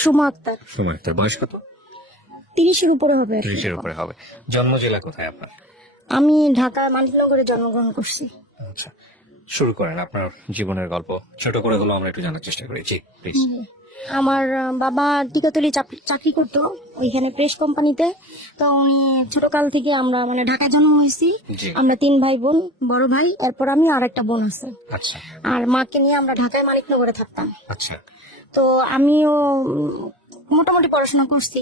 সুমা আক্তার। সুমা আক্তার, বয়স কত? 30-এর উপরে হবে। 30-এর উপরে হবে। জন্ম জেলা কোথায় আপনার? আমি ঢাকা মানিকনগরে জন্মগ্রহণ করছি। আচ্ছা, শুরু করেন আপনার জীবনের গল্প, ছোট করে হলো আমরা একটু জানার চেষ্টা করি। জি প্লিজ। আমার বাবা টিকাতলি চাকরি করতো, ওইখানে প্রেস কোম্পানিতে। তো উনি ছোটকাল থেকে আমরা মানে ঢাকায় জন্ম হয়েছি। জি। আমরা 3 ভাই বোন, বড় ভাই, এরপর আমি আর একটা বোন আছে। আচ্ছা আর মাকে নিয়ে আমরা ঢাকায় মানিকনগরে থাকতাম। আচ্ছা তো আমিও মোটামুটি পড়াশোনা করছি,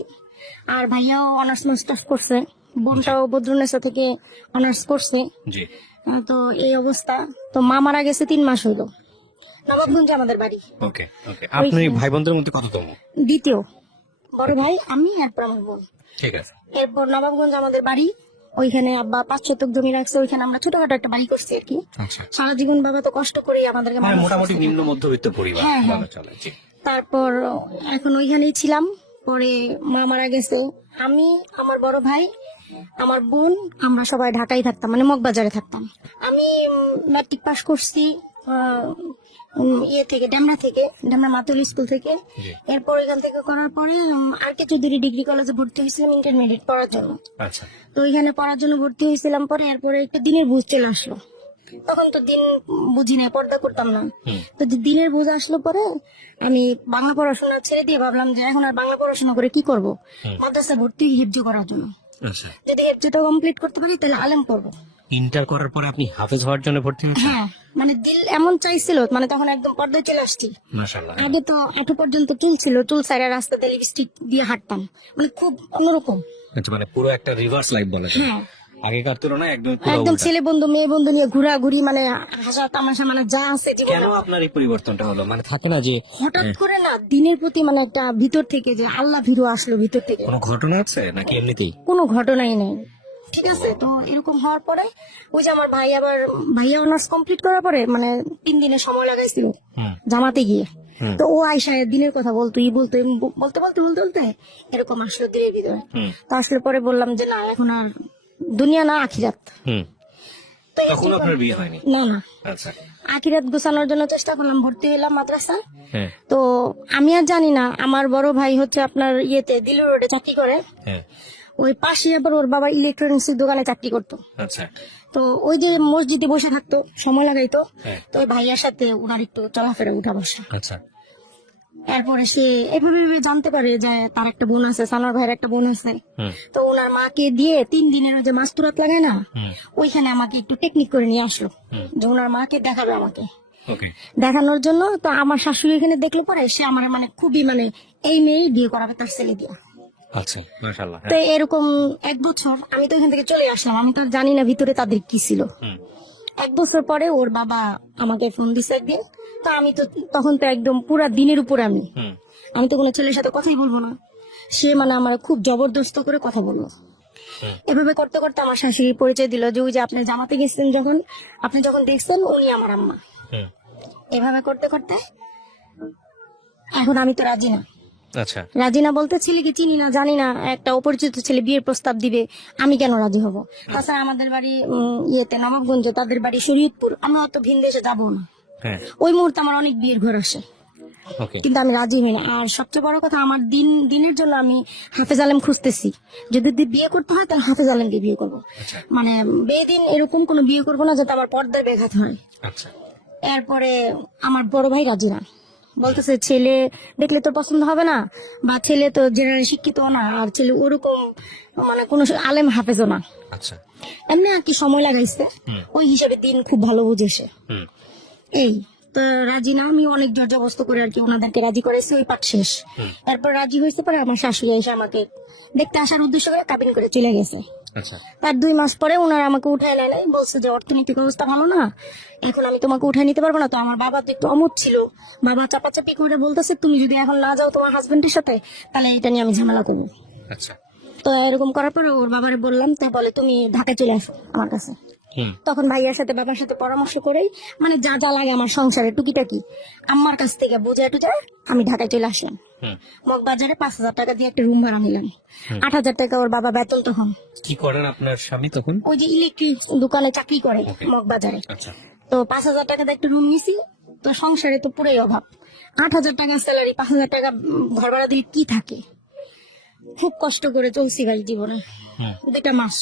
আর ভাইয়াও অনার্স মাস্টার্স করছে, বোনটাও বদ্রুন্নেসা থেকে অনার্স করছে। জি। তো এই অবস্থা। তো মা মারা গেছে 3 মাস হইলো। নবাবগঞ্জে আমাদের বাড়ি। ওকে ওকে। আপনি ভাই বোনদের মধ্যে কততম? দ্বিতীয়। বড় ভাই আমি, এরপর আমার বোন। ঠিক আছে। এরপর নবাবগঞ্জ আমাদের বাড়ি, ওইখানে আব্বা 5 শতক জমি রাখছে, ওইখানে আমরা ছোটখাটো একটা বাড়ি করছি আর কি। আচ্ছা, সারা জীবন বাবা তো কষ্ট করেই আমাদেরকে মানে মানুষ মোটামুটি করছে। নিম্ন মধ্যবিত্ত পরিবার হ্যাঁ, হ্যাঁ। বলা চলে। জি। তারপর এখন ওইখানেই ছিলাম। পরে মা মারা গেছে, আমি, আমার বড় ভাই, আমার বোন, আমরা সবাই ঢাকায় থাকতাম, মানে মগবাজারে থাকতাম। আমি ম্যাট্রিক পাস করছি ডেমরা মাতুল স্কুল থেকে। জি। এরপর এখান থেকে করার পরে আর কে চৌধুরী ডিগ্রি কলেজে ভর্তি হয়েছিলাম ইন্টারমিডিয়েট পড়ার জন্য। আচ্ছা। তো ওইখানে পড়ার জন্য ভর্তি হয়েছিলাম। পরে এরপরে একটা দিনের বুঝ চলে আসলো, তখন তো দিন বুঝি না, পর্দা করতাম না। তো দিনের বুঝ আসলো পরে আমি বাংলা পড়াশোনা ছেড়ে দিয়ে ভাবলাম যে এখন আর বাংলা পড়াশোনা করে কি করব, মাদ্রাসা ভর্তি হেফজ করার জন্য। আচ্ছা, যদি হেফজটা কমপ্লিট করতে পারি তাহলে আলেম পড়বো। ইন্টার করার পরে আপনি হাফেজ হওয়ার জন্য ভর্তি হয়েছেন? হ্যাঁ, মানে দিল এমন চাইছিল, মানে তখন একদম পর্দায় চলে আসছি। মাশাআল্লাহ। আগে তো আঠু পর্যন্ত চুল ছিল, চুল সাইডে রাস্তাতে লিপস্টিক দিয়ে হাঁটতাম, মানে খুব অন্যরকম। আচ্ছা, মানে পুরো একটা রিভার্স লাইফ বলা যায়। হ্যাঁ, আগেকার তুলনায় একদম পুরো একদম উল্টা। ছেলে বন্ধু মেয়ে বন্ধু নিয়ে ঘোরাঘুরি, মানে হাসা তামাশা, মানে যা আছে কেন জীবনে। আপনার এই পরিবর্তনটা হলো? মানে থাকে না যে হঠাৎ করে না দিনের প্রতি মানে একটা ভিতর থেকে যে আল্লাহ ভীরু আসলো ভিতর থেকে। কোনো ঘটনা আছে নাকি এমনিতেই? কোনো ঘটনাই নেই, ঠিক আছে। তো এরকম হওয়ার পরে ওই যে আমার ভাইয়া অনার্স কমপ্লিট করার পরে মানে 3 দিনের সময় লাগাইছিল জামাতে গিয়ে। তো ও আয়সা দিনের কথা বলতো, বলতে বলতে এরকম আসলো দিনের ভিতরে। তো আসলে পরে বললাম যে না, এখন আর দুনিয়া না আখিরাত। তো তখন আপনার বিয়ে হয়নি? না না, আচ্ছা। আখিরাত গোছানোর জন্য চেষ্টা করলাম, ভর্তি হলাম মাদ্রাসা। হ্যাঁ তো আমি আর জানি না, আমার বড় ভাই হচ্ছে আপনার দিলু রোডে চাকরি করে। হ্যাঁ। ওই পাশে আবার ওর বাবা ইলেকট্রনিক্স এর দোকানে চাকরি করতো। আচ্ছা। তো ওই যে মসজিদে বসে থাকতো, সময় লাগাইতো। হ্যাঁ। তো ওই ভাইয়ার সাথে ওনার একটু চলাফেরা উঠা বসা। আচ্ছা। এরপরে সে এভাবে জানতে পারে যে তার একটা বোন আছে, সানোয়ার ভাইয়ের একটা বোন আছে। তো ওনার মাকে দিয়ে 3 দিনের ওই যে মাস্তুরাত লাগায় না, ওইখানে আমাকে একটু টেকনিক করে নিয়ে আসলো যে ওনার মাকে দেখাবে আমাকে। ওকে। দেখানোর জন্য তো আমার শাশুড়ি এখানে দেখলো পরে সে আমার মানে খুবই মানে এই মেয়েই বিয়ে করাবে তার ছেলে দিয়া। আচ্ছা, মাশাআল্লাহ। তো এরকম 1 বছর আমি তো এখান থেকে চলে আসলাম, আমি তো আর জানি না ভিতরে তাদের কি ছিল। 1 বছর পরে ওর বাবা আমাকে ফোন দিছে একদিন। তো আমি তো তখন তো একদম পুরা দিনের উপরে আমি তো কোনো ছেলের সাথে কথাই বলবো না। সে মানে আমার খুব জবরদস্ত করে কথা বললো। এভাবে করতে করতে আমার শাশুড়ি পরিচয় দিল যে ওই যে আপনি জামাতে গেছেন, আপনি যখন দেখছেন উনি আমার আম্মা। এভাবে করতে করতে এখন আমি তো রাজি না। আচ্ছা। রাজি না বলতে ছেলেকে চিনি না জানি না, একটা অপরিচিত ছেলে বিয়ের প্রস্তাব দিবে, আমি কেন রাজি হব? তাছাড়া আমাদের বাড়ি নবাবগঞ্জে, তাদের বাড়ি শরীয়তপুর, আমরা অত ভিন দেশে যাবো না। ওই মুহূর্তে আমার অনেক বিয়ের ঘর আসে, কিন্তু আমি রাজি হই না। আর সবচেয়ে বড় কথা, আমার দিনের জন্য আমি হাফেজ আলেম খুঁজতেছি। যদি বিয়ে করতে হয় তাহলে হাফেজ আলেমকে বিয়ে করবো, মানে বেদিন এরকম কোনো বিয়ে করবো না যাতে আমার পর্দার ব্যাঘাত হয়। এরপরে আমার বড় ভাই রাজি না, বলতেছে ছেলে দেখলে তো পছন্দ হবে না, বা ছেলে তো জেনারেল শিক্ষিত না, আর ছেলে ওরকম মানে কোন আলেম হাফেজও না। এমনি আর কি সময় লাগাইছে, ওই হিসাবে দিন খুব ভালো বুঝেছে। এই তো রাজি না, আমি অনেক জোর জবস্ত করে আর কি ওনাদেরকে রাজি করেছি, ওই পাঠ শেষ। এরপর রাজি হয়েছে পরে আমার শাশুড়ি এসে আমাকে দেখতে আসার উদ্দেশ্য করে কাবিন করে চলে গেছে। তার 2 মাস পরে ওনারা আমাকে উঠায় নেয়, বলছে যে অর্থনৈতিক অবস্থা ভালো না, এখন আমি তোমাকে উঠায় নিতে পারবো না। তো আমার বাবা তো একটু অমত ছিল, বাবা চাপাচাপি করে বলতেছে তুমি যদি এখন না যাও তোমার হাজবেন্ডের সাথে তাহলে এটা নিয়ে আমি ঝামেলা করবো। তো এরকম করার পরে ওর বাবারে বললাম, তাই বলে তুমি ঢাকায় চলে আসো আমার কাছে। তখন ভাইয়ার সাথে বাবার সাথে পরামর্শ করেই মানে যা যা লাগে আমার সংসারে টুকিটাকি আম্মার কাছ থেকে বুঝে টুজে আমি ঢাকায় চলে আসলাম। মগবাজারে 5,000 টাকা দিয়ে একটা রুম ভাড়া নিলাম। 8,000 টাকা ওর বাবা বেতন তখন। কি করেন আপনার স্বামী তখন? ওই যে ইলেকট্রিক দোকানে চাকরি করে মগবাজারে। তো 5,000 টাকা দিয়ে একটা রুম নিছি, তো সংসারে তো পুরোই অভাব। 8,000 টাকা স্যালারি, 5,000 টাকা ঘর ভাড়া দিলে কি থাকে। খুব কষ্ট করে চলছি ভাই জীবনে 2টা মাস,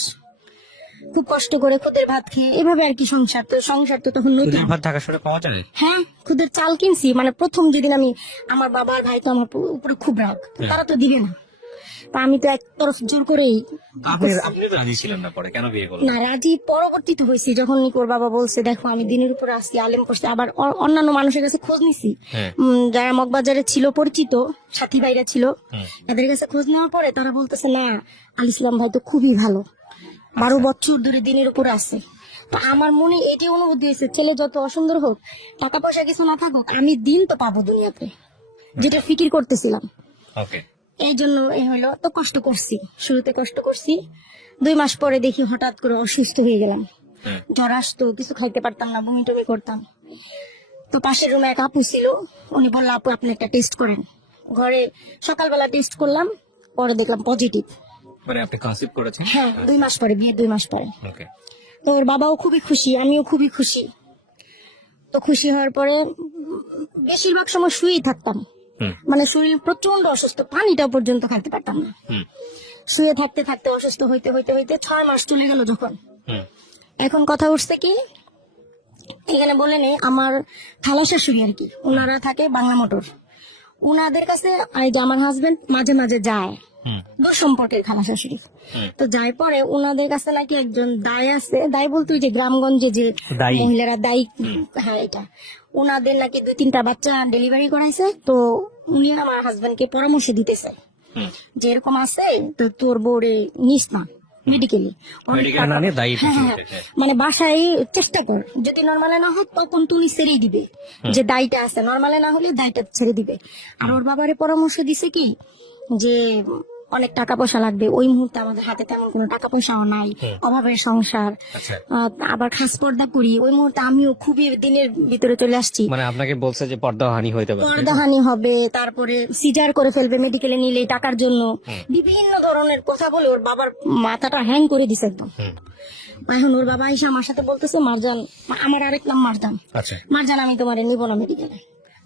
খুব কষ্ট করে খুদের ভাত খেয়ে এভাবে আর কি সংসার। তো সংসার তো তখন নতুন। ভাত ঢাকা শহরে পাওয়া যায়? হ্যাঁ, খুদের চাল কিনছি। মানে প্রথম যেদিন আমি, আমার বাবার ভাই তো আমার উপরে খুব রাগ, তারা তো দিবে না। তা আমি তো এক তরফ জোর করেই আপনি তো রাজি ছিলেন না, পরে কেন বিয়ে করলেন? না, রাজি পরবর্তীতে হয়েছি যখন ওর বাবা বলছে দেখো আমি দিনের উপরে আসছি, আলেম করছি। আবার অন্যান্য মানুষের কাছে খোঁজ নিছি, যারা মগবাজারে ছিল পরিচিত সাথী ভাইরা ছিল, এদের কাছে খোঁজ নেওয়ার পরে তারা বলতেছে না, আল ইসলাম ভাই তো খুবই ভালো, 12 বছর ধরে দিনের উপরে আছে। তো আমার মনে এটি অনুভূতি হয়েছে, ছেলে যত অসুন্দর হোক, টাকা পয়সা কিছু না থাকুক, আমি দিন তো পাবো দুনিয়াতে, যেটা ফিকির করতেছিলাম। ওকে। এই জন্য এই হলো। তো কষ্ট করছি, শুরুতে কষ্ট করছি। 2 মাস পরে দেখি হঠাৎ করে অসুস্থ হয়ে গেলাম, জ্বর আসতো, কিছু খাইতে পারতাম না, বমি টমি করতাম। তো পাশের রুমে এক আপু ছিল, উনি বললো আপু আপনি একটা টেস্ট করেন। ঘরে সকালবেলা টেস্ট করলাম, পরে দেখলাম পজিটিভ। মানে আপনি কনসিভ করেছেন? হ্যাঁ, 2 মাস পরে, বিয়ে 2 মাস পরে। ওকে। তো ওর বাবাও খুবই খুশি, আমিও খুবই খুশি। তো খুশি হওয়ার পরে বেশিরভাগ সময় শুয়েই থাকতাম, মানে শরীর প্রচন্ড অসুস্থ, পানিটা পর্যন্ত খাইতে পারতাম না। শুয়ে থাকতে থাকতে অসুস্থ হইতে হইতে হইতে 6 মাস চলে গেল যখন। এখন কথা উঠছে কি, এখানে বলে নেই, আমার খালা শাশুড়ি আর কি, ওনারা থাকে বাংলা মোটর, উনাদের কাছে এই যে আমার হাজবেন্ড মাঝে মাঝে যায়, দূর সম্পর্কের খালা শাশুড়ি। তো যাই পরে উনাদের কাছে নাকি একজন দায় আছে, দায় বলতে ওই যে গ্রামগঞ্জে যে মহিলারা দায়ী, হ্যাঁ এটা, উনাদের নাকি 2-3টা বাচ্চা ডেলিভারি করাইছে। তো উনি আমার হাজবেন্ডকে পরামর্শ দিতেছে যে এরকম আছে, তো তোর বউরে নিস না মেডিকেলি, মানে বাসায় চেষ্টা কর, যদি নর্মালে না হয় তখন তুমি ছেড়েই দিবে, যে দায়টা আছে, নর্মালে না হলে দায়টা ছেড়ে দিবে। আর ওর বাবারে পরামর্শ দিছে কি যে অনেক টাকা পয়সা লাগবে, ওই মুহূর্তে আমাদের হাতে তেমন কোনো টাকা পয়সাও নাই, অভাবের সংসার, আবার খাস পর্দা করি, ওই মুহূর্তে আমিও খুবই দিনের ভিতরে চলে আসছি। মানে আপনাকে বলছে যে পর্দাহানি হইতে পারে, পর্দাহানি হবে, তারপরে সিজার করে ফেলবে মেডিকেলে নিলে টাকার জন্য, বিভিন্ন ধরনের কথা বলে ওর বাবার মাথাটা হ্যাং করে দিছে একদম। এখন ওর বাবা এসে আমার সাথে বলতেছে, মারজান, আমার আরেক নাম মারজান, মারজান আমি তোমার নিব না মেডিকেলে,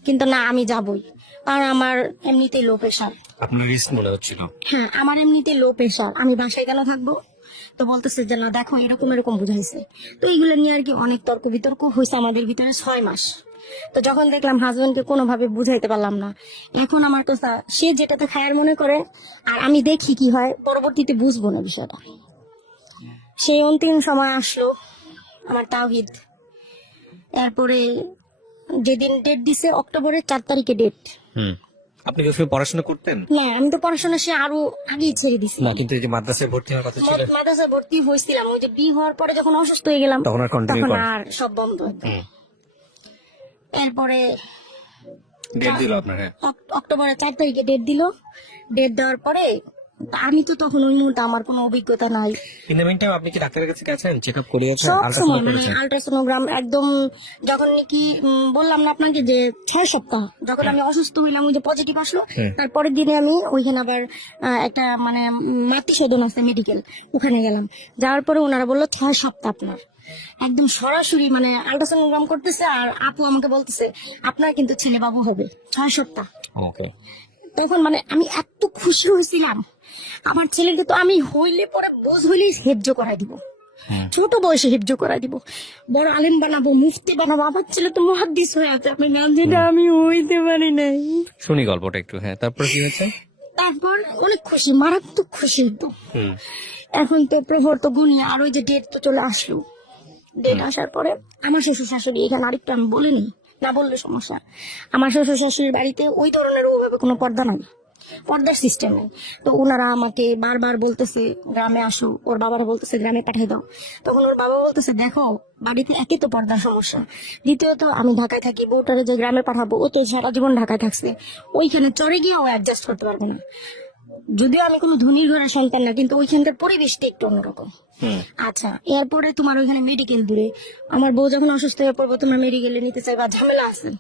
কিন্তু না আমি যাবই, কারণ আমার এমনিতেই লো প্রেশার। আপনার রিস্ক মনে হচ্ছিল? হ্যাঁ, আমার এমনিতে লো প্রেশার, আমি বাসায় কেন থাকবো। তো বলতেছে যে না দেখো এরকম এরকম বুঝাইছে। তো এইগুলো নিয়ে আর কি অনেক তর্ক বিতর্ক হয়েছে আমাদের ভিতরে 6 মাস। তো যখন দেখলাম হাজবেন্ডকে কোনোভাবে বুঝাইতে পারলাম না, এখন আমার কথা সে যেটাতে খায়ার মনে করে, আর আমি দেখি কি হয়, পরবর্তীতে বুঝবো না বিষয়টা। সেই অন্তিম সময় আসলো আমার তাওহীদ, তারপরে যেদিন ডেট দিছে অক্টোবরের 4 তারিখে ডেট। আপনি কি পড়াশোনা করতেন? না, আমি তো পড়াশোনা সে আরো আগেই ছেড়ে দিছি। না, কিন্তু এই যে মাদ্রাসায় ভর্তি হওয়ার কথা ছিল? মাদ্রাসায় ভর্তি হয়েছিলাম, ওই যে বিয়ে হওয়ার পরে যখন অসুস্থ হয়ে গেলাম তখন আর সব বন্ধ। এরপরে ডেট দিল আপনার? অক্টোবরের 4 তারিখে ডেট দিল। ডেট দেওয়ার পরে আমি তো তখন ওই মুহূর্তে আমার কোনো অভিজ্ঞতা নাই। আপনি কি ডাক্তারের কাছে গেছেন, চেক আপ করিয়েছেন? আল্ট্রাসোনোগ্রাম একদম, যখন নাকি বললাম না আপনাকে যে 6 সপ্তাহ যখন আমি অসুস্থ হইলাম, ওই যে পজিটিভ আসলো, তারপরের দিনে আমি ওইখানে আবার একটা মানে মাতৃসদন আছে মেডিকেল, ওখানে গেলাম। যাওয়ার পরে ওনারা বললো 6 সপ্তাহ আপনার, একদম সরাসরি মানে আল্ট্রাসোনোগ্রাম করতেছে। আর আপু আমাকে বলতেছে আপনার কিন্তু ছেলে বাবু হবে 6 সপ্তাহ। তখন মানে আমি এত খুশি হয়েছিলাম, আমার ছেলেকে তো আমি হইলে পরে বোঝ হইলেই হেফজ করাই দিব, ছোট বয়সে হেফজ করাই দিব, বড় আলেম বানাবো, মুফতি বানাবো। আমার ছেলে তো মুহাদ্দিস হয়ে আছে, আপনি না, যেটা আমি হইতে পারি নাই। শুনি গল্পটা একটু। হ্যাঁ, তারপর কি হয়েছে? তারপর অনেক খুশি, মারাত্মক খুশি একদম। এখন তো প্রহর তো গুনি, আর ওই যে ডেট তো চলে আসলো। ডেট আসার পরে আমার শ্বশুর শাশুড়ি, এখানে আরেকটা আমি বলিনি, না বললে সমস্যা, আমার শ্বশুর শাশুড়ির বাড়িতে ওই ধরনের ওভাবে কোনো পর্দা নাই, পর্দার সিস্টেম নেই। তো ওনারা আমাকে বারবার বলতেছে গ্রামে আসো, ওর বাবারা বলতেছে গ্রামে পাঠিয়ে দাও। তখন ওর বাবা বলতেছে দেখো বাড়িতে একই তো পর্দার সমস্যা, দ্বিতীয়ত আমি ঢাকায় থাকি, বউটারে যে গ্রামে পাঠাবো ও তো সারা জীবন ঢাকায় থাকছে, ওইখানে চরে গিয়ে ও অ্যাডজাস্ট করতে পারবে না। যদিও আমি কোনো ধনীর ঘরের সন্তান না, কিন্তু ওইখানকার পরিবেশটা একটু অন্যরকম। আচ্ছা, এরপরে তোমার ওইখানে মেডিকেল দূরে, আমার বউ যখন অসুস্থ হয়ে পড়বো তোমার মেডিকেলে নিতে চাইবা, ঝামেলা আছে,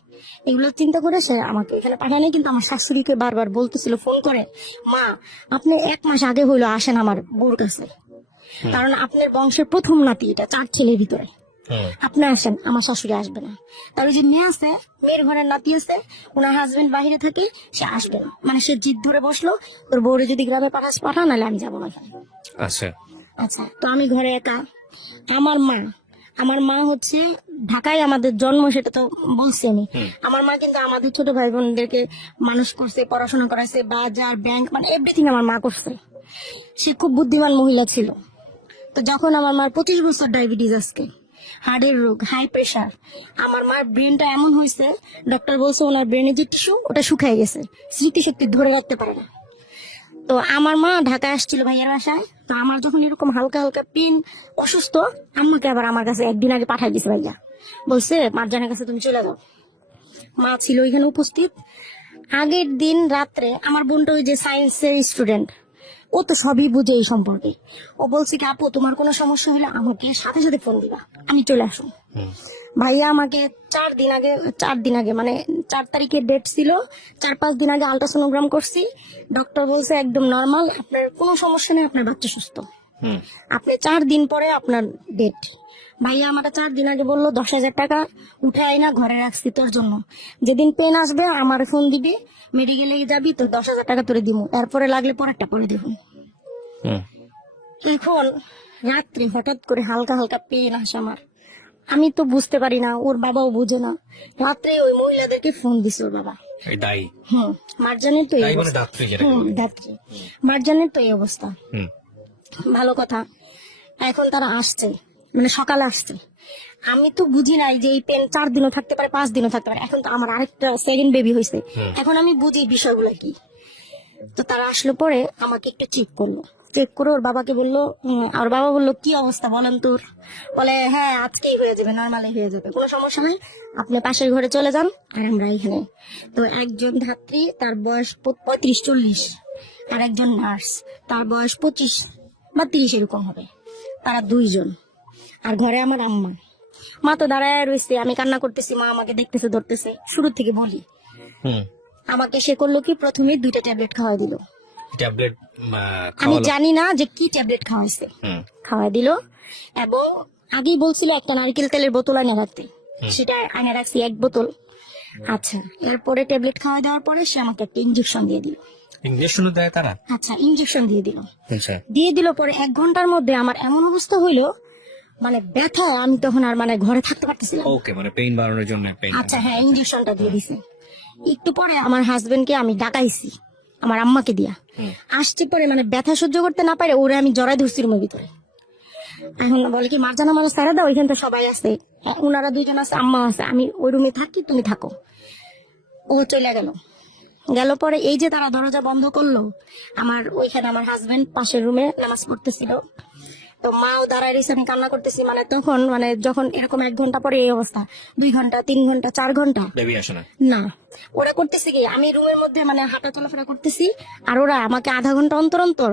এগুলো চিন্তা করে সে আমাকে এখানে পাঠায়নি। কিন্তু আমার শাশুড়িকে বারবার বলতেছিল ফোন করে, মা আপনি 1 মাস আগে হইলো আসেন আমার বউর কাছে, কারণ আপনার বংশের প্রথম নাতি, এটা 4 ছেলের ভিতরে। আপনি আসেন, আমার শাশুড়ি আসবে না। তার ওই যে মেয়ে আছে, মেয়ের ঘরের নাতি আছে, ওনার হাজবেন্ড বাইরে থাকে, সে আসবে না। মানে সে জিদ ধরে বসলো, তোর বউরে যদি গ্রামে পাঠা, নাহলে আমি যাবো না এখানে। আচ্ছা আচ্ছা, তো আমি ঘরে একা। আমার মা হচ্ছে ঢাকায় আমাদের জন্ম, সেটা তো বলছি আমি। আমার মা কিন্তু আমাদের ছোট ভাই বোনদেরকে মানুষ করছে, পড়াশোনা করাইছে, বাজার, ব্যাংক, মানে এভরিথিং আমার মা করছে। সে খুব বুদ্ধিমান মহিলা ছিল। তো যখন আমার মার 25 বছর ডায়াবেটিস, আজকে হার্টের রোগ, হাই প্রেশার, আমার মার ব্রেনটা এমন হয়েছে, ডক্টর বলছে ওনার ব্রেনে যে টিস্যু ওটা শুকিয়ে গেছে, স্মৃতিশক্তি ধরে রাখতে পারে না। তো আমার মা ঢাকায় আসছিল ভাইয়ের বাসায়। তো আমার যখন এরকম হালকা হালকা পেন, অসুস্থ, আম্মাকে আবার আমার কাছে একদিন আগে পাঠাই দিছে ভাইয়া, বলছে মারজানের কাছে তুমি চলে যাও। মা ছিল ওইখানে উপস্থিত। আগের দিন রাত্রে আমার বোনটা ওই যে সায়েন্সের স্টুডেন্ট, ও তো সবই বুঝে এই সম্পর্কে। ও বলছে কি, আপু তোমার কোনো সমস্যা হলে আমাকে সাথে সাথে ফোন দিবা, আমি চলে আসুন। ভাইয়া আমাকে 4 দিন আগে মানে 4 তারিখের ডেট ছিল, 4-5 দিন আগে আলট্রাসোনোগ্রাম করছি। ডক্টর বলছে একদম নর্মাল, আপনার কোনো সমস্যা নেই, আপনার বাচ্চা সুস্থ। আপনি 4 দিন পরে আপনার ডেট। ভাইয়া আমাকে 4 দিন আগে বললো 10,000 টাকা উঠে আইনা ঘরে রাখছি তোর জন্য, যেদিন পেন আসবে আমার ফোন দিবি, মেডিকেলে যাবি, তো 10,000 টাকা তোরে দিব, এরপরে লাগলে পরেরটা পরে দেবো। এখন রাত্রে হঠাৎ করে হালকা হালকা পেন আসে আমার, আমি তো বুঝতে পারি না, ওর বাবাও বুঝে না। রাত্রে ওই মহিলাদেরকে ফোন দিছে ওর বাবা। মারজানের তো এই অবস্থা। দাত্রী মারজানের তো এই অবস্থা। ভালো কথা, এখন তারা আসছে, মানে সকালে আসছে। আমি তো বুঝি নাই যে এই পেন 4 দিনও থাকতে পারে, 5 দিনও থাকতে পারে। এখন তো আমার আরেকটা সেকেন্ড বেবি হয়েছে, এখন আমি বুঝি বিষয়গুলো কি। তো তারা আসলো, পরে আমাকে একটু চেক করে ওর বাবাকে বললো, আর বাবা বললো কি অবস্থা বলেন তোর? বলে হ্যাঁ আজকেই হয়ে যাবে, নর্মালি হয়ে যাবে, কোনো সমস্যা নেই, আপনি পাশের ঘরে চলে যান আর আমরা এখানে। তো একজন ধাত্রী, তার বয়স 35-40, আর একজন নার্স, তার বয়স 25 বা 30 এরকম হবে, তারা 2 জন। আর ঘরে আমার আম্মা। মা তো দাঁড়ায় রয়েছে, আমি কান্না করতেছি, মা আমাকে দেখতেছে, ধরতেছে। শুরু থেকে বলি, আমাকে সে করলো কি, প্রথমে 2টা ট্যাবলেট খাওয়াই দিল। ট্যাবলেট আমি জানি না যে কি ট্যাবলেট খাওয়াইছে, খাওয়াই দিল। এবং আগেই বলছিল একটা নারকেল তেলের বোতল এনে রাখতে, সেটা এনে রাখছি 1 বোতল। আচ্ছা, এরপরে ট্যাবলেট খাওয়া দেওয়ার পরে সে আমাকে একটা ইঞ্জেকশন দিয়ে দিল। ইঞ্জেকশন দেয় তারা? আচ্ছা, ইঞ্জেকশন দিয়ে দিল। পরে 1 ঘন্টার মধ্যে আমার এমন অবস্থা হইলো, মানে ব্যথা, আমি তখন আর মানে ঘরে থাকতে পারতেছিলাম। ওকে, মানে পেইন বাড়ানোর জন্য পেইন। আচ্ছা হ্যাঁ, ইঞ্জেকশনটা দিয়ে দিছে। একটু পরে আমার হাজবেন্ডকে আমি ডাকাইছি, আমার আম্মাকে দিয়া আসছে। পরে মানে ব্যথা সহ্য করতে না পারে ওরে আমি জড়াই ধরছি রুমের ভিতরে। এখন বলে কি, মারজানা মানুষ সারা দাও, ওইখানে তো সবাই আছে, ওনারা 2 জন আছে, আম্মা আছে, আমি ওই রুমে থাকি, তুমি থাকো। ও চলে গেল পরে এই যে তারা দরজা বন্ধ করলো, আমার ওইখানে আমার হাজবেন্ড পাশের রুমে নামাজ পড়তেছিল। তো মাও দাঁড়ায় রয়েছে, আমি কান্না করতেছি। মানে তখন মানে যখন এরকম 1 ঘন্টা পরে এই অবস্থা, 2 ঘন্টা, 3 ঘন্টা, 4 ঘন্টা বেবি আসে না। না, ওরা করতেছে কি, আমি রুমের মধ্যে মানে হাঁটা চলাফেরা করতেছি, আর ওরা আমাকে আধা ঘন্টা অন্তর অন্তর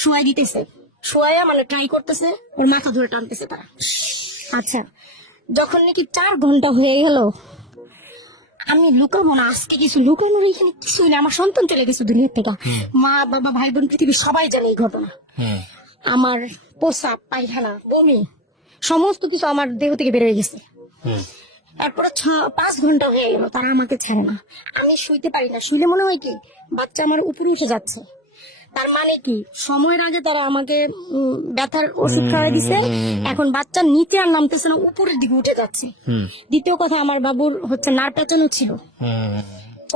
শুয়াই দিতেছে, শুয়াইয়া মানে ট্রাই করতেছে, ওর মাথা ধরে টানতেছে তারা। আচ্ছা, যখন নাকি 4 ঘন্টা হয়ে গেল, আমি লুকাবো না, আজকে কিছু লুকানোর এখানে কিছুই না, আমার সন্তান চলে গেছে দুনিয়া থেকে। মা বাবা ভাই বোন পৃথিবীর সবাই জানে এই ঘটনা। আমার প্রসাব, পায়খানা, বমি, সমস্ত কিছু আমার দেহ থেকে বের হয়ে গেছে। এরপরে 5 ঘন্টা হয়ে গেল, তারা আমাকে ছাড়ে না। আমি শুইতে পারি না, শুইলে মনে হয় কি বাচ্চা আমার উপরে উঠে যাচ্ছে। তার মানে কি, সময়ের আগে তারা আমাকে ব্যথার ওষুধ খাওয়াই দিছে, এখন বাচ্চা নিচে আর নামতেছে না, উপরের দিকে উঠে যাচ্ছে। দ্বিতীয় কথা, আমার বাবুর হচ্ছে নার পেঁচানো ছিল,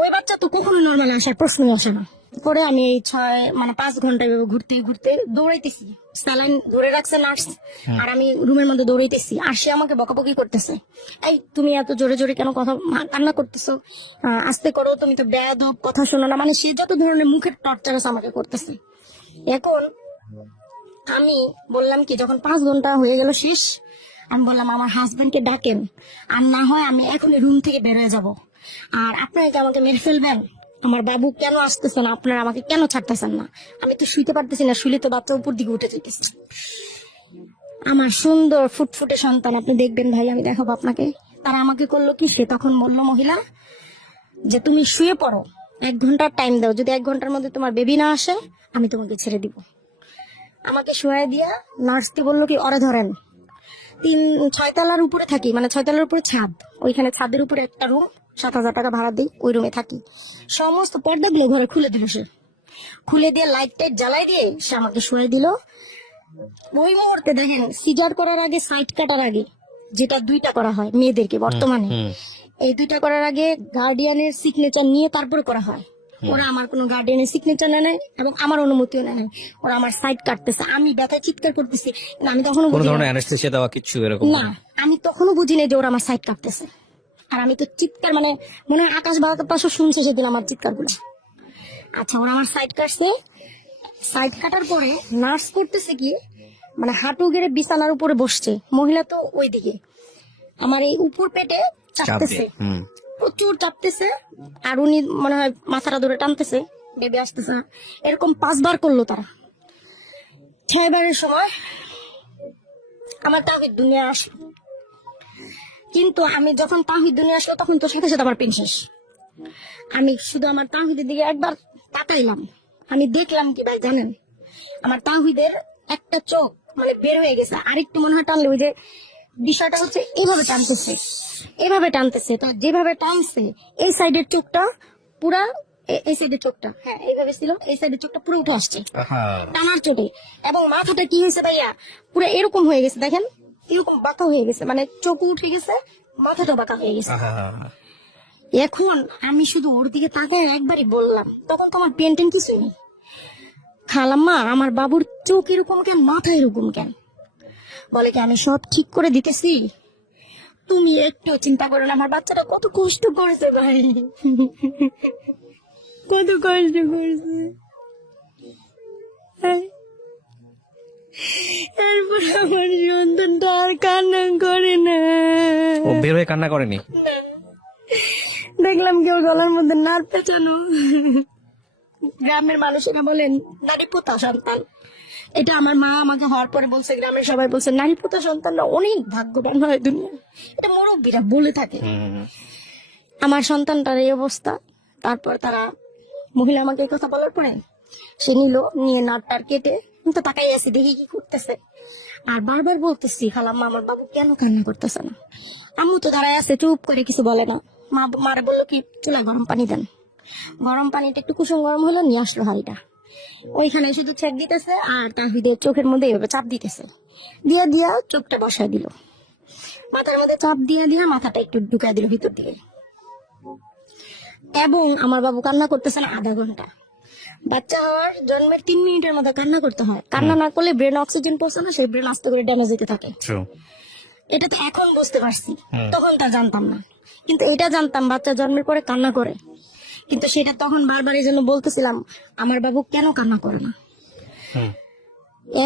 ওই বাচ্চা তো কখনো নর্মাল আসার প্রশ্নই আসে না। পরে আমি এই 5 ঘন্টা এভাবে ঘুরতে ঘুরতে দৌড়াইতেছি, স্যালাইন ধরে রাখছে নার্স, আর আমি রুমের মধ্যে দৌড়াইতেছি, আর সে আমাকে বকাবকি করতেছে, এই তুমি এত জোরে জোরে কেন কথা কান্না করতেছো, আস্তে করো, তুমি তো বেয়াদব, কথা শোনো না, মানে সে যত ধরনের মুখের টর্চার আমাকে করতেছে। এখন আমি বললাম কি, যখন 5 ঘন্টা হয়ে গেল শেষ, আমি বললাম আমার হাজবেন্ডকে ডাকেন, আর না হয় আমি এখনই রুম থেকে বের হয়ে যাবো, আর আপনারা কি আমাকে মেরে ফেলবেন? আমার বাবু কেন আসতেছে না, আপনারা আমাকে কেন ছাড়তেছেন না? আমি তো শুইতে পারতেছি না, শুইলে তো বাচ্চা উপর দিকে উঠে যেতেছে। আমার সুন্দর ফুটফুটে সন্তান আপনি দেখবেন ভাই, আমি দেখাবো আপনাকে। তারা আমাকে করলো কি, সে তখন বললো মহিলা যে তুমি শুয়ে পড়ো, 1 ঘন্টার টাইম দাও, যদি 1 ঘন্টার মধ্যে তোমার বেবি না আসে আমি তোমাকে ছেড়ে দিব। আমাকে শুয়ে দিয়া নার্সকে বললো কি, ওরে ধরেন। ছয় তলার উপরে থাকি, মানে 6 তলার উপরে ছাদ, ওইখানে ছাদের উপরে একটা রুম, 7,000 টাকা ভাড়া দিই, ওই রুমে থাকি। সমস্ত পর্দাগুলো ঘরে খুলে দিল সে, খুলে দিয়ে লাইট টাইট জ্বালাই দিয়ে সে আমাকে শুয়ে দিল। ওই মুহূর্তে দেখেন, সিজার করার আগে, সাইড কাটার আগে, যেটা 2টা করা হয় মেয়েদেরকে বর্তমানে, এই 2টা করার আগে গার্ডিয়ানের সিগনেচার নিয়ে তারপরে করা হয়। ওরা আমার কোনো গার্ডিয়ানের সিগনেচার নেয় নাই এবং আমার অনুমতিও নেয় নাই। ওরা আমার সাইড কাটতেছে, আমি ব্যথায় চিৎকার করতেছি, কিন্তু আমি তখনও কোনো বুঝি ধরনের নাই- অ্যানেস্থেসিয়া দেওয়া কিছু এরকম না, আমি তখনও বুঝি নাই যে ওরা আমার সাইড কাটতেছে। আর আমি তো চিৎকার, মানে মনে হয় আকাশ বাতাসও শুনছে সেদিন আমার চিৎকার গুলো। আচ্ছা, ওরা আমার সাইড কাটছে, সাইড কাটার পরে নার্স করতেছে কি, মানে হাঁটু গেড়ে বিছানার উপরে বসছে, মহিলা তো ওইদিকে, আমার এই উপর পেটে চাপ চাপতেছে, দিয়ে প্রচুর চাপতেছে। আর উনি মনে হয় মাথাটা ধরে টানতেছে, বেবি আসতেছে না। এরকম 5 বার করলো তারা। 6 বারের সময় আমার তাহিদ দুনিয়া আসলো, কিন্তু আমি যখন তাহিদ দুনিয়া আসলো তখন তো সাথে সাথে আমার পেন শেষ। আমি শুধু আমার তাহিদের দিকে একবার তাকাইলাম, আমি দেখলাম কি ভাই জানেন, আমার তাহিদের একটা চোখ মানে বের হয়ে গেছে, আরেকটু মনে হয় টানলে, ওই যে বিষয়টা হচ্ছে এইভাবে টানতেছে, এভাবে টানতেছে, তো যেভাবে টানছে এই সাইডের চোখটা পুরা, এই সাইডের চোখটা, হ্যাঁ এইভাবে ছিল, এই সাইডের চোখটা পুরো উঠে আসছে টানার চোটে। এবং মাথাটা কি হয়েছে ভাইয়া, পুরো এরকম হয়ে গেছে, দেখেন এরকম বাঁকা হয়ে গেছে, মানে চোখ উঠে গেছে, মাথাটা বাঁকা হয়ে গেছে। এখন আমি শুধু ওর দিকে তাকায় একবারই বললাম, তখন তো আমার পেন টেন কিছুই নেই, খালাম্মা আমার বাবুর চোখ এরকম কেন, মাথা এরকম কেন? বলে কি আমি সব ঠিক করে দিতেছি, তুমি একটু চিন্তা করো না, আমার বাচ্চাটা কত কষ্ট করেছে ভাই, কত কষ্ট করেছে। তারপর আমার সন্তানটা আর কান্না করে না। ও বের হয়ে কান্না করেনি? দেখলাম কেউ গলার মধ্যে নার পেঁচানো। গ্রামের মানুষেরা বলেন নারী পোতা সন্তান, এটা আমার মা আমাকে হওয়ার পরে বলছে, গ্রামের সবাই বলছে নারী পোতা সন্তানরা অনেক ভাগ্যবান হয় দুনিয়া, এটা মুরব্বীরা বলে থাকে। আমার সন্তানটার এই অবস্থা। তারপর তারা, মহিলা আমাকে এই কথা বলার পরে সে নিল, নিয়ে নাটটার কেটে, আমি তো তাকাই আছি দেখি কি করতেছে, আর বারবার বলতেছি খালাম্মা আমার বাবু কেন কান্না করতেছে না। আম্মু তো দাঁড়ায় আছে, চুপ করে কিছু বলে না। মারে বললো কি চুলায় গরম পানি দেন, গরম পানিটা একটু কুসুম গরম হলো, নিয়ে আসলো হাঁড়িটা, ওইখানে শুধু ছেক দিতেছে আর তাহিদের চোখের মধ্যে এইভাবে চাপ দিতেছে, দিয়া দিয়া চোখটা বসায় দিল, মাথার মধ্যে চাপ দিয়া দিয়া মাথাটা একটু ঢুকাই দিল ভিতর দিকে। এবং আমার বাবু কান্না করতেছে না আধা ঘন্টা। বাচ্চা হওয়ার জন্মের 3 মিনিটের মধ্যে কান্না করতে হয়, কান্না না করলে ব্রেন অক্সিজেন পৌঁছে না, সেই ব্রেন আস্তে করে ড্যামেজ হতে থাকে। এটা তো এখন বুঝতে পারছি, তখন তা জানতাম না। কিন্তু এটা জানতাম বাচ্চা জন্মের পরে কান্না করে, কিন্তু সেটা তখন বারবার এই জন্য বলতেছিলাম আমার বাবু কেন কান্না করে না।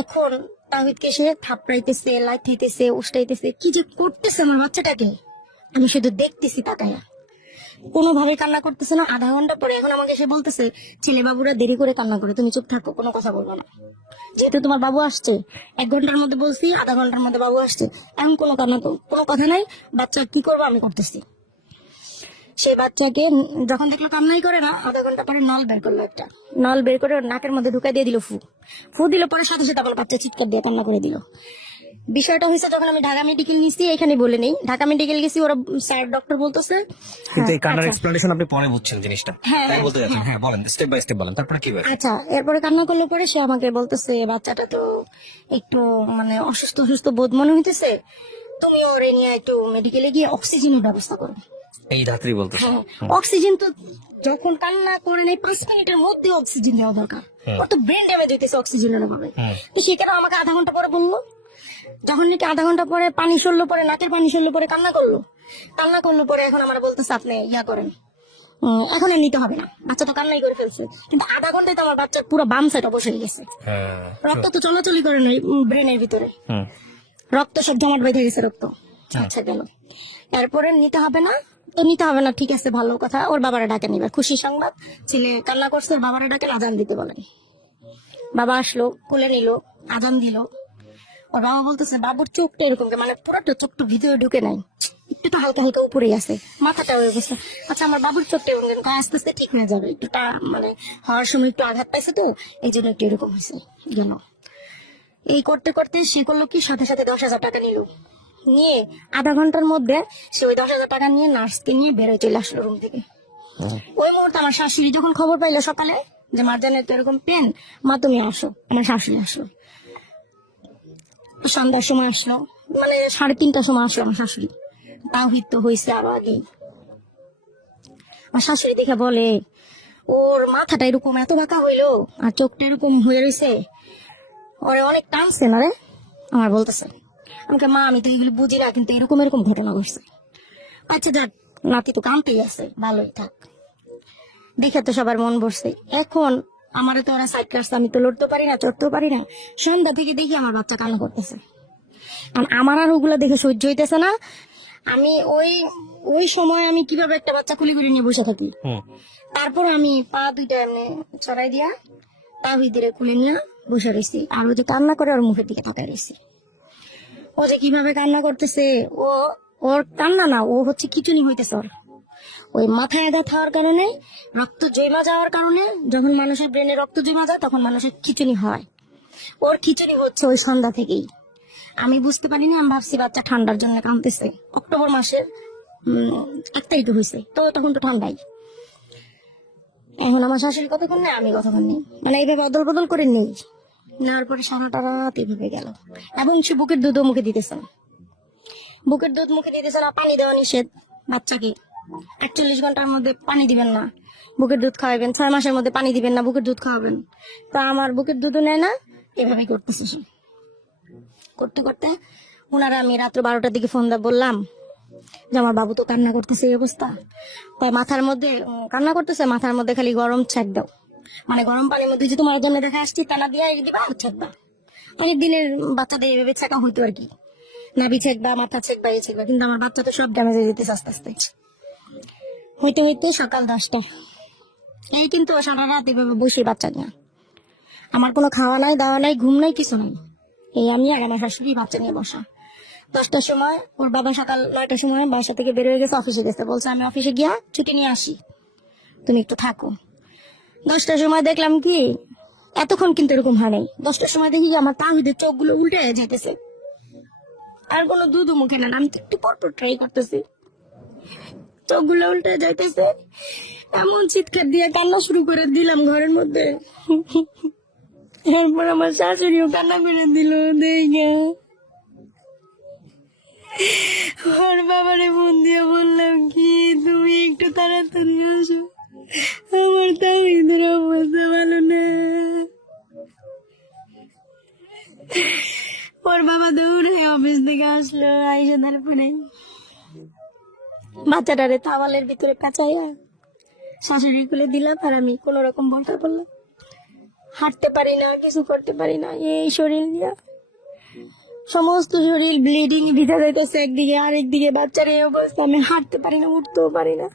এখন তাহিদকে সে থাপড়াইতেছে, লাইতেছে, উষ্টাইতেছে, কি যে করতেছে আমার বাচ্চাটাকে, আমি শুধু দেখতেছি তাকায়া, কোনোভাবে কান্না করতেছে না। আধা ঘন্টা পরে এখন আমাকে সে বলতেছে ছেলে বাবুরা দেরি করে কান্না করে, তুমি চুপ থাকো, কোনো কথা বলবো না, যেহেতু তোমার বাবু আসছে। 1 ঘন্টার মধ্যে বলছি, আধা ঘন্টার মধ্যে বাবু আসছে, এখন কোনো কান্না তো কোনো কথা নাই, বাচ্চা কি করবো আমি করতেছি। সেই বাচ্চাকে যখন দেখলো কান্নাই করে না, আধা ঘন্টা পরে নল বের করলো, একটা নল বের করে ওর নাকের মধ্যে ঢুকাই দিয়ে দিল, ফু দিল, পরে সাথে সাথে আমার বাচ্চা চিৎকার দিয়ে কান্না করে দিল। বিষয়টা হয়েছে যখন আমি ঢাকা মেডিকেল নিছি, এখানে বলে নেই, ঢাকা মেডিকেল গেছি, ওরা স্যার ডক্টর বলতেছে কিন্তু এই কান্নার এক্সপ্লেনেশন আপনি পরে বুঝছেন জিনিসটা, তাই বলতে যাচ্ছেন। হ্যাঁ বলেন, স্টেপ বাই স্টেপ বলেন, তারপরে কি হয়েছে? আচ্ছা, এরপরে কান্না করলে পরে সে আমাকে বলতেছে বাচ্চাটা তো একটু মানে অসুস্থ অসুস্থ বোধ মনে হইতেছে, তুমি ওরে নিয়ে একটু মেডিকেলে গিয়ে অক্সিজেনের ব্যবস্থা করো। এই ধাত্রী বলতেছে। হ্যাঁ, অক্সিজেন তো যখন কান্না করে নেই 5 মিনিটের মধ্যে অক্সিজেন দেওয়া দরকার, ওর তো ব্রেন ড্যামেজ হইতেছে অক্সিজেনের অভাবে। তো সে কেন আমাকে আধা ঘন্টা পরে বললো, যখন নাকি আধা ঘন্টা পরে পানি সরলো, পরে নাকের পানি সরলো, পরে কান্না করলো পরে এখন আমার বলতেছে আপনি ইয়া করেন, এখন আর নিতে হবে না, বাচ্চা তো কান্নাই করে ফেলছে। কিন্তু আধা ঘন্টায় তো আমার বাচ্চা পুরো বাম সাইড অবশ্যই হয়ে গেছে, রক্ত তো চলাচলই করে নাই ব্রেনের ভিতরে, রক্ত সব জমাট বেঁধে গেছে রক্ত। আচ্ছা গেল, এরপরে নিতে হবে না, তো নিতে হবে না, ঠিক আছে ভালো কথা। ওর বাবারা ডাকে নিবে, খুশি সংবাদ, ছেলে কান্না করছে, বাবারা ডাকে আজান দিতে বলেন। বাবা আসলো, কোলে নিল, আজান দিল। ওর বাবা বলতেছে বাবুর চোখটা এরকম, মানে পুরোটা চোখটা ভিতরে ঢুকে নাই, একটু তো হালকা হালকা উপরেই আছে, মাথাটা হয়ে গেছে। আচ্ছা আমার বাবুর চোখটা এরকম আস্তে আস্তে ঠিক হয়ে যাবে, একটু মানে হওয়ার সময় একটু আঘাত পাইছে তো এই জন্য একটু এরকম হয়েছে গেল। এই করতে করতে সে করলো কি, সাথে সাথে 10,000 টাকা নিল, নিয়ে আধা ঘন্টার মধ্যে সে ওই 10,000 টাকা নিয়ে নার্সকে নিয়ে বেরোয় চলে আসলো রুম থেকে। ওই মুহূর্তে আমার শাশুড়ি যখন খবর পাইলো সকালে যে মারজানের তো এরকম পেন, মা তুমি আসো, আমার শাশুড়ি আসলো। সন্ধ্যার সময় আসলো, মানে 3:30টার সময় আসলো আমার শাশুড়ি। তাওহিদ তো হয়েছে আরো আগে। আমার শাশুড়ি দেখে বলে, ওর মাথাটা এরকম এত বাঁকা হইলো আর চোখটা এরকম হয়ে রয়েছে, ওরে অনেক টানছে না রে। আমার বলতেছে, আমাকে মা আমি তো এগুলো বুঝি না, কিন্তু এরকম এরকম ঘটনা ঘটছে। আচ্ছা যাক, নাতি তো কামতেই আছে, ভালোই থাক। দেখে তো সবার মন বসছে। এখন আমারও তো ওরা সাইড কাটছে, আমি তো লড়তেও পারি না, চড়তেও পারি না। সন্ধ্যা থেকে দেখি আমার বাচ্চা কান্না করতেছে, আর আমার আর ওগুলা দেখে সহ্য হইতেছে না। আমি ওই ওই সময় আমি কিভাবে একটা বাচ্চা খুলি করে নিয়ে বসে থাকি। তারপর আমি পা দুইটা এমনি ছড়াই দিয়া তাহিদের খুলে নিয়ে বসে রয়েছি, আর ও যে কান্না করে ওর মুখের দিকে তাকায় রয়েছি। ও যে কিভাবে কান্না করতেছে, ওর কান্না না, ও হচ্ছে খিচুনি হইতেছে ওর। ওই মাথায় ব্যথা হওয়ার কারণে, রক্ত জমা যাওয়ার কারণে, যখন মানুষের ব্রেনে রক্ত জমা যায় তখন মানুষের খিচুনি হয়। ওর খিচুনি হচ্ছে ওই সন্ধ্যা থেকেই। আমি বুঝতে পারিনি, আমি ভাবছি বাচ্চা ঠান্ডার জন্য কাঁদতেছে। অক্টোবর মাসের 1 তারিখে হয়েছে, তো তখন তো ঠান্ডাই। এখন আমার শাশুড়ি কতক্ষণ নেই, আমি কতক্ষণ নেই, মানে এইভাবে অদল বদল করে নেই। নেওয়ার পরে সারাটা রাত এইভাবে গেল। এবং সে বুকের দুধও মুখে দিতেছে না, বুকের দুধ মুখে দিতেছে না। পানি দেওয়া নিষেধ বাচ্চাকে, 41 ঘন্টার মধ্যে পানি দিবেন না, বুকের দুধ খাওয়াবেন। 6 মাসের মধ্যে পানি দিবেন না, বুকের দুধ খাওয়াবেন। তা আমার বুকের দুধও নেয় না, এভাবেই করতেছে সে। করতে করতে ওনারা, আমি রাত্র 12টার দিকে ফোন দিয়ে বললাম যে আমার বাবু তো কান্না করতেছে, এই অবস্থা। তাই মাথার মধ্যে কান্না করতেছে, মাথার মধ্যে খালি গরম ছাক দাও, মানে গরম পানির মধ্যে যে তোমার জন্য দেখা আসছি তালা দিয়ে দিবা আর ছাকবা। অনেক দিনের বাচ্চাদের এভাবে ছাকা হইতো আর কি, নাভি ছেকবা, মাথা ছেকবা, এই ছেকবা। কিন্তু আমার বাচ্চা তো সব ড্যামেজ হয়ে যেতেছে আস্তে আস্তে। হইতে হইতে সকাল 10টা, এই কিন্তু সারা রাত এভাবে বসে বাচ্চা নিয়ে। আমার কোনো খাওয়া নাই, দাওয়া নাই, ঘুম নাই, কিছু নাই। এই আমি আর আমার শাশুড়ি বাচ্চা নিয়ে বসা। 10টার সময় ওর বাবা সকাল 9টার সময় বাসা থেকে বের হয়ে গেছে, অফিসে গেছে। বলছে আমি অফিসে গিয়া ছুটি নিয়ে আসি, তুমি একটু থাকো। 10টার সময় দেখলাম কি, এতক্ষণ কিন্তু এরকম হয় নাই। 10টার সময় দেখি আমার তাহিদের চোখগুলো উল্টে যেতেছে, আর কোনো দুধ মুখে না। আমি তো একটু পরপর ট্রাই করতেছি, চোখগুলো উল্টে যাইতেছে। এমন চিৎকার দিয়ে কান্না শুরু করে দিলাম ঘরের মধ্যে। এরপর আমার শাশুড়িও কান্না করে দিল দেখে। ওর বাবারে ফোন দিয়ে বললাম কি, তুমি একটু তাড়াতাড়ি আসো, আমার তাহিদের অবস্থা ভালো না। ওর বাবা দৌড়ে অফিস থেকে আসলো, আইসে তারপরে বাচ্চাটারে তাওয়ালের ভিতরে কাঁচাইয়া শাশুড়ি খুলে দিলাম। আর আমি কোন রকম বলতে পারলাম, হাঁটতে পারি না, কিছু করতে পারি না। এই শরীর নিয়ে সমস্ত শরীর ব্লিডিং ভিজা যাইতেছে একদিকে, আরেকদিকে বাচ্চার এই অবস্থা। আমি হাঁটতে পারি না, উঠতেও পারি না।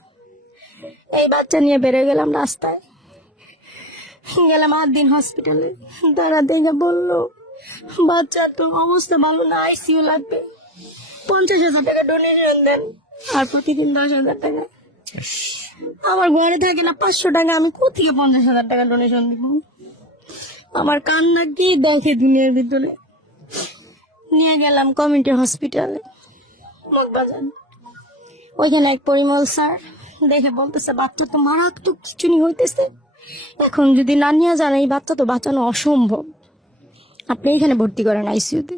এই বাচ্চা নিয়ে বেড়ে গেলাম রাস্তায়, গেলাম 8 দিন হসপিটালে। তারা দেখে বললো বাচ্চার তো অবস্থা ভালো না, আইসিইউ লাগবে। 50,000 টাকা ডোনেশন দেন, আর প্রতিদিন 10,000 টাকা। আমার ঘরে থাকে না 500 টাকা, আমি কোথেকে 50,000 টাকা ডোনেশন দিব? আমার কান্না কি দেখে দুনিয়ার ভিতরে। নিয়ে গেলাম কমিউনিটি হসপিটালে মগবাজার। ওইখানে এক পরিমল স্যার দেখে বলতেছে বাচ্চা তো মারাত্মক খিচুনি হইতেছে, এখন যদি না নিয়ে যান এই বাচ্চা তো বাঁচানো অসম্ভব, আপনি এখানে ভর্তি করেন আইসিইউতে।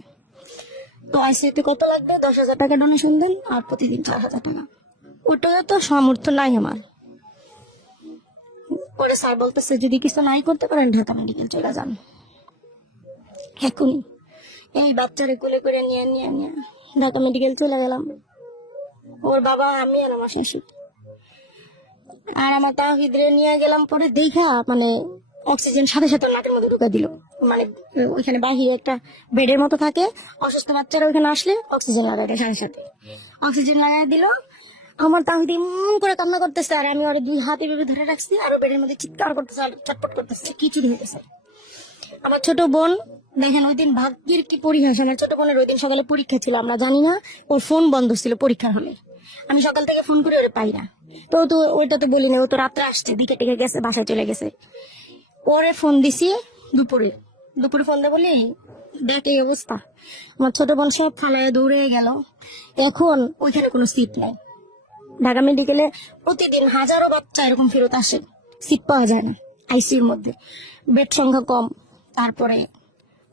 তো আইসিইউতে কত লাগবে? 10,000 টাকা ডোনেশন দেন, আর প্রতিদিন 4,000 টাকা। ওটাও তো সামর্থ্য নাই আমার। পরে স্যার বলতেছে যদি কিছু নাই করতে পারেন ঢাকা মেডিকেল চলে যান এখনই। এই বাচ্চারে কোলে করে নিয়ে নিয়ে নিয়ে ঢাকা মেডিকেল চলে গেলাম। ওর বাবা, আমি আর আমার শাশুড়ি। আর আমার তাহিদরে নিয়ে গেলাম, পরে দেখা মানে অক্সিজেন সাথে সাথে নাকের মধ্যে ঢুকা দিল। মানে ওইখানে বাহিরে একটা বেডের মতো থাকে, অসুস্থ বাচ্চারা ওইখানে আসলে অক্সিজেন লাগাই দেয়, সাথে সাথে অক্সিজেন লাগাই দিল। আমার তাহিদ এমন করে কান্না করতেছে, আর আমি ওর 2 হাত এভাবে ধরে রাখছি, আর ও বেডের মধ্যে চিৎকার করতেছে আর চটপট করতেছে, খিচুড়ি হইতেছে। আমার ছোট বোন দেখেন, ওই দিন ভাগ্যের কি পরিহাস, আমার ছোট বোনের ওই দিন সকালে পরীক্ষা ছিল, আমরা জানি না, ওর ফোন বন্ধ ছিল পরীক্ষার হলে। আমি সকাল থেকে ফোন করে ওরে পাই না, তো ওইটা তো বলি না, ও তো রাত্রে আসছে, দিকে টেকে গেছে, বাসায় চলে গেছে। ওরে ফোন দিছি দুপুরে ফোন দিয়ে বলি দেখ এই অবস্থা। আমার ছোট বোন সব ফালায় দৌড়ে গেল। এখন ওইখানে কোনো সিট নাই। ঢাকা মেডিকেলে প্রতিদিন হাজারো বাচ্চা এরকম ফেরত আসে, সিট পাওয়া যায় না আইসিইউর মধ্যে, বেড সংখ্যা কম। তারপরে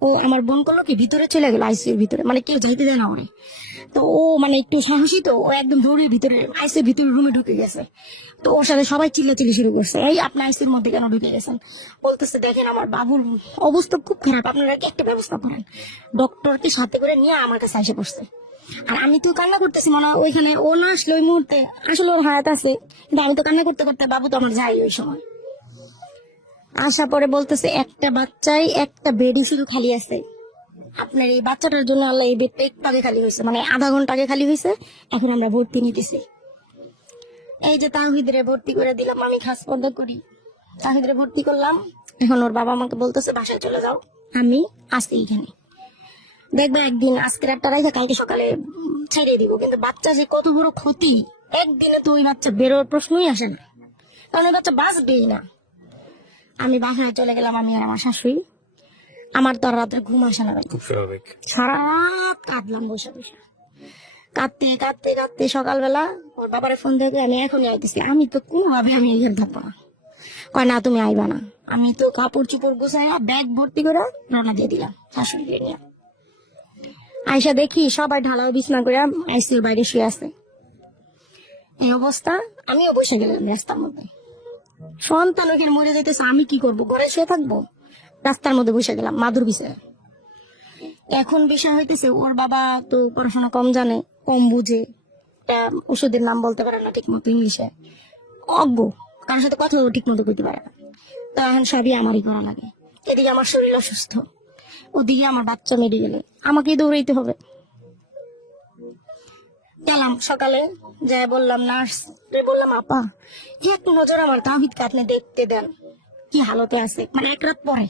ও আমার বোন করলো কি ভিতরে চলে গেল আইসিইউর ভিতরে, মানে কেউ যাইতে দেয় না ওরে। তো ও মানে একটু সাহসী, তো ও একদম দৌড়ে ভিতরে আইসিইউর ভিতরে রুমে ঢুকে গেছে। তো ওর সাথে সবাই চিল্লাচিল্লি শুরু করছে, এই আপনি আইসিইউর মধ্যে কেন ঢুকে গেছেন? বলতেছে দেখেন আমার বাবুর অবস্থা খুব খারাপ, আপনারা কি একটা ব্যবস্থা করেন। ডক্টরকে সাথে করে নিয়ে আমার কাছে এসে পড়ছে। আর আমি তো কান্না করতেছি, মনে হয় ওইখানে ও না আসলে ওই মুহূর্তে আসলে ওর হায়াত আছে, কিন্তু আমি তো কান্না করতে করতে, বাবু তো আমার যাই ওই সময়। আসা পরে বলতেছে একটা বাচ্চাই একটা বেডই শুধু খালি আছে, আপনার এই বাচ্চাটার জন্য আল্লাহ এই বেডটা একটু আগে খালি হয়েছে, মানে আধা ঘন্টা আগে খালি হয়েছে, এখন আমরা ভর্তি নিতেছি। এই যে তাহিদরে ভর্তি করে দিলাম, আমি খাস পর্দা করি, তাহিদরে ভর্তি করলাম। এখন ওর বাবা আমাকে বলতেছে বাসায় চলে যাও, আমি আসি এখানে, দেখবে একদিন আজকের একটা রাইখা কালকে সকালে ছেড়ে দিব। কিন্তু বাচ্চা যে কত বড় ক্ষতি, একদিনে তো ওই বাচ্চা বেরোর প্রশ্নই আসে না, কারণ ওই বাচ্চা বাঁচবেই না। আমি বাসায় চলে গেলাম, আমি আর আমার শাশুড়ি। আমার তো আর রাত্রে ঘুম আসে না ভাই, খুব স্বাভাবিক। সারা রাত কাঁদলাম বসে বসে, কাঁদতে কাঁদতে কাঁদতে সকালবেলা ওর বাবারে ফোন থেকে আমি এখনই আইতেছি, আমি তো কোনোভাবে আমি এখানে থাকবো না। কয় না তুমি আইবা না। আমি তো কাপড় চুপড় গুছাই ব্যাগ ভর্তি করে রওনা দিয়ে দিলাম শাশুড়িকে নিয়ে। আয়সা দেখি সবাই ঢালাও বিছনা করে আইসিইউর বাইরে শুয়ে আছে। এই অবস্থা, আমিও বসে গেলাম রাস্তার মধ্যে। সন্তান ওখানে মরে যাইতেছে, আমি কি করব? ঘরে শুয়ে থাকবো? রাস্তার মধ্যে বসে গেলাম মাদুর বিছায়। এখন বিষয় হইতেছে ওর বাবা তো পড়াশোনা কম জানে, কম বুঝে, ওষুধের নাম বলতে পারে না ঠিক মতো ইংলিশে, অজ্ঞ, কারোর সাথে কথাও ঠিক মতো বলতে পারে না। তো এখন সবই আমারই করা লাগে। এদিকে আমার শরীর অসুস্থ, ওদিকে আমার বাচ্চা মেডিকেলে, আমাকেই দৌড়াইতে হবে। গেলাম সকালে, যাই বললাম নার্স বললাম আপা এক নজর আমার তাহিদকে আপনি দেখতে দেন, কি হালতে আছে। মানে এক রাত পরে,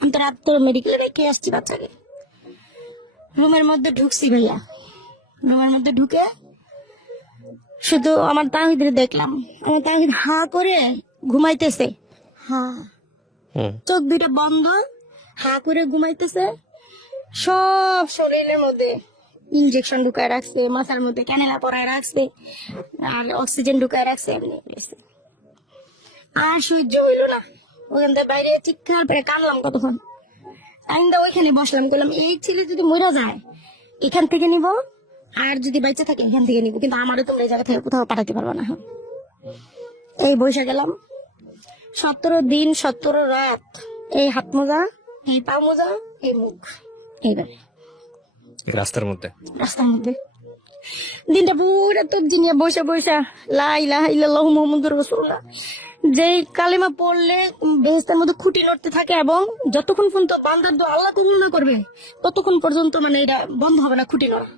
আমি তো রাত করে মেডিকেলে রেখে আসছি বাচ্চাকে। রুমের মধ্যে ঢুকছি ভাইয়া, রুমের মধ্যে ঢুকে শুধু আমার তাহিদের দেখলাম, আমার তাহিদ হা করে ঘুমাইতেছে, হা, চোখ দুইটা বন্ধ, হা করে ঘুমাইতেছে। সব শরীরের মধ্যে ইনজেকশন ঢুকায় রাখছে, মাথার মধ্যে ক্যানেলা পরায় রাখছে, আর অক্সিজেন ঢুকায় রাখছে, এমনি করেছে। আর সহ্য হইলো না, ওখান থেকে বাইরে চিৎকার পেরে কানলাম কতক্ষণ। আমি তো ওইখানে বসলাম, বললাম এই ছেলে যদি মরে যায় এখান থেকে নিব, আর যদি বাইচে থাকে এখান থেকে নিব, কিন্তু আমারও তোমরা এই জায়গা থেকে কোথাও পাঠাতে পারবো না। এই বসে গেলাম 17 দিন 17 রাত, এই হাত মোজা, এই পা মোজা, এই মুখ, এইভাবে রাস্তার মধ্যে দিনটা পুরো তবজি নিয়ে বসে বসে লা ইলাহা ইল্লাল্লাহু মুহাম্মাদুর রাসূলুল্লাহ যেই কালেমা পড়লে বেহেশতের মধ্যে খুঁটি নড়তে থাকে, এবং যতক্ষণ পর্যন্ত বান্দার দোয়া আল্লাহ কবুল না করবে ততক্ষণ পর্যন্ত মানে এটা বন্ধ হবে না, খুঁটি নড়া।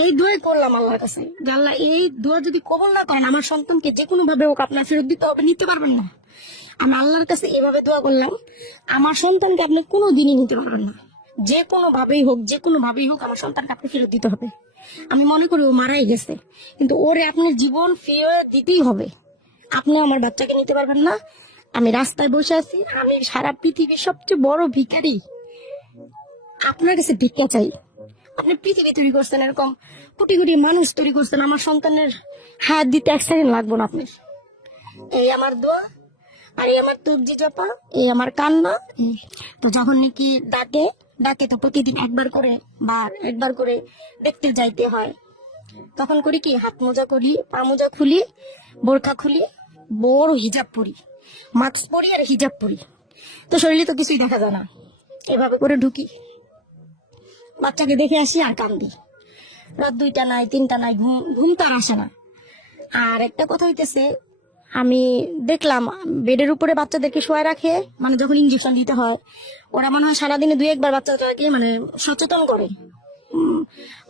এই দোয়াই করলাম আল্লাহর কাছে, যে আল্লাহ এই দোয়া যদি কবুল না করেন আমার সন্তানকে যে কোনো ভাবে হোক আপনার ফেরত দিতে হবে, নিতে পারবেন না। আমি আল্লাহর কাছে এভাবে দোয়া করলাম, আমার সন্তানকে আপনি কোনো দিনই নিতে পারবেন না, যে কোনো ভাবেই হোক, যে কোনো ভাবেই হোক আমার সন্তানকে আপনি ফেরত দিতে হবে। আমি মনে করি ও মারাই গেছে, কিন্তু ওরে আপনার জীবন ফেরত দিতেই হবে। আপনি আমার বাচ্চাকে নিতে পারবেন না, আমি রাস্তায় বসে আছি, আমি সারা পৃথিবীর সবচেয়ে বড় ভিখারি, আপনার কাছে ভিক্ষা চাই। আপনি পৃথিবী তৈরি করছেন, এরকম কোটি কোটি মানুষ তৈরি করছেন, আমার সন্তানের হাত দিতে 1 সেকেন্ড লাগবো না আপনার। এই আমার দোয়া, আর এই আমার তবজি চাপা, এই আমার কান্না। তো যখন নাকি ডাকে তো প্রতিদিন একবার করে দেখতে যাইতে হয়, তখন করি কি হাত মোজা করি, পা মোজা খুলি, বোরখা খুলি, বড় হিজাব পরি, মাস্ক পরি আর হিজাব পরি, তো শরীরে তো কিছুই দেখা যায় না, এভাবে করে ঢুকি, বাচ্চাকে দেখে আসি আর কান্দি। রাত 2টা নাই 3টা নাই, ঘুম তার আসে না। আর একটা কথা হইতেছে, আমি দেখলাম বেডের উপরে বাচ্চাদেরকে শোয়া রাখে, মানে যখন ইঞ্জেকশন দিতে হয় ওরা মনে হয় সারাদিনে 2-1 বার বাচ্চাটাকে মানে সচেতন করে,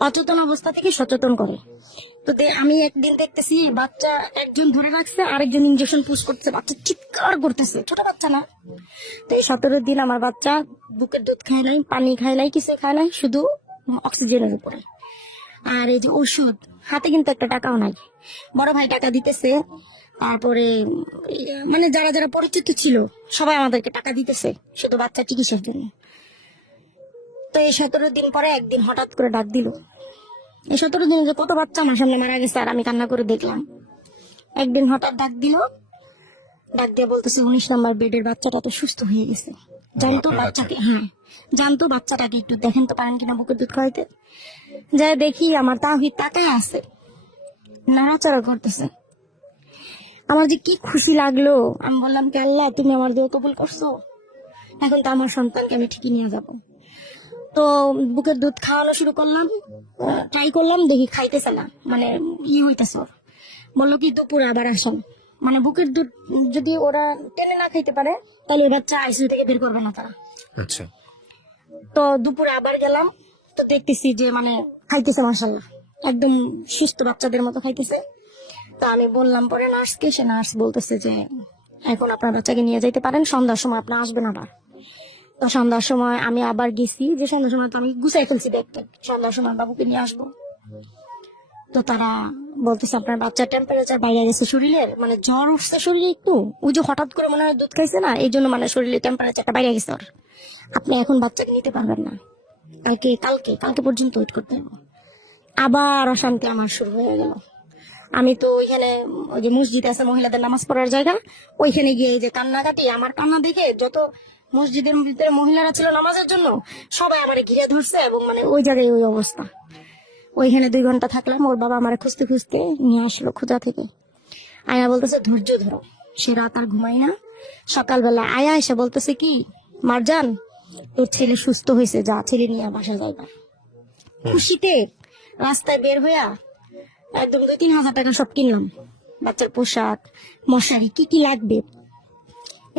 অচেতন অবস্থা থেকে সচেতন করে। তো আমি একদিন দেখতেছি বাচ্চা একজন ধরে রাখছে, আরেকজন ইঞ্জেকশন পুশ করতেছে, বাচ্চা চিৎকার করতেছে, ছোট বাচ্চা না। তো এই 17 দিন আমার বাচ্চা বুকের দুধ খায় নাই, পানি খায় নাই, কিছু খায় নাই, শুধু অক্সিজেনের উপরে। আর এই যে ওষুধ, হাতে কিন্তু একটা টাকাও নাই, বড় ভাই টাকা দিতেছে, তারপরে মানে যারা যারা পরিচিত ছিল সবাই আমাদেরকে টাকা দিতেছে শুধু বাচ্চা চিকিৎসার জন্য। তো এই 17 দিন পরে একদিন হঠাৎ করে ডাক দিল। এই 17 দিনে যে কত বাচ্চা আমার সামনে মারা গেছে আর আমি কান্না করে দেখলাম। একদিন হঠাৎ ডাক দিল, ডাক দিয়ে বলতেছে 19 নম্বর বেডের বাচ্চাটা তো সুস্থ হয়ে গেছে। জানতো আপনার বাচ্চাকে, হ্যাঁ জানতো বাচ্চাটাকে একটু দেখেন তো পারেন কিনা বুকের দুধ খাওয়াইতে। যাই দেখি আমার তাহিদ তাকায় আছে, নাড়াচাড়া করতেছে। আমার যে কি খুশি লাগলো, আমি বললাম কি আল্লাহ তুমি আমার দোয়া কবুল করছো, এখন তো আমার সন্তানকে আমি ঠিকই নিয়ে যাব। তো বুকের দুধ খাওয়ানো শুরু করলাম, ট্রাই করলাম, দেখি খাইতেছে না, মানে হইতেছে ওর। বললো কি দুপুরে আবার আসেন, মানে বুকের দুধ যদি ওরা টেনে না খাইতে পারে তাহলে ওই বাচ্চা আইসিইউ থেকে বের করবে না তারা। আচ্ছা, তো দুপুরে আবার গেলাম, তো দেখতেছি যে মানে খাইতেছে মাশাআল্লাহ, একদম সুস্থ বাচ্চাদের মতো খাইতেছে। তো আমি বললাম পরে নার্সকে, সে নার্স বলতেছে যে এখন আপনার বাচ্চাকে নিয়ে যাইতে পারেন, সন্ধ্যার সময় আপনি আসবেন আবার। তো সন্ধ্যার সময় আমি আবার গেছি, যে সন্ধ্যার সময় তো আমি গুছাই ফেলছি দেখতে, সন্ধ্যার সময় বাবুকে নিয়ে আসবো। তো তারা বলতেছে আপনার বাচ্চার টেম্পারেচার বাইরে গেছে শরীরের, মানে জ্বর উঠছে শরীরে একটু, ওই যে হঠাৎ করে মনে হয় দুধ খাইছে না, এই জন্য মানে শরীরে টেম্পারেচারটা বাইরে গেছে ওর। আপনি এখন বাচ্চাকে নিতে পারবেন না, কালকে কালকে কালকে পর্যন্ত ওয়েট করতে হবে। আবার অশান্তি আমার শুরু হয়ে গেল। আমি তো ওইখানে ওই যে মসজিদ আছে মহিলাদের নামাজ পড়ার জায়গা, ওইখানে গিয়ে এই যে কান্নাকাটি, আমার কান্না দেখে যত মসজিদের ভিতরে মহিলারা ছিল নামাজের জন্য সবাই আমার ঘিরে ধরছে, এবং মানে ওই জায়গায় ওই অবস্থা। ওইখানে 2 ঘন্টা থাকলাম, ওর বাবা আমার খুঁজতে খুঁজতে নিয়ে আসলো খোঁজা থেকে। আয়া বলতেছে ধৈর্য ধরো, সে রাত আর ঘুমাই না। সকালবেলা আয়া এসে বলতেছে কি মারজান তোর ছেলে সুস্থ হয়েছে, যা ছেলে নিয়ে বাসা যাইবা। খুশিতে রাস্তায় বের হইয়া একদম 2-3 হাজার টাকা সব কিনলাম, বাচ্চার পোশাক মশারি কি কি লাগবে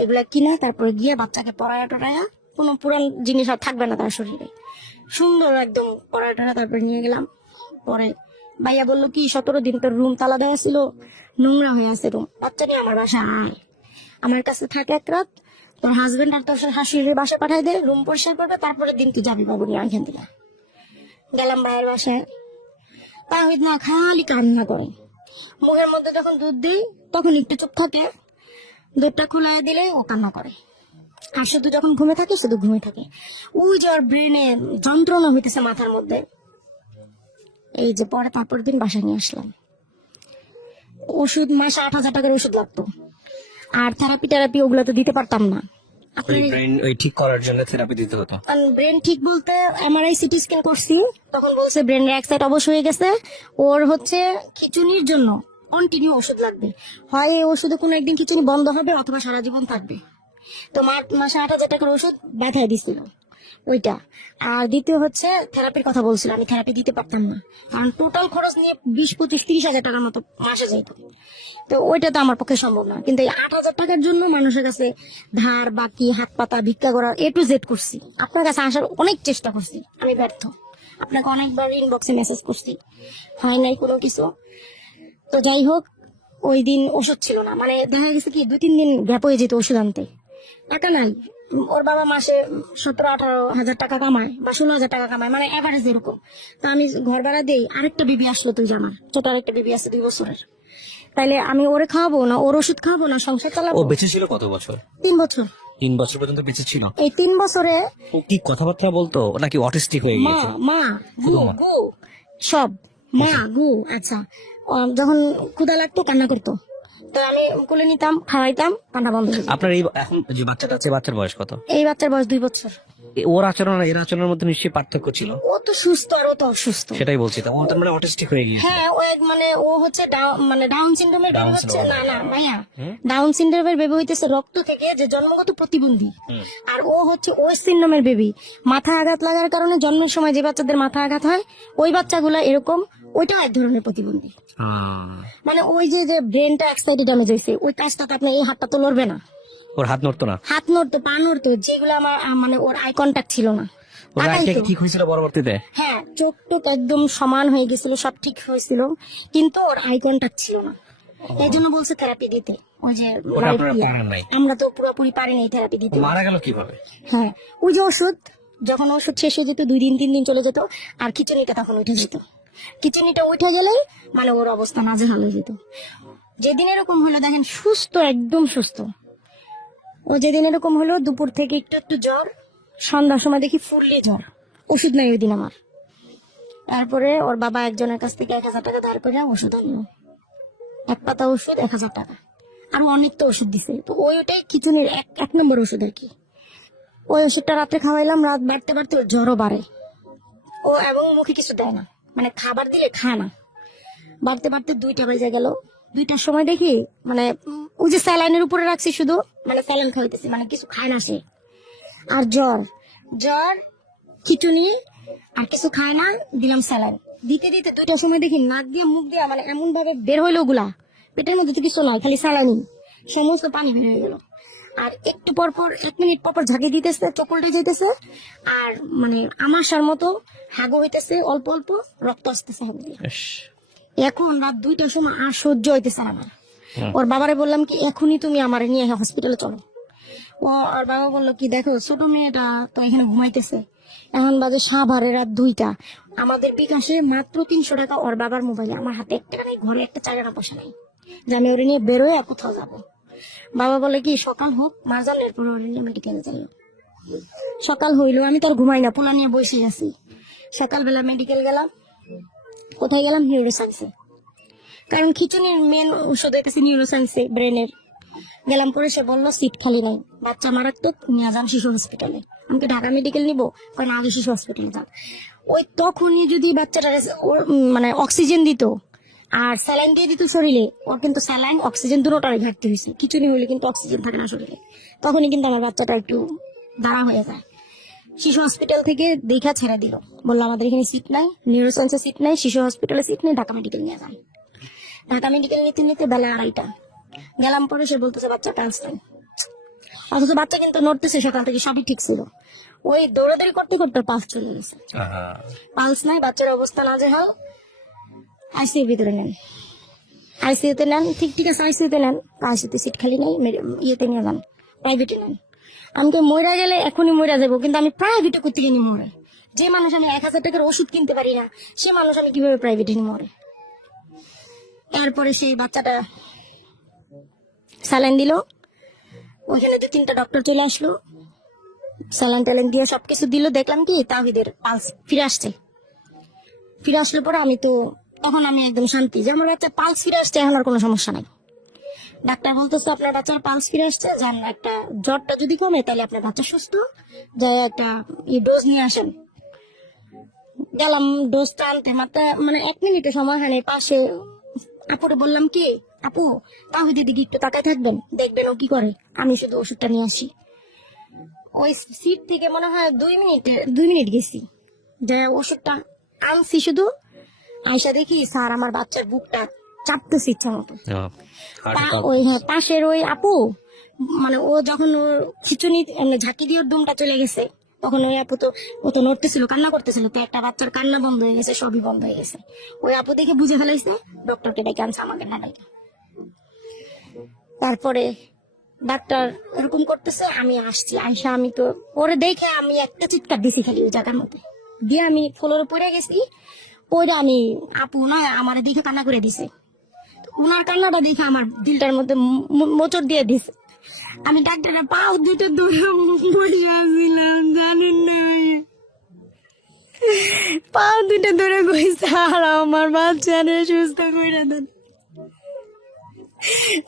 এগুলা কিনা, তারপরে গিয়ে বাচ্চাকে পড়ায়া টড়ায়া, কোনো পুরান জিনিস আর থাকবে না তার শরীরে, সুন্দর একদম পড়ায়া টড়া তারপরে নিয়ে গেলাম। পরে ভাইয়া বললো কি 17 দিন তোর রুম তালা দেওয়া ছিল, নোংরা হয়ে আছে রুম, বাচ্চা নিয়ে আমার বাসা আয়, আমার কাছে থাকে এক রাত, তোর হাজবেন্ড আর তোর শাশুড়ির বাসা পাঠাই দে, রুম পরিষ্কার করবে, তারপরে দিন তুই যাবি বাবু নিয়ে এখান থেকে। গেলাম ভাইয়ের বাসায়, তাহিদ না খালি কান্না করে, মুখের মধ্যে যখন দুধ দিই তখন একটু চুপ থাকে, দুধটা খোলা দিলে ও কান্না করে, আর শুধু যখন ঘুমে থাকে শুধু ঘুমে থাকে। ওই যে ওর ব্রেনে যন্ত্রণা হইতেছে মাথার মধ্যে। এই যে পরে তারপর দিন বাসায় নিয়ে আসলাম, ওষুধ মাসে 8,000 টাকার ওষুধ লাগতো, আর থেরাপি ওগুলো তো দিতে পারতাম না। ওই ব্রেন ওই ঠিক করার জন্য থেরাপি দিতে হতো। ব্রেন ঠিক বলতে এমআরআই সিটি স্ক্যান করছি, তখন বলছে ব্রেনের এক সাইড অবশ হয়ে গেছে, ওর হচ্ছে খিচুনির জন্য কন্টিনিউ ওষুধ লাগবে, হয় এই ওষুধে কোনো একদিন খিচুনি বন্ধ হবে অথবা সারা জীবন থাকবে। তো মাসে 8,000 টাকার ওষুধ ব্যথায় দিছিল ওইটা। আর দ্বিতীয় হচ্ছে থেরাপির কথা বলছিল, আমি থেরাপি দিতে পারতাম না, কারণ টোটাল খরচ নিয়ে 20-25-30 হাজার টাকার মতো মাসে যাইত। তো ওইটা তো আমার পক্ষে সম্ভব না, কিন্তু এই 8,000 টাকার জন্য মানুষের কাছে ধার বাকি হাত পাতা ভিক্ষা করার A to Z করছি, আপনার কাছে আসার অনেক চেষ্টা করছি, আমি ব্যর্থ। আপনাকে অনেকবার ইনবক্সে মেসেজ করছি, হয় নাই কোনো কিছু। তো যাই হোক, ওই দিন ওষুধ ছিল না, মানে দেখা গেছে কি 2-3 দিন গ্যাপ হয়ে যেত ওষুধ আনতে, টাকা নাই। ওর বাবা মাসে 17-18 হাজার টাকা কামায় বা 16,000 টাকা কামায়, মানে এভারেজ এরকম। তো আমি ঘর ভাড়া দেই, আরেকটা বেবি আসলো, তুই আমার ছোট আরেকটা বেবি আছে 2 বছরের, তাইলে আমি ওরে খাওয়াবো না, ওর ওষুধ খাওয়াবো না, সংসার ও চালাবো। বেঁচে ছিল কত বছর? 3 বছর। 3 বছর পর্যন্ত বেঁচে ছিল। এই 3 বছরে ও কি কথাবার্তা বলতো নাকি অটিস্টিক হয়ে মা গিয়েছে? মা গু গু সব মা গু। আচ্ছা, যখন ক্ষুধা লাগতো কান্না করতো, তো আমি কোলে নিতাম, খাওয়াইতাম, কান্না বন্ধ হয়ে যেত। আপনার এই এখন যে বাচ্চাটা আছে, বাচ্চার বয়স কত? এই বাচ্চার বয়স 2 বছর। ওর আচরণ আর এর আচরণের মধ্যে নিশ্চয়ই পার্থক্য ছিল। ও তো সুস্থ আর ও তো অসুস্থ। সেটাই বলছি, তো ও তো মানে অটিস্টিক হয়ে গিয়েছে। হ্যাঁ, ও মানে ও হচ্ছে মানে ডাউন সিনড্রোমের বেবি Down হচ্ছে, syndrome। না না ভাইয়া, ডাউন সিনড্রোমের বেবি হইতেছে রক্ত থেকে যে জন্মগত প্রতিবন্ধী, আর ও হচ্ছে ওই সিনড্রোমের বেবি, মাথা আঘাত লাগার কারণে জন্মের সময় যে বাচ্চাদের মাথা আঘাত হয় ওই বাচ্চাগুলো এরকম, ওইটাও এক ধরনের প্রতিবন্ধী। মানে ওই যে যে ব্রেনটা এক সাইডে ড্যামেজ হয়েছে, ওই কাজটা তো আপনার এই হাতটা তো লড়বে না, ওর হাত নড়তো না? হাত নড়তো, পা নড়তো, যেগুলো আমার মানে ওর আই কন্ট্যাক্ট ছিল না। ওর তাকাইতো। আইটা ঠিক হয়েছিল পরবর্তীতে? হ্যাঁ, চোখ টোক একদম সমান হয়ে গেছিল, সব ঠিক হয়েছিল, কিন্তু ওর আই কন্ট্যাক্ট ছিল না, এই জন্য বলছে থেরাপি দিতে। ওই যে ওটা আপনারা পারেন নাই? আমরা তো পুরোপুরি পারি নাই থেরাপি দিতে। মারা গেল কিভাবে? হ্যাঁ, ওই যে ওষুধ, যখন ওষুধ শেষ হয়ে যেত 2 দিন 3 দিন চলে যেত, আর খিচুনিটা তখন উঠে যেত, খিচুনিটা উঠে গেলে মানে ওর অবস্থা নাজেহাল হয়ে যেত। যেদিন এরকম হলো দেখেন, সুস্থ একদম সুস্থ, ও যেদিন এরকম হলো দুপুর থেকে একটু একটু জ্বর, সন্ধ্যার সময় দেখি ফুললি জ্বর, ওষুধ নাই ওই দিন আমার। তারপরে ওর বাবা একজনের কাছ থেকে 1,000 টাকা ধার করে ওষুধ আনলো, এক পাতা ওষুধ 1,000 টাকা, আর অনেক তো ওষুধ দিছে। তো ওইটাই খিচুনির এক নম্বর ওষুধ আর কি। ওই ওষুধটা রাত্রে খাওয়াইলাম, রাত বাড়তে বাড়তে ওর জ্বরও বাড়ে। ও এবং মুখে কিছু দেয় না, মানে খাবার দিলে খায় না। বাড়তে বাড়তে 2টা বেজে গেল। 2টার সময় দেখি মানে ওই যে স্যালাইনের উপরে রাখছি শুধু, মানে স্যালাইন খাওয়াইতেছি, মানে কিছু খায় না সে। আর জ্বর জ্বর খিচুনি, আর কিছু খায় না, দিলাম স্যালাইন। দিতে দিতে 2টার সময় দেখি নাক দিয়ে মুখ দিয়ে মানে এমন ভাবে বের হইলো ওগুলা, পেটের মধ্যে তো কিছু নয়, খালি স্যালাইন, সমস্ত পানি বের হয়ে গেল। আর একটু পর পর 1 মিনিট পর পর ঝাঁকি দিতেছে, চকলটে যাইতেছে, আর মানে আমাশার মতো হাগো হইতেছে, অল্প অল্প রক্ত আসতেছে হাগু দিয়ে। ইস, এখন রাত 2টার সময় আর সহ্য হইতেছে না আমার। ওর বাবারে বললাম কি এখনই তুমি আমারে নিয়ে হসপিটালে চলো। আর বাবা বললো কি দেখো ছোট মেয়েটা তো এখানে ঘুমাইতেছে, এখন বাজে সাভারে রাত 2টা, আমাদের বিকাশে মাত্র 300 টাকা ওর বাবার মোবাইলে, আমার হাতে 1 টাকা নেই, ঘরে একটা 4 আনা পয়সা নাই যে আমি ওরে নিয়ে বেরোয় আর কোথাও যাবো। বাবা বলে কি সকাল হোক মা জান, এরপর ওরে নিয়ে মেডিকেলে যাইও। সকাল হইলো, আমি তো আর ঘুমাই না, পোলা নিয়ে বসে আছি। সকালবেলা মেডিকেল গেলাম। কোথায় গেলাম? নিউরোসায়েন্সে, কারণ খিচুনির মেন ওষুধ হইতেছে নিউরোসায়েন্সে, ব্রেনের। গেলাম পরে সে বললো সিট খালি নাই, বাচ্চা মারাত্মক, নিয়ে যান শিশু হসপিটালে। আমাকে ঢাকা মেডিকেল নিবো, কারণ আগে শিশু হসপিটালে যান। ওই তখনই যদি বাচ্চাটা মানে অক্সিজেন দিত আর স্যালাইন দিয়ে দিত শরীরে, ওর কিন্তু স্যালাইন অক্সিজেন দুটোটারই ঘাটতি হয়েছে। খিচুনি হইলে কিন্তু অক্সিজেন থাকে না শরীরে, তখনই কিন্তু আমার বাচ্চাটা একটু দাঁড়া হয়ে যায়। শিশু হসপিটাল থেকে দেখা ছেড়ে দিল, বললো আমাদের এখানে সিট নাই, নিউরোসায়েন্সে সিট নাই, শিশু হসপিটালে সিট নেই, ঢাকা মেডিকেল নিয়ে যান। ঢাকা মেডিকেল নিতে নিতে বেলা 2:30 গেলাম, পরে সে বলতেছে বাচ্চা পালস নাই। অথচ বাচ্চা কিন্তু নড়তেছে, সকাল থেকে সবই ঠিক ছিল। ওই দৌড়াদৌড়ি করতে করতে পালস চলে গেছে। আহা, পালস নাই, বাচ্চার অবস্থা নাজেহাল। আইসিইউ ভিতরে নেন, আইসিইউতে নেন, ঠিক আছে আইসিইউতে নেন, আইসিইউতে সিট খালি নাই, ইয়েতে নিয়ে যান, প্রাইভেটে নেন। আমাকে মইরা গেলে এখনই মইরা যাবো, কিন্তু আমি প্রাইভেটে করতে গিয়ে মরে। যে মানুষ আমি 1,000 টাকার ওষুধ কিনতে পারি না, সে মানুষ আমি কিভাবে প্রাইভেটে নিয়ে মরে। এরপরে সেই বাচ্চাটা স্যালাইন দিল, ওইখানে 2-3টা ডক্টর চলে আসলো, স্যালাইন ট্যালাইন দিয়ে সবকিছু দিল। দেখলাম কি তাহিদের পালস ফিরে আসছে। ফিরে আসলে পরে আমি তো তখন আমি একদম শান্তি যে আমার বাচ্চার পালস ফিরে আসছে, এখন আর কোনো সমস্যা নাই। ডাক্তার বলতেছে আপনার বাচ্চার পালস ফিরে আসছে, যান একটা জ্বরটা যদি কমে তাহলে আপনার বাচ্চা সুস্থ, যাই একটা ডোজ নিয়ে আসেন। গেলাম ডোজটা আনতে, মাত্র মানে 1 মিনিটে সময় হয় নাই। পাশে আপুরে বললাম কি আপু তাহিদের দিকে একটু তাকায় থাকবেন, দেখবেন ও কি করে, আমি শুধু ওষুধটা নিয়ে আসি। ওই সিট থেকে মনে হয় 2 মিনিট গেছি, যে ওষুধটা আনছি শুধু, আইসা দেখি স্যার আমার বাচ্চার বুকটা চাপতেছে ইচ্ছা মতো। ওই পাশের ওই আপু, মানে ও যখন ওর খিচুনি ঝাঁকি দিয়ে ওর দুমটা চলে গেছে, তখন ওই আপু তো ও তো নড়তেছিল, কান্না করতেছিল, তো একটা বাচ্চার কান্না বন্ধ হয়ে গেছে, সবই বন্ধ হয়ে গেছে। ওই আপু দেখে বুঝে ফেলাইছে, ডক্টরকে ডেকে আনছে, আমাকে না ডেকে। তারপরে ডাক্তার এরকম করতেছে, আমি আসছি, আইসা আমি তো ওরে দেখে আমি একটা চিৎকার দিছি খালি ওই জায়গার মধ্যে দিয়ে, আমি ফ্লোরে পড়ে গেছি। পরে আমি আপু না আমার দেখে কান্না করে দিছে, ওনার কান্নাটা দেখে আমার দিলটার মধ্যে মোচড় দিয়ে দিছে। আমি ডাক্তারের পাও দুটো দূরে বসে আসছিলাম, জানেন না পাও দুটো দূরে গইছে, আর আমার বাচ্চারে সুস্থ করে দেন।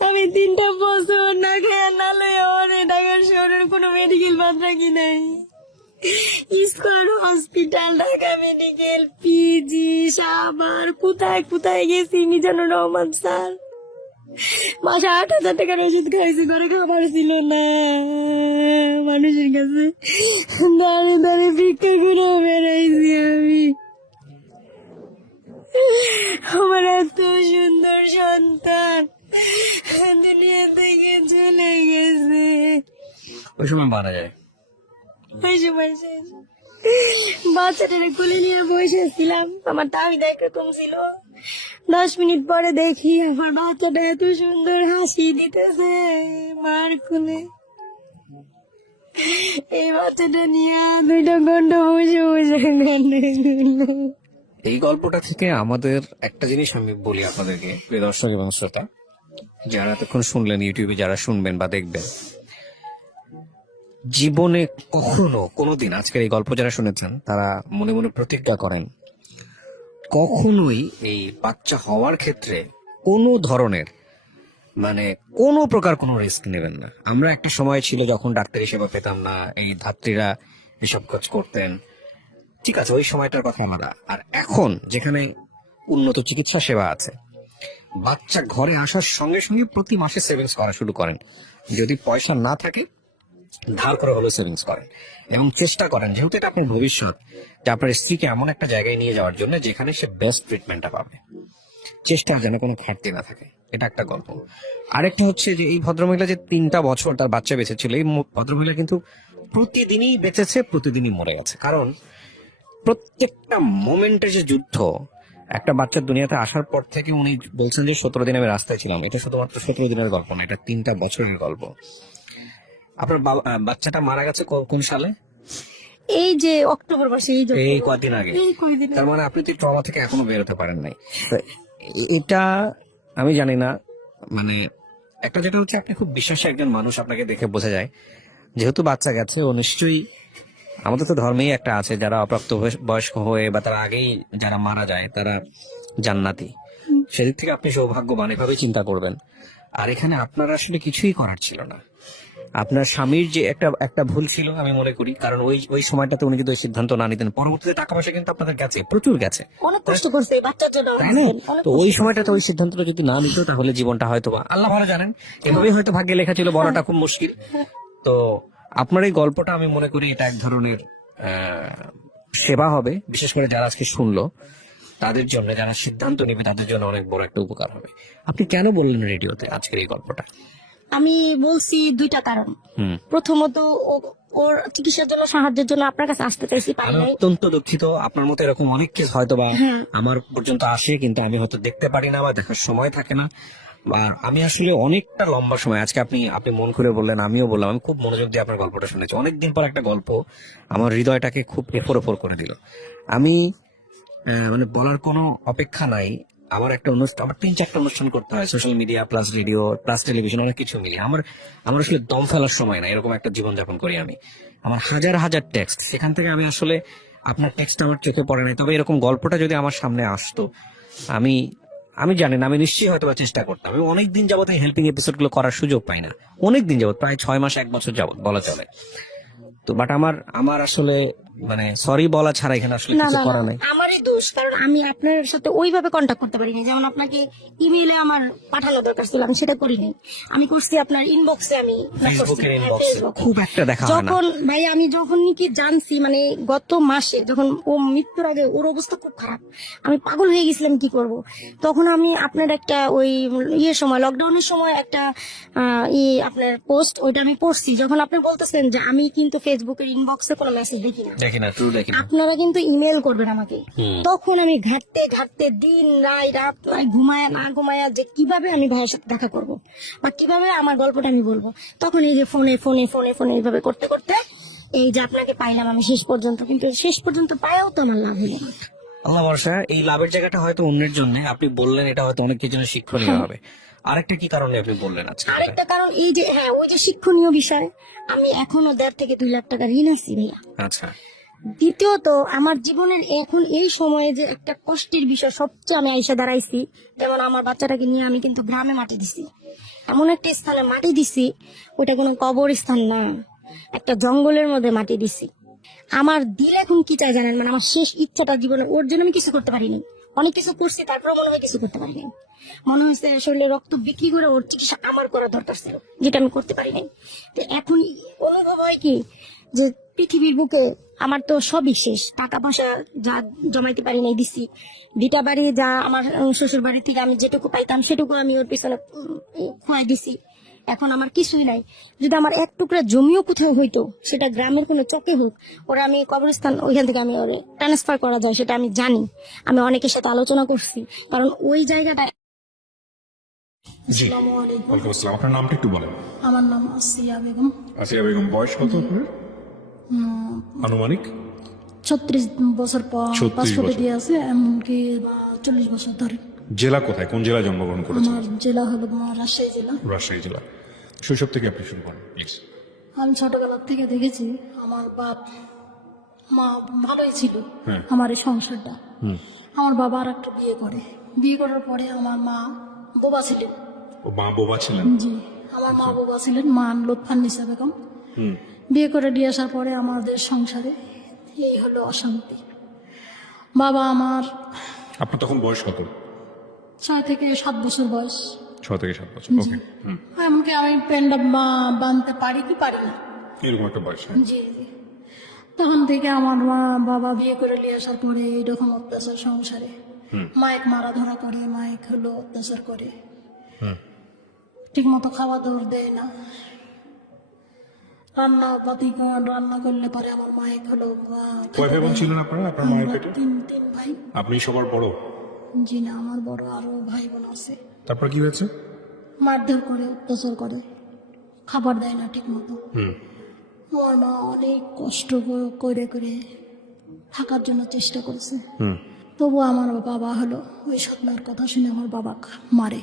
আমি 3টা বছর না খেয়ে না লয়ে অনেক ঢাকার শহরের কোনো মেডিকেল বাদ রাখি নাই। Square hospital, Dhaka medical, PG, Savar, কোথায় কোথায় গেছি, মিজানুর রহমান স্যার। মাসে 8,000 টাকার ওষুধ খাইছি, ঘরে খাবার ছিল না, মানুষের কাছে দাঁড়িয়ে দাঁড়িয়ে ভিক্ষা করে বেড়াইছি আমি। আমার এত সুন্দর সন্তান দুনিয়া থেকে চলে গেছে। ওই সময় মারা যায়। ওই সময় শেষ। বাচ্চাটারে কোলে নিয়ে বসেছিলাম, আমার তাহিদ একরকম ছিল। 10 মিনিট পরে দেখি আমার বাচ্চাটা এত সুন্দর হাসি দিতেছে মার কোলে। এই বাচ্চাটা নিয়ে 2টা ঘন্টা বসে বসে গান। এই গল্পটা থেকে আমাদের একটা জিনিস আমি বলি আপনাদেরকে, প্রিয় দর্শক এবং শ্রোতা যারা এতক্ষণ শুনলেন, ইউটিউবে যারা শুনবেন বা দেখবেন, জীবনে কখনো কোনোদিন আজকের এই গল্প যারা শুনেছেন তারা মনে মনে প্রতিজ্ঞা করেন কখনোই এই বাচ্চা হওয়ার ক্ষেত্রে কোনো ধরনের মানে কোনো প্রকার কোনো রিস্ক নেবেন না। আমরা একটা সময় ছিল যখন ডাক্তারি সেবা পেতাম না, এই ধাত্রীরা এসব কাজ করতেন, ঠিক আছে, ওই সময়টার কথা আলাদা। আর এখন যেখানে উন্নত চিকিৎসা সেবা আছে, বাচ্চা ঘরে আসার সঙ্গে সঙ্গে প্রতি মাসে সেভিংস করা শুরু করেন। যদি পয়সা না থাকে ধার করে হলেও সেভিংস করেন এবং চেষ্টা করেন, যেহেতু এটা আপনার ভবিষ্যৎ, যে আপনার স্ত্রীকে এমন একটা জায়গায় নিয়ে যাওয়ার জন্য যেখানে সে বেস্ট ট্রিটমেন্টটা পাবে। চেষ্টা যেন কোনো ঘাটতি না থাকে, এটা একটা গল্প। আরেকটা হচ্ছে যে এই ভদ্রমহিলা যে 3টা বছর তার বাচ্চা বেঁচেছিল, এই ভদ্রমহিলা কিন্তু প্রতিদিনই বেঁচেছে, প্রতিদিনই মরে গেছে। কারণ প্রত্যেকটা মোমেন্টে যে যুদ্ধ, একটা বাচ্চার দুনিয়াতে আসার পর থেকে উনি বলছেন যে 17 দিন আমি রাস্তায় ছিলাম, এটা শুধুমাত্র 17 দিনের গল্প না, এটা 3টা বছরের গল্প। আপনার বাচ্চাটা মারা গেছে কোন সালে? এই যে অক্টোবর মাসে, এই কদিন আগে। তার মানে আপনি তো ট্রমা থেকে এখনো বেরোতে পারেন নাই। তো এটা আমি জানি না, মানে একটা যেটা হচ্ছে আপনি খুব বিশ্বাসী একজন মানুষ, আপনাকে দেখে বোঝা যায়। যেহেতু বাচ্চা গেছে, ও নিশ্চয়ই, আমাদের তো ধর্মেই একটা আছে যারা অপ্রাপ্ত বয়স্ক হয়ে বা তার আগেই যারা মারা যায় তারা জান্নাতি। সেদিক থেকে আপনি সৌভাগ্যবান, এভাবে চিন্তা করবেন। আর এখানে আপনার আসলে কিছুই করার ছিল না। আপনার স্বামীর যে একটা ভুল ছিল আমি মনে করি, কারণ ওই সময়টাতে উনি যদি ওই সিদ্ধান্ত না নিতেন, পরবর্তীতে টাকা পয়সা কিন্তু আপনাদের গেছে, প্রচুর গেছে, অনেক কষ্ট করছে বাচ্চার জন্য, তাই না? তো ওই সময়টাতে ওই সিদ্ধান্তটা যদি না নিত তাহলে জীবনটা হয়তো বা আল্লাহ ভালো জানেন এভাবেই হয়তো ভাগ্যে লেখা ছিল, বলাটা খুব মুশকিল। তো আপনার এই গল্পটা আমি মনে করি এটা এক ধরনের সেবা হবে, বিশেষ করে যারা আজকে শুনলো তাদের জন্য, যারা সিদ্ধান্ত নেবে তাদের জন্য অনেক বড় একটা উপকার হবে। আপনি কেন বললেন রেডিওতে আজকের এই গল্পটা? আমি বলছি 2টা কারণ। প্রথমত, ওর চিকিৎসার জন্য, সাহায্যের জন্য আপনার কাছে আসতে চাইছি, পাই আমি নাই। অত্যন্ত দুঃখিত, আপনার মতো এরকম অনেক কেস হয়তো বা আমার পর্যন্ত আসে, কিন্তু আমি হয়তো দেখতে পারি না বা দেখার সময় থাকে না। বা আমি আসলে অনেকটা লম্বা সময়, আজকে আপনি মন খুলে বললেন, আমিও বললাম, আমি খুব মনোযোগ দিয়ে আপনার গল্পটা শুনেছি। অনেকদিন পর একটা গল্প আমার হৃদয়টাকে খুব এফোর করে দিল। আমি মানে বলার কোনো অপেক্ষা নাই। আমার একটা অনুষ্ঠান, আমার 3-4টা অনুষ্ঠান করতে হয়, social media plus radio plus television, অনেক কিছু মিলিয়ে আমার আসলে দম ফেলার সময় না, এরকম একটা জীবন যাপন করি আমি। আমার হাজার হাজার টেক্সট, সেখান থেকে আমি আসলে আপনার টেক্সট আমার চোখে পড়ে নাই। তবে এরকম গল্পটা যদি আমার সামনে আসতো, আমি জানি না, আমি নিশ্চয়ই হয়তো চেষ্টা করতাম। আমি অনেকদিন যাবত এই হেল্পিং এপিসোড গুলো করার সুযোগ পাই না, অনেকদিন যাবত, প্রায় 6 মাস 1 বছর যাবত বলা চলে। তো বাট আমার আসলে মানে সরি বলা ছাড়া এখানে আসলে না কিছু না করা না, নাই। আমারই দোষ, কারণ আমি আপনার সাথে ওইভাবে কন্ট্যাক্ট করতে পারিনি। যেমন আপনাকে ইমেইলে আমার পাঠানো দরকার ছিল, আমি সেটা করিনি। আমি করছি আপনার ইনবক্সে, আমি ফেসবুকের হ্যাঁ, ইনবক্সে ফেসবুকে। খুব একটা দেখা হয় না। যখন ভাই আমি যখন কি জানছি, মানে গত মাসে যখন ও মৃত্যুর আগে, ওর অবস্থা খুব খারাপ, আমি পাগল হয়ে গেছিলাম কি করব। তখন আমি আপনার একটা ওই সময়, লকডাউনের সময় একটা আপনার পোস্ট, ওইটা আমি পড়ছি। যখন আপনি বলতেছেন যে আমি কিন্তু ফেসবুকের ইনবক্সে কোনো মেসেজ দেখি না, আপনারা কিন্তু ইমেল করবেন আমাকে, তখন আমি ঘাটতে দিন রাত ঘুমায়া না ঘুমায়া যে কিভাবে আমি ভাইয়ের সাথে দেখা করব বা কিভাবে আমার গল্পটা আমি বলবো, তখন এই যে ফোনে এইভাবে করতে করতে এই যে আপনাকে পাইলাম আমি শেষ পর্যন্ত। কিন্তু শেষ পর্যন্ত পায়াও তো আমার লাভ হলো না। আল্লাহ ভরসা। এই লাভের জায়গাটা হয়তো অন্যের জন্য আপনি বললেন, এটা হয়তো অনেকের জন্য শিক্ষণীয় হবে। আরেকটা কি কারণে আপনি বললেন আজকে? আরেকটা কারণ এই যে, হ্যাঁ, ওই যে শিক্ষণীয় বিষয়, আমি এখনো 1.5 থেকে 2 লাখ টাকা ঋণ আছি ভাইয়া। আচ্ছা। দ্বিতীয়ত, আমার জীবনের এখন এই সময়ে যে একটা কষ্টের বিষয় সবচেয়ে আমি আইসা দাঁড়াইছি, যেমন আমার বাচ্চাটাকে নিয়ে আমি কিন্তু গ্রামে মাটি দিছি, এমন একটা স্থানে মাটি দিছি, ওইটা কোনো কবরস্থান না, একটা জঙ্গলের মধ্যে মাটি দিছি। আমার দিল এখন কি চাই জানেন? মানে আমার শেষ ইচ্ছাটা জীবনে, ওর জন্য আমি কিছু করতে পারিনি, অনেক কিছু করছি, তারপরে মনে হয় কিছু করতে পারিনি। মনে হয়েছে শরীরে রক্ত বিক্রি করে ওর চিকিৎসা আমার করা দরকার ছিল, যেটা আমি করতে পারিনি। তো এখন অনুভব হয় কি, যে পৃথিবীর বুকে আমার তো সবই শেষ, টাকা পয়সা যা জমাইতে পারি নাই দিছি, ভিটা বাড়ি যা আমার শ্বশুর বাড়ি থেকে আমি যেটুকু পাইতাম সেটুকু আমি ওর পিছনে খোয়াই দিছি। এখন আমার কিছুই নাই। যদি আমার 1 টুকরা জমিও কোথাও হইতো, সেটা গ্রামের কোনো চকে হোক, ওরা আমি কবরস্থান ওইখান থেকে আমি ওরে ট্রান্সফার করা যায়, সেটা আমি জানি। আমি অনেকের সাথে আলোচনা করছি, কারণ ওই জায়গাটা। জি, আসসালামু আলাইকুম। ওয়ালাইকুম আসসালাম। আপনার নামটা একটু বলেন। আমার নাম আসিয়া বেগম। আসিয়া বেগম, বয়স কত আপনার? আনুমানিক 36 বছর পর 36 পাসপোর্টে বছর। দিয়ে আছে, এমনকি 40 বছর ধরে। জেলা কোথায়, কোন জেলায় জন্মগ্রহণ করেছেন? আমার জেলা হলো রাজশাহী জেলা। রাজশাহী জেলা। শৈশব থেকে আপনি শুরু করেন প্লিজ। আমি ছোটবেলার থেকে দেখেছি আমার বাপ মা ভালোই ছিল, আমার এই সংসারটা। আমার বাবা আর একটা বিয়ে করার পরে আমার মা বোবা ছিলেন। ও মা বোবা ছিলেন? জি, আমার মা বোবা ছিলেন, মা লুৎফান্নিসা বেগম। বিয়ে করে দিয়ে আসার পরে আমাদের সংসারে এই হলো অশান্তি। বাবা আমার আপনার তখন বয়স কত? 6 থেকে 7 বছর বয়স। 6 থেকে 7 বছর, ওকে। এমনকি আমি প্যান্টটা বাঁধতে পারি কি পারি না। এরকম একটা বয়স। জি জি। তখন থেকে আমার মা বাবা বিয়ে করে নিয়ে আসার পরে এইরকম অত্যাচার সংসারে, মাইক মারা ধরা করে, মাইক হলো অত্যাচার করে, ঠিক মতো খাওয়া দাওয়া দেয় না, রান্না করলে পরে আমার মাইক হলো কয় ভাই বোন ছিলেন আপনারা, আপনার মায়ের পেটে? তিন ভাই। আপনি সবার বড়? জি না, আমার বড় আরো ভাই বোন আছে। তারপর কি হয়েছে? মারধর করে, অত্যাচার করে, খাবার দেয় না ঠিক মতো। আমার মা অনেক কষ্ট করে করে থাকার জন্য চেষ্টা করেছে, তবু আমার বাবা হলো ওই স্বপ্নের কথা শুনে আমার বাবা মারে।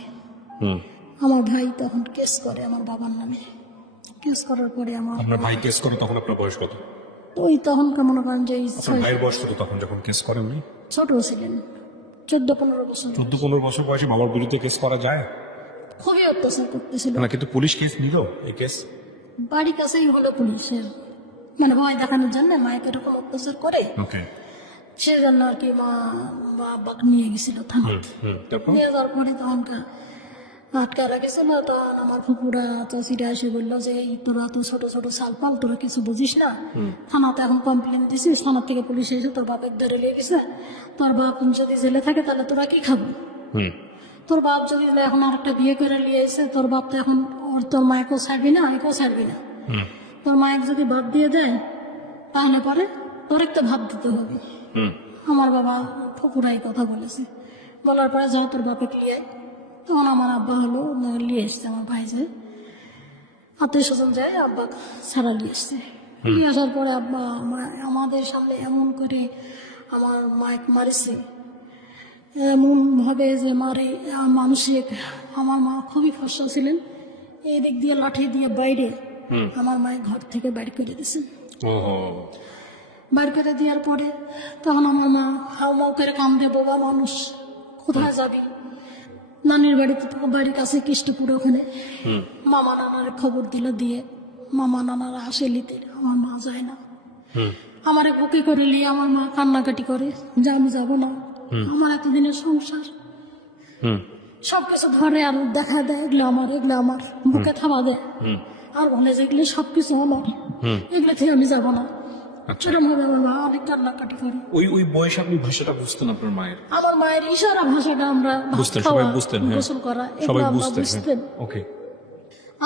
আমার ভাই তখন কেস করে আমার বাবার নামে। কেস করার পরে আপনার ভাই কেস করে, তখন আপনার বয়স কত? ওই তখন মনে করেন যে আপনার ভাইয়ের বয়স কত তখন যখন কেস করে উনি? ছোট ছিলেন, 14-15 বছর। 14-15 বছর বয়সে বাবার বিরুদ্ধে কেস করা যায় খুবই অত্যাচার করতেছিল। না? কিন্তু পুলিশ কেস নিল এই কেস? বাড়ির কাছেই হলো পুলিশের, মানে ভয় দেখানোর জন্য মায়ের এরকম অত্যাচার করে, ওকে। সেজন্য আর কি মা বাবাকে নিয়ে গেছিল থানায়। তারপর নিয়ে যাওয়ার পরে তখন আটকা রাখেছিল। তখন আমার ফুপুরা চাষিরা এসে বললো যে এই তোরা তো ছোট ছোট সালপাল, তোরা কিছু বুঝিস না, থানাতে এখন কমপ্লেন দিছিস, থানা থেকে পুলিশ এসে তোর বাপের ধরে নিয়ে গেছে, তোর বাপ যদি জেলে থাকে তাহলে তোরা কি খাবো? তোর বাপ যদি এখন আর একটা বিয়ে করে নিয়ে এসে, তোর বাপ তো এখন তোর মায়েকেও ছাড়বি না, একেও ছাড়বি না। তোর মায়ের যদি ভাত দিয়ে দেয় তাহলে পরে তোর একটা ভাত দিতে হবে। আমার বাবা ফুপুরাই কথা বলেছে, বলার পরে যাও তোর বাপে নিয়ে। তখন আমার আব্বা হলো নিয়ে এসছে, আমার ভাই যে আত্মীয় স্বজন যায়, আব্বা ছাড়া নিয়ে এসছে। নিয়ে আসার পরে আব্বা আমাদের সামনে এমন করে আমার মাইক মারিছে, এমন ভাবে যে মারে মানসিক। আমার মা খুবই ফসল ছিলেন, এই দিক দিয়ে লাঠি দিয়ে বাইরে আমার মায়ের ঘর থেকে বাইর করে দিয়েছেন। বাইর করে দেওয়ার পরে তখন আমার মা হাউমাউ করে কান্দে, বাবা মানুষ কোথায় যাবি? নানির বাড়িতে, বাড়ির কাছে কৃষ্ণপুর, ওখানে মামা নানার খবর দিল, দিয়ে মামা নানারা আসে নিতে, আমার মা যায় না। আমার বুকে করে নিয়ে আমার মা কান্নাকাটি করে যে আমি যাবো না, আমার এতদিনের সংসার সবকিছু ধরে আর দেখা দেয়, এগুলো আমার বুকে থামা দেয় আর বলে যে এগুলো সবকিছু আমার, এগুলো থেকে আমি যাবো না। সেরকম ভাবে আমার মা অনেক কান্নাকাটি করে। ওই বয়সে আপনি ভাষাটা বুঝতেন আপনার মায়ের? আমার মায়ের ইশারা ভাষাটা আমরা বুঝতেন, খাওয়া, সবাই বুঝতেন, গোসল করা, সবাই এগুলো আমরা বুঝতেন। বুঝতেন। ওকে।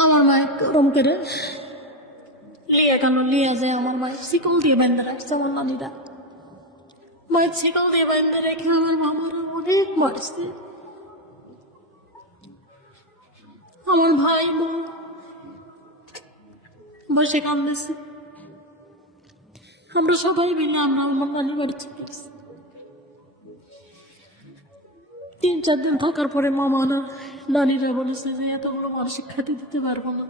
আমার মায়ের গরম করে লিয়ে যায়, আমার মায়ের শিকল দিয়ে বেঁধে রাখছে আমার নানিরা। মায়ের শিকল দিয়ে বেঁধে রেখে আমার মামারা অনেক মারছে। আমার ভাই বোন বসে কান্দেছে, আমরা সবাই মিলে আমরা আমার নানির বাড়ি চলে গেছি। 3-4 দিন থাকার পরে মামারা নানিরা বলেছে যে এতগুলো মানসিক খাতে দিতে পারবো না,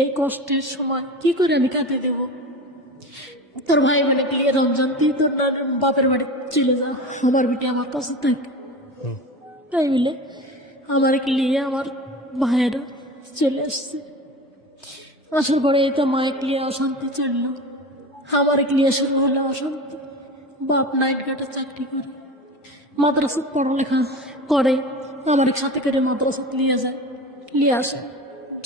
এই কষ্টের সময় কি করে আমি খাতে দেব? তোর ভাই মানে গিয়ে রমজান তুই তোর বাপের বাড়ি চলে যা, আমার বেটি আমার কাছে থাকে। তাই বলে আমার নিয়ে আমার ভাইয়েরা চলে আসছে। আসার পরে এই তো মায়ের নিয়ে অশান্তি চললো, আমার নিয়ে শুরু হলো অশান্তি। বাপ নাইট গার্ডে চাকরি করে, মাদ্রাসাত পড়ালেখা করে, আমার সাথে করে মাদ্রাসাত নিয়ে যায়, নিয়ে আসে।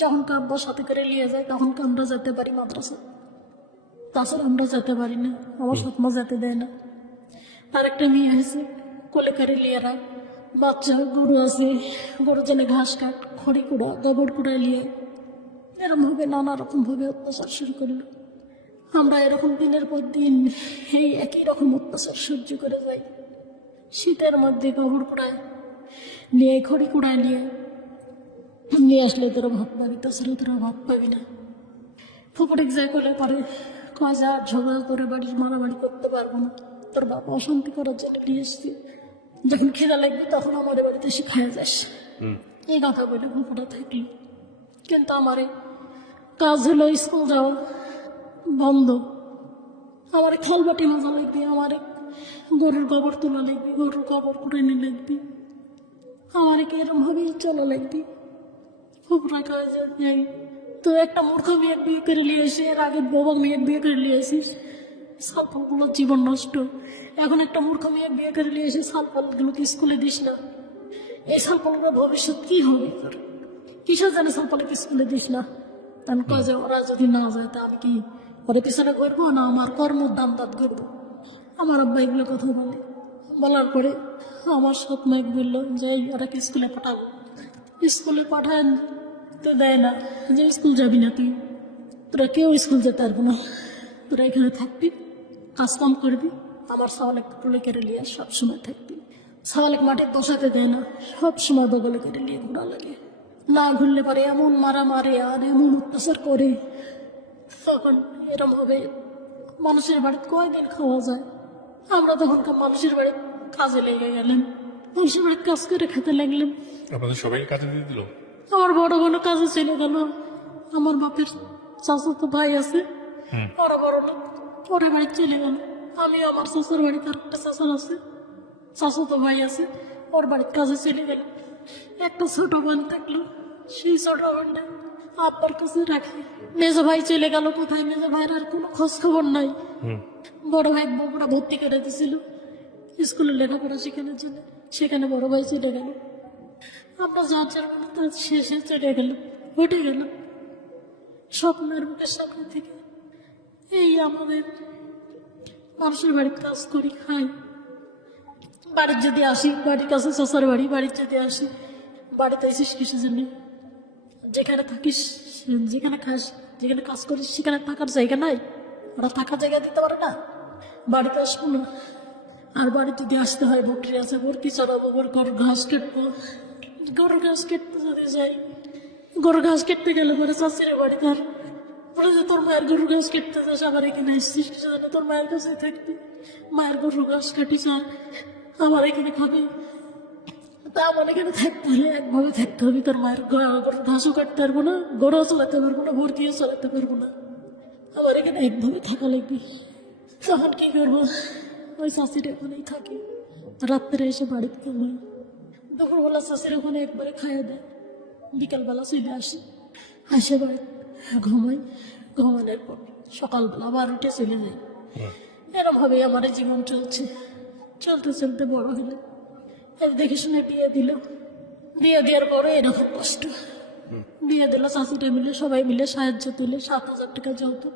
যখন আব্বার সাথে করে নিয়ে যায় তখন আমরা যেতে পারি মাদ্রাসা, তাছাড়া আমরা যেতে পারি না, আমার সৎমা যেতে দেয় না। আর একটা মেয়ে হয়েছে, কোলে করে লিয়েরা বাচ্চা, গরু আছে, গরু জেনে ঘাস কাট, খড়ি কুড়া, গোবর কুড়া নিয়ে এরকম ভাবে নানা রকম ভাবে অত্যাচার শুরু করলো। আমরা এরকম দিনের পর দিন এই একই রকম অত্যাচার সহ্য করে যাই। শীতের মধ্যে গোবর কুড়ায় নিয়ে, খড়ি কুড়ায় নিয়ে আসলে তোরা ভাত পাবি, তাছাড়া তোরা ভাত পাবি না। ফুপুরে যায় করলে পরে কয় যা ঝগড়া করে বাড়ির মারামারি করতে পারবো না, তোর বাবা অশান্তি করার জন্য নিয়ে এসছি, যখন খিদা লাগবে তখন আমাদের বাড়িতে এসে খাওয়া যাস, এই কথা বলে ফুপুরা থাকলো। কিন্তু আমারে কাজ হলো স্কুল যাওয়া বন্ধ, আমার খালবাটি মাজা লাগবে, আমার গরুর গোবর তোলা লাগবে, গরুর গোবর করে নিয়ে লাগবে, আমার এরকম ভাবেই চলা লাগবে। খুব রাখা যাই। তো একটা মূর্খ মেয়ে বিয়ে করে নিয়ে এসে, এর আগে বাবা মেয়ে বিয়ে করে নিয়ে আসিস, সালফালগুলো জীবন নষ্ট। এখন একটা মূর্খ মেয়ে বিয়ে করে নিয়ে এসে সালফালগুলোকে স্কুলে দিস না, এই সালফালগুলো ভবিষ্যৎ কি হবে তোর? কিসের জানে সালফালকে স্কুলে দিস না? কারণ কাজে ওরা যদি না যায় তা আমি কি ওরে পিছনে করবো না আমার কর্মর দাম দাঁত করবো? আমার আব্বা এগুলো কথা বলে, বলার পরে আমার সৎ মাইক বললো যে ওরাকে স্কুলে পাঠাবো। স্কুলে পাঠায় তো দেয় না, যে স্কুল যাবি না তুই, তোরা কেউ স্কুল যেতে পারবো না, তোরা এখানে থাকবি, কাজকাম করবি, আমার সাওয়ালেক টুলে কেড়ে নিয়ে সবসময় থাকবি। সাওয়ালেক মাঠে বসাতে দেয় না, সবসময় বগলে কেটে নিয়ে ঘোরা লাগে। না ঘুরলে পারে এমন মারা মারে আর এমন অত্যাচার করে, তখন এরম হবে মানুষের বাড়িতে কয়দিন খাওয়া যায়? আমরা তখনকার মানুষের বাড়ি কাজে লেগে গেলেন, মানুষের বাড়িতে কাজ করে খেতে লাগলেন। আপনাদের সবাই কাজে দিয়ে দিল? আমার বড় বোন কাজে চলে গেল, আমার বাপের চাচাতো ভাই আছে, ওরা বড় লোক, ওরা বাড়ি চলে গেল। আমি আমার চাচার বাড়িতে আর একটা চাচার আছে, চাচাতো ভাই আছে, ওর বাড়ির কাজে চলে গেল। একটা ছোট বোন থাকলো, সেই ছোট বোনটা আব্বার কাছে রাখে। মেজো ভাই চলে গেল কোথায়, মেজো ভাইয়ের আর কোনো খোঁজ খবর নাই। বড় ভাই বগুড়া ভর্তি করে দিয়েছিল স্কুলে লেখাপড়া শেখানোর জন্য, সেখানে বড় ভাই চলে গেল। আমরা যার যার মানে তার শেষে চলে গেল, উঠে গেল স্বপ্নের মুখের সামনে থেকে। এই আমাদের মানুষের বাড়ির কাজ করি, খাই। বাড়ির যদি আসি, বাড়ির কাছে চাচার বাড়ি, বাড়ির যদি আসি, বাড়িতে এসিস কিসের জন্য? যেখানে থাকিস, যেখানে খাস, যেখানে কাজ করিস, সেখানে থাকার জায়গা নাই, ওরা থাকার জায়গা দিতে পারে না। বাড়িতে আসবো না, আর বাড়ি যদি আসতে হয় বকরি আছে, বরকি চড়াবো, গরুর ঘাস কাটবো। গরুর ঘাস কাটতে যদি যাই, গরুর ঘাস কাটতে গেলে পরে চাষির বাড়ি তার বলে যে তোর মায়ের গরুর ঘাস কাটতে যাস, আবার এখানে আসছিস কিছু জানে, তোর মায়ের কাছে থাকবি, মায়ের গরুর ঘাস কাটিস আর আমার এখানে খাবি। তা আমার এখানে থাকতে হলে একভাবে থাকতে হবে, তোর মায়ের গরুর ঘাসও কাটতে পারবো না, গরুও চালাতে পারবো না, ভর্তিও চালাতে পারবো না, আমার এখানে একভাবে থাকা লাগবে। তখন কি করবো? ওই চাষির ওখানেই থাকি, রাত্রে এসে বাড়িতে ঘুমাই, দুপুরবেলা চাষির ওখানে একবারে খাইয়ে দেয়, বিকালবেলা চলে আসি, আসে বাড়ি ঘুমাই, ঘুমানোর পর সকালবেলা আবার উঠে চলে যাই। এরকম ভাবে আমার জীবন চলছে। চলতে চলতে বড় হলে দেখে শুনে বিয়ে দিল, বিয়ে দেওয়ার পরে এরকম কষ্ট। বিয়ে দিল চাষিটা মিলে, সবাই মিলে সাহায্য তুলে 7,000 টাকা যৌতুক,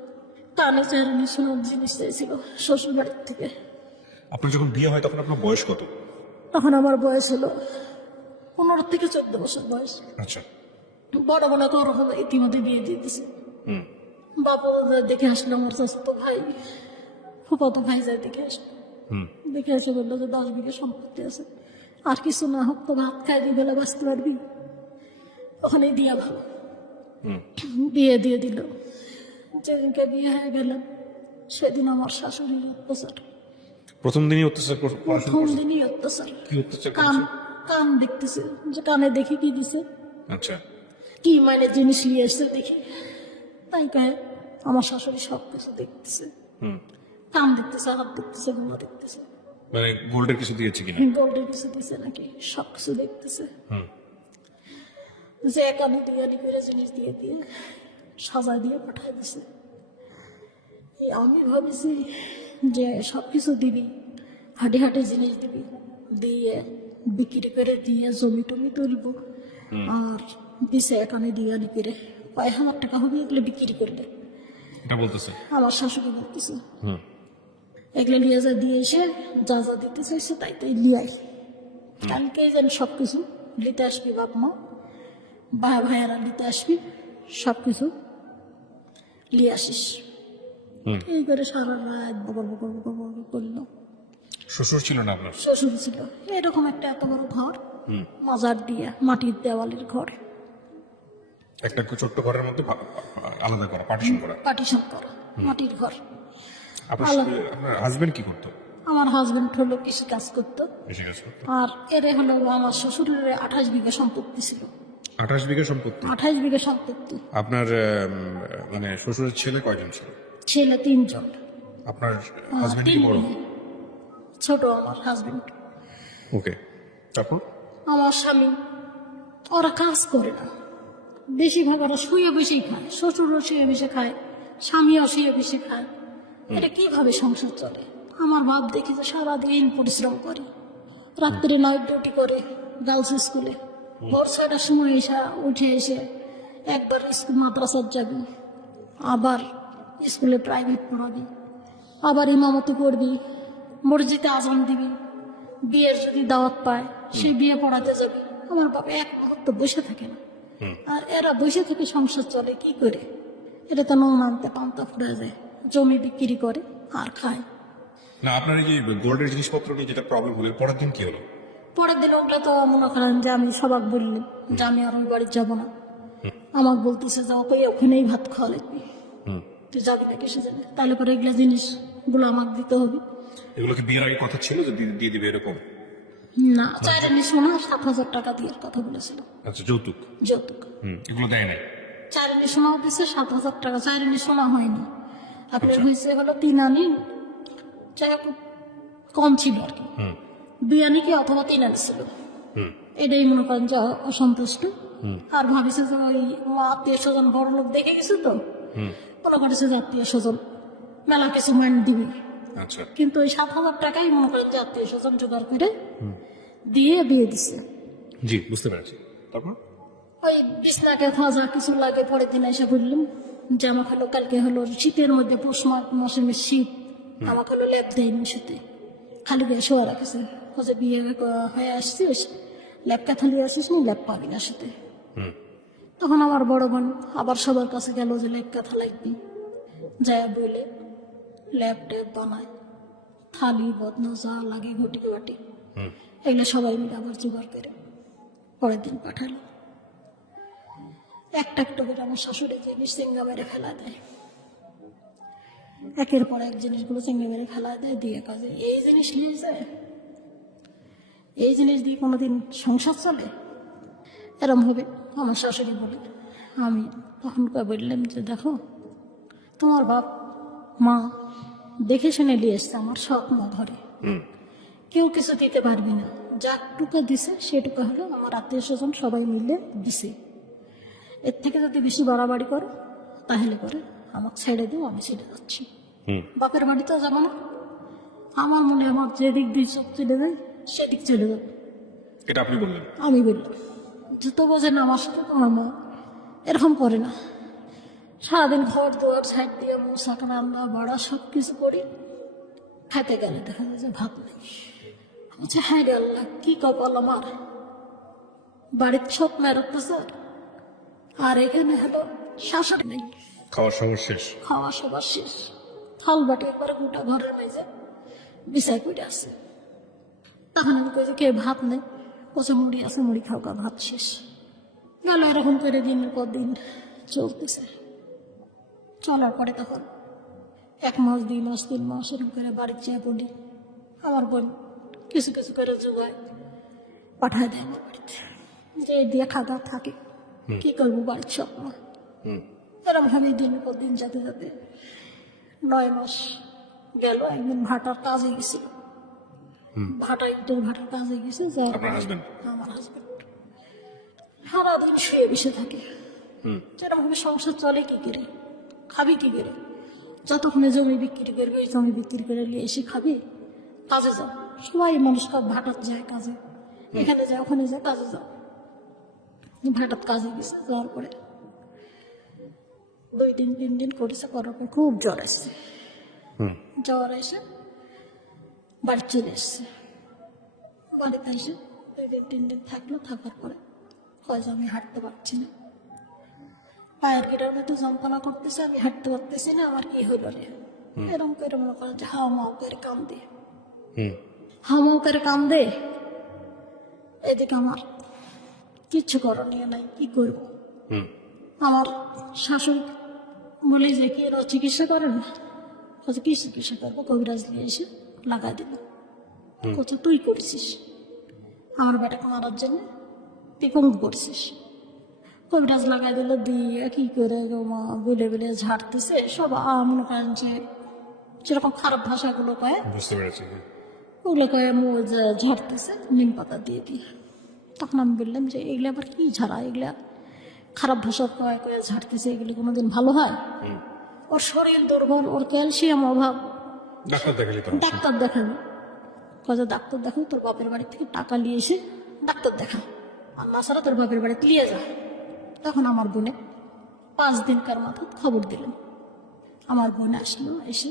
কানে চারানি সোনার জিনিস চাইছিল শ্বশুর বাড়ির থেকে। আপনার যখন বিয়ে হয় তখন আপনার বয়স কত? তখন আমার বয়স হলো 15 থেকে 14 বছর বয়স। আচ্ছা। বড় বোনা তো ওরকম ইতিমধ্যে বিয়ে দিয়ে দিছে। বাবা দেখে আসলো, আমার চাচাতো ভাই, ফুফাতো ভাই যায় দেখে আসলো, দেখে এসে বললো যে 10 বিঘা সম্পত্তি আছে, আর কিছু না হোক তো ভাত খাই দিয়ে বেলা বাঁচতে পারবি, ওখানে দিয়া ভালো। বিয়ে দিয়ে দিল। যেদিনকে বিয়ে হয়ে গেলাম সেদিন আমার শাশুড়ি অত্যাচার, প্রথম দিনই অত্যাচার করা শুরু প্রথম করছে? দিনই অত্যাচার। কি অত্যাচার কান করছে? কান দেখতেছে, যে কানে দেখি কি দিছে, আচ্ছা। কি মানে জিনিস নিয়ে এসছে দেখি, তাই কয়ে আমার শাশুড়ি সব কিছু দেখতেছে, কান দেখতেছে, হাত দেখতেছে, গোড়া দেখতেছে, মানে গোল্ডের কিছু দিয়েছে কিনা? গোল্ডের কিছু দিছে নাকি, সব কিছু দেখতেছে। যে কানে দিয়ে করে জিনিস দিয়ে দিয়ে সাজা দিয়ে পাঠাই দিছে। এই আমি ভাবিছি যে সব কিছু দিবি, হাটে হাটে জিনিস দিবি, দিয়ে বিক্রি করে দিয়ে জমি টমি তুলবো, আর দিছে এখানে দিয়ে করে 5,000 টাকা হবে এগুলো বিক্রি করলে। এটা বলতেছে? আমার শাশুড়ি বলতেছে এগুলো নিয়ে যা দিয়ে এসে যা যা দিতে চাইছে তাই তাই লিয়াই, কালকে যেন সবকিছু নিতে আসবি, বাপ মা ভাই ভাইয়ারা নিতে আসবি, সবকিছু নিয়ে আসিস। এই করে সারা রাত বকর বকর বকর বকর করলো। শ্বশুর ছিল না আপনার? শ্বশুর ছিল, এরকম একটা এত বড় ঘর, মাজার দিয়ে মাটির দেওয়ালের ঘর, একটা ছোট্ট ঘরের মধ্যে আলাদা করা, পার্টিশন করা। পার্টিশন করা মাটির ঘর। আপনার হাজবেন্ড কি করতো? আমার হাজবেন্ড হলো কৃষি কাজ করতো, বেশি কাজ করতো? আর এর হলো আমার শ্বশুরের 28 বিঘা সম্পত্তি ছিল। 28 বিঘা সম্পত্তি। 28 বিঘা সম্পত্তি। আপনার মানে শ্বশুরের ছেলে কয়জন ছিল? ছেলে 3 জন। আপনার হাজবেন্ড কি 3 বড়? মেয়ে। ছোট আমার হাজবেন্ড। ওকে, তারপর? আমার স্বামী, ওরা কাজ করে না, বেশিরভাগ ওরা শুয়ে বসেই খায়, শ্বশুরও শুয়ে বসে খায়, স্বামীও শুয়ে বসে খায়। এটা কিভাবে সংসার চলে? আমার বাপ দেখি যে সারাদিন পরিশ্রম করে, রাত্রে নাইট ডিউটি করে গার্লস স্কুলে, ভোর 6টার সময় উঠে এসে একবার স্কুল মাদ্রাসার যাবি, আবার স্কুলে প্রাইভেট পড়াবি, আবার ইমামতি করবি, মসজিদে আজান দিবি, বিয়ের যদি দাওয়াত পায় সেই বিয়ে পড়াতে যাবে। আমার বাবা এক মুহূর্ত বসে থাকে না। আর এরা বসে থেকে সংসার চলে কি করে? এটা তো নুন আনতে পান্তা ফুরে যায়, জমি বিক্রি করে আর খায়। না, আপনার এই যে গোল্ডের জিনিসপত্র নিয়ে যেটা প্রবলেম হলো, পরের দিন কি হলো? পরের দিন উঠলে তো মনে করেন যে আমি সবাক বললাম যে আমি আর ওই বাড়ি যাবো না। আমাকে বলতেছে যে ওকে ওখানেই ভাত খাওয়া লাগবে, তুই যাবি না কিসে জানে? তাহলে পরে এগুলা জিনিসগুলো আমাকে দিতে হবে। এগুলো কি বিয়ের আগে কথা ছিল যে দিয়ে দিবে এরকম? না, চাইরানি শোনা 7,000 টাকা দিয়ে কথা বলেছিল আচ্ছা, যৌতুক। যৌতুক। এগুলো দেয় নাই? চাইরানি শোনাও দিচ্ছে 7,000 টাকা, চাইরানি শোনা হয়নি। আপনার হয়েছে হলো 3 আনি, যাই হোক কম ছিল আর কি, 2 আনি কি অথবা 3 আনি ছিল। এটাই মনে করেন যে অসন্তুষ্ট। আর ভাবিছে যে ওই আত্মীয় স্বজন বড় লোক দেখে গেছে তো, মনে করেছে যে আত্মীয় স্বজন মেলা কিছু মান দিবে। আচ্ছা, কিন্তু ওই 7,000 টাকাই মনে করেন যে আত্মীয় স্বজন জোগাড় করে দিয়ে বিয়ে দিচ্ছে। জি, বুঝতে পেরেছি। তারপর? ওই বিছনাকে যা কিছু লাগে পরের দিন এসে বললাম যে আমাকে হলো কালকে হলো শীতের মধ্যে পৌষ মৌসুমের শীত, আমাকে হলো ল্যাপ দেয়নি শীতে, খালি গায়ে শোয়া রাখেছে। যে বিয়ে হয়ে আসছিস, ল্যাপ কাঁথা নিয়ে আসিস নি, ল্যাপ পাবি না শীতে। তখন আমার বড় বোন আবার সবার কাছে গেল যে ল্যাপ কাঁথা লাগবি, যায় বলে ল্যাপ ট্যাপ বানায়, থালি বদনা যা লাগে ঘটি বাটি এগুলো সবাই মিলে আবার জোগাড় করে পরের দিন পাঠালো। একটা একটা করে আমার শাশুড়ি জিনিস চিঙ্গা মেরে ফেলা দেয়, একের পর এক জিনিসগুলো চিঙ্গা মেরে ফেলা দেয়, দিয়ে কাজে এই জিনিস নিয়ে যায়, এই জিনিস দিয়ে কোনোদিন সংসার চলে? এরম হবে আমার শাশুড়ি বলে। আমি তখন বললাম যে দেখো, তোমার বাপ মা দেখে শুনে নিয়ে এসছে আমার সৎ মা ঘরে, কেউ কিছু দিতে পারবি না, যাটুকু দিছে সেটুকু হলো আমার আত্মীয় স্বজন সবাই মিলে দিছে। এর থেকে যদি বেশি বাড়াবাড়ি করে তাহলে করে আমাকে ছেড়ে দিও, আমি ছেড়ে যাচ্ছি, বাপের বাড়িতেও যাবো না। আমার মনে আমার যেদিক দিয়ে চোখ চলে যায় সেদিক চলে যাবে। এটা আপনি বললেন? আমি বললাম যে তো বোঝেন আমার সাথে তোমার মা এরকম করে না, সারাদিন ঘর দুয়ার সাইড দিয়ে মশাক রান্না বাড়া সব কিছু করি, খাইতে গেলে দেখা যায় যে ভাত নেই। আচ্ছা হ্যাঁ রে আল্লাহ, কি কপাল আমার, বাড়িতে সব মেরতেছে আর এখানে হলো শাশুড়ি নেই, খাওয়ার সময় শেষ। খাওয়া সবার শেষ, থাল বাটি একবারে গোটা ঘরের মেঝে বিছাই করে আছে। তখন আমি কই যে কে ভাত নেই, কচা মুড়ি আছে, মুড়ি খাও গা, ভাত শেষ। গেল এরকম করে দিনের পর দিন চলতেছে। চলার পরে তখন 1 মাস 2 মাস 3 মাস এরকম করে বাড়ির চেয়ে বলি, আমার বোন কিছু কিছু করে জোগায় পাঠায় দেয় আমার বাড়িতে, যে এই দিয়ে খাওয়া থাকে, কি করবো বাড়ির সব মা। এরকম ভাবে দিনের পর দিন যেতে যেতে 9 মাস গেল। একদিন ভাটার কাজে গেছিল, ভাটা ইটের ভাটার কাজে গেছে, যাওয়ার পরে আমার হাজবেন্ড সারাদিন শুয়ে বসে থাকে। যেরকম ভাবে সংসার চলে কি করে, খাবি কি করে? যতক্ষণে জমি বিক্রি করবে, ওই জমি বিক্রি করে নিয়ে এসে খাবি, কাজে যাও। সবাই মানুষ ভাটাত যায় কাজে, এখানে যায় ওখানে যায়, কাজে যাও। ভাটাত কাজে গেছে, যাওয়ার পরে 2-3 দিন করেছে, করার পর খুব জ্বর আসছে। জ্বর এসে বাড়ি চলে এসছে। বাড়িতে এসে 2-3 দিন থাকলো, থাকার পরে হয়তো আমি হাঁটতে পারছি না, পায়ের কেটার মতো যন্ত্রণা করতেছে, আমি হাঁটতে পারতেছি না, আমার কি হলো রে? এরকম করে মনে করেন যে হাও মাও করে কাম দিয়ে, হাও মাও করে কাম দে। এদিকে আমার কিচ্ছু করণীয় নাই, কি করব? আমার শাশুড়ি বলে যে কি এরা চিকিৎসা করেন না, কি চিকিৎসা করবো? কবিরাজ নিয়ে এসে লাগাই দিল। কোথাও তুই করছিস আমার বেটাকে মারার জন্য, তুই কম করছিস, কবিরাজ লাগাই দিল, দিয়ে কি করে মা বলে বলে ঝাড়তেছে সব। মনে করেন যে যেরকম খারাপ ভাষাগুলো কয়, বুঝতে পেরেছি। ওগুলো কয়ে ঝাড়তেছে নিম পাতা দিয়ে দিয়ে। তখন আমি বললাম যে এগুলো আবার কি ঝাড়া, এগুলা খারাপ ভাষা কয়ে কয়ে ঝাড়তেছে, এগুলো কোনোদিন ভালো হয়? ওর শরীর দুর্বল, ওর ক্যালসিয়াম অভাব, ডাক্তার দেখালি তো? ডাক্তার দেখাবো। কাজে ডাক্তার দেখো, তোর বাপের বাড়ি থেকে টাকা নিয়ে এসে ডাক্তার দেখা, আর না ছাড়া তোর বাপের বাড়িতে নিয়ে যা। তখন আমার বোনে 5 দিনকার মাথা খবর দিলেন। আমার বোন আসলো, এসে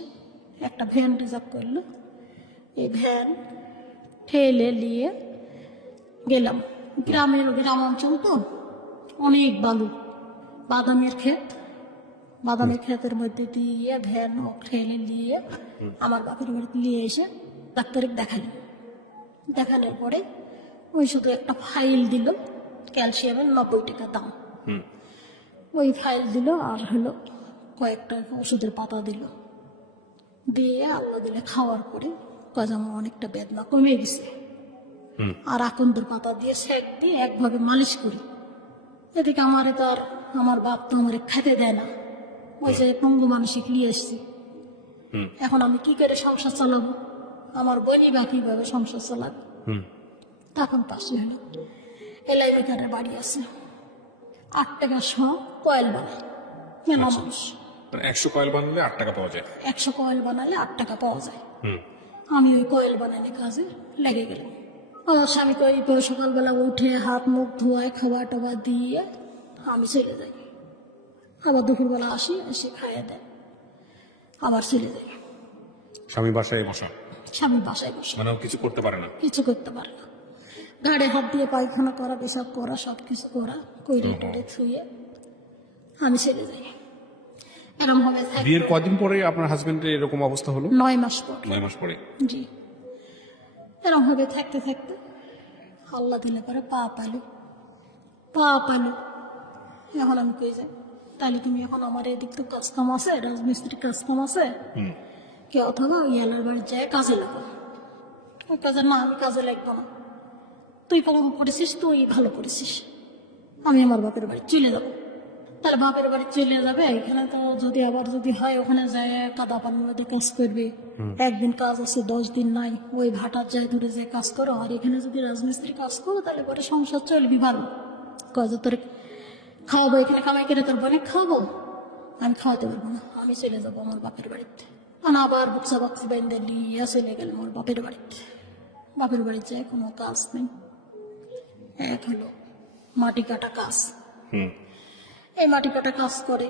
একটা ভ্যান রিজার্ভ করলো। এই ভ্যান ঠেলে নিয়ে গেলাম। গ্রাম অঞ্চল তো, অনেক বালু, বাদামের ক্ষেত, বাদামের ক্ষেতের মধ্যে দিয়ে ভ্যান ঠেলে নিয়ে আমার বাপের বাড়িতে নিয়ে এসে ডাক্তারে দেখানোর পরে ওই শুধু একটা ফাইল দিল, ক্যালসিয়ামের 90 টাকা দাম। ওই ফাইল দিল, আর হলো কয়েকটা ওষুধের পাতা দিল, দিয়ে আল্লাহ দিলে খাওয়ার পরে কাজামা অনেকটা বেদনা কমে গেছে। আর আকন্দের পাতা দিয়ে সেক দিয়ে একভাবে মালিশ করি। এদিকে আমার তো আর আমার বাপ তো আমার খেতে দেয় না, ওই যে পঙ্গু মানসিক নিয়ে এসছি। এখন আমি কি করে সংসার চালাবো? আমার বোনই বা কিভাবে সংসার চালাবে? তখন পাশে হলো এলাই বেকারের বাড়ি আছে, 8 টাকা কয়েল বানায় মেলা মানুষ। 100 কয়েল বানালে 8 টাকা পাওয়া যায়। 100 কয়েল বানালে 8 টাকা পাওয়া যায়। আমি ওই কয়েল বানানো কাজে লেগে গেলাম। আমার স্বামীকে ওই সকালবেলা উঠে হাত মুখ ধোয়ায়, খাবার টাবার দিয়ে আমি চলে যাই। আবার দুপুরবেলা আসি, এসে খাইয়ে দেয়, আবার চলে যাই। স্বামী বাসায় বসা, স্বামীর বাসায় বসে মানে ও কিছু করতে পারে না? কিছু করতে পারে না। ঘাড়ে হাত দিয়ে পায়খানা করা, পেশাব করা, সব কিছু করা, কইরে টরে ছুঁয়ে আমি চলে যাই। এরম হবে বিয়ের কদিন পরে আপনার হাজবেন্ডের এরকম অবস্থা হলো? 9 মাস পর। 9 মাস পরে? জি। এরম ভাবে থাকতে থাকতে আল্লাহ দিলে পরে পা পালো। এখন আমি কই যাই, তাহলে তুমি এখন আমার এদিক তো কাজ কাম আছে, রাজমিস্ত্রি কাজ কাম আছে, কে অথবা ওই এলার বাড়ি যায় কাজে লাগো। ওই কাজে না, আমি কাজে লাগবো না, তুই পঙ্গু করেছিস, তুই ভালো করেছিস, আমি আমার বাপের বাড়ি চলে যাবো। তাহলে বাপের বাড়ি চলে যাবে, এখানে তো যদি হয় ওখানে যায় কাদা পানির মধ্যে কাজ করবে, একদিন কাজ আছে 10 দিন নাই, ওই ভাটার যায় দূরে যে কাজ করো। আর এখানে যদি রাজমিস্ত্রি কাজ করো তাহলে পরে সংসার চলবি ভালো। কাজে তোর খাওয়াবো, এখানে কামাই করে তোর বোনে খাওয়াবো, আমি খাওয়াতে পারবো না, আমি চলে যাবো আমার বাপের বাড়িতে। আবার বুকসা বাক্সি বেঁধে নিয়ে চলে গেলাম আমার বাপের বাড়িতে। বাপের বাড়িতে যায় কোনো কাজ নেই, এক হলো মাটি কাটা কাজ। এই মাটি কাটা কাজ করে,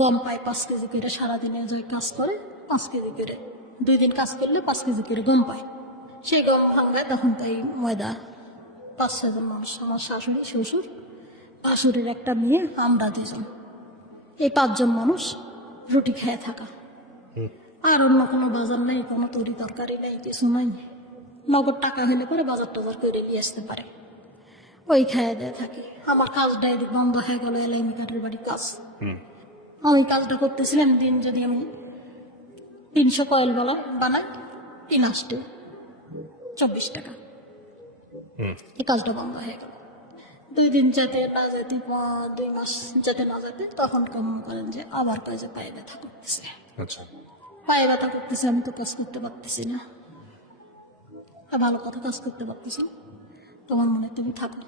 গম পায় 5 কেজি করে, সারাদিনে যে কাজ করে 5 কেজি করে, 2 দিন কাজ করলে 5 কেজি করে গম পায়। সেই গম ভাঙায় তখন তাই ময়দা। 5-6 জন মানুষ, আমার শাশুড়ি, শ্বশুর, শাশুড়ির একটা মেয়ে, আমরা 2 জন, এই 5 জন মানুষ রুটি খেয়ে থাকা। আর অন্য কোনো বাজার নেই, কোনো তরি তরকারি নেই, কিছু নাই। নগদ টাকা হলে পরে বাজার টাজার করে নিয়ে আসতে পারে, ওই খেয়ে দিয়ে থাকি। আমার কাজটা এদিক বন্ধ হয়ে গেল, এলাইমি কাঠের বাড়ির কাজ। আমি কাজটা করতেছিলাম, দিন যদি আমি 300 কয়েল বানাই, 3 আসতে 24 টাকা। এই কাজটা বন্ধ হয়ে গেল। 2 দিন যেতে না যেতে, 2 মাস যেতে না যেতে, তখন কেমন করেন যে আবার কাজে পায়ে ব্যথা করতেছে। আচ্ছা, পায়ে ব্যথা করতেছে, আমি তো কাজ করতে পারতেছি না, ভালো কথা কাজ করতে পারতেছি না। তোমার মনে তুমি থাকো,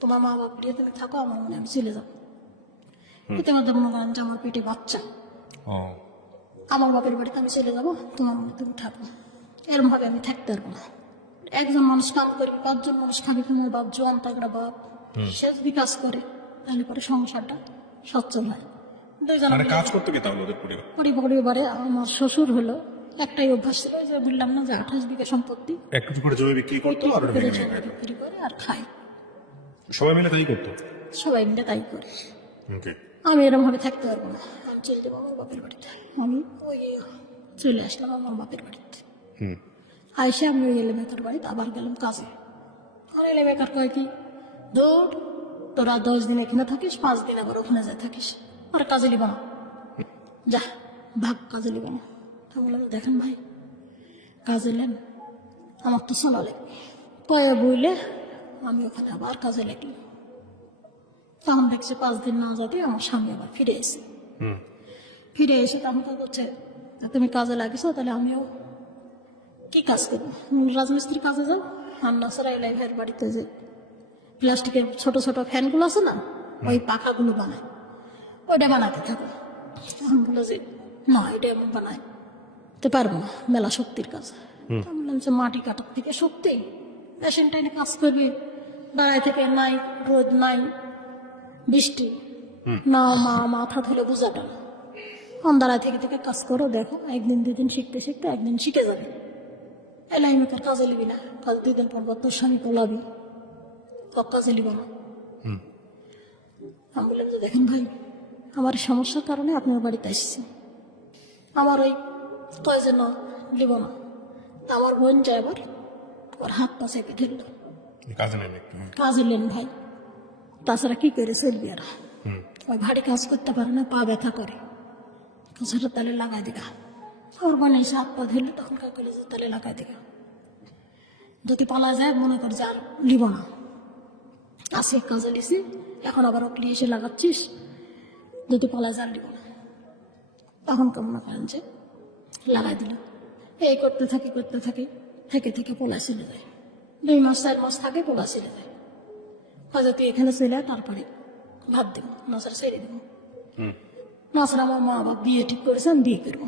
তোমার মা বাপ দিয়ে তুমি থাকো, আমার মনে আমি চলে যাবো। ইতিমধ্যে মনে করেন যে আমার পেটে বাচ্চা, আমার বাপের বাড়িতে আমি চলে যাবো, তোমার মনে তুমি থাকো। এরকম ভাবে আমি থাকতে পারবো না। একজন মানুষ কাম করবে, 5 জন মানুষ খাবে, তোমার বাপ জোয়ান তাগড়া বাপ, সে যদি কাজ করে তাহলে পরে সংসারটা সচ্ছল হয়। 2 জন মানে কাজ করতে কি তাহলে ওদের পরিবারে আমার শ্বশুর হলো একটাই অভ্যাস ছিল, যে বললাম না যে 28 বিঘা সম্পত্তি, একটু করে জমি বিক্রি করতো আর করে জমি বিক্রি করে আর খায়। সবাই মিলে তাই করতো? সবাই মিলে তাই করে। ওকে। আমি এরকম ভাবে থাকতে পারবো না, আমি চলে যাবো আমার বাপের বাড়িতে। আমি ওই চলে আসলাম আমার বাপের বাড়িতে। আইসে আমি ওই এলেমেকার বাড়িতে আবার গেলাম কাজে। আর এলেমেকার কয় কি, দৌড়, তোরা 10 দিন এখানে থাকিস, 5 দিন আবার ওখানে যায় থাকিস, আর কাজে লিবা না, যা ভাগ, কাজে লিবা না। তা বললাম, দেখেন ভাই, কাজে নেন, আমার তো চলা লাগবে। কয়ে বইলে আমি ওখানে আবার কাজে লাগলাম। তখন দেখছি 5 দিন না যেতে আমার স্বামী আবার ফিরে এসে ফিরে এসে তখন তো বলছে তুমি কাজে লাগিয়েছো, তাহলে আমিও কি কাজ করবো, রাজমিস্ত্রি কাজে যাও। আর নাসারা এলাই ভাইয়ের বাড়িতে যে প্লাস্টিকের ছোট ছোট ফ্যানগুলো আছে না, ওই পাখাগুলো বানায়, ওইটা বানাতে থাকো। তখন বললো যে না, এটা এমন বানাইতে পারবো না, মেলা শক্তির কাজ। তো বললাম যে মাটি কাটার থেকে শক্তি, মেশিন টাইনে কাজ করবি, দাঁড়ায় থেকে নাই রোদ নাই বৃষ্টি না, মাথা ধরে বোঝাটা না, দাঁড়ায় থেকে থেকে কাজ করো, দেখো 1 দিন 2 দিন শিখতে শিখতে একদিন শিখে যাবে। এলাই মেকার কাজে লিবি না, কাজ 2 দিন পর তোর স্বামী কোলাবি, কাজে লিব না। আমি বললাম যে দেখেন ভাই, আমার সমস্যার কারণে আপনার বাড়িতে এসেছি, আমার ওই কয় যেন লিব না। তা আমার বোন যায় আবার ওর হাত পা চেপে ধরল, কাজে নেই একটু। কাজে লেন ভাই, তাছাড়া কি করে চলবি আর, ওই ভারী কাজ করতে পারে না, পা ব্যথা করে, কাছাটা তালে লাগাই দিগা। ওর বোন এসে হাত পা ধরলো, তখন কাকে যে তালে লাগাই দিগা, যদি পালা যায় মনে কর যে আর লিব না, আসে কাজে লিছি, এখন আবার ওকে এসে লাগাচ্ছিস, যদি পালা যায় আর লিব না। তখন কেমন করেন যে লাগাই দিল, এই করতে থাকি থেকে থেকে পোলা চলে যায়, 2 মাস 4 মাস থাকে, পোলা চলে যায়। হয়তো তুই এখানে চলে আয়, তারপরে ভাত দেবো, নাচার ছেড়ে দেবো। নাচার আমার মা বাবা বিয়ে ঠিক করেছে, আমি বিয়ে করবো।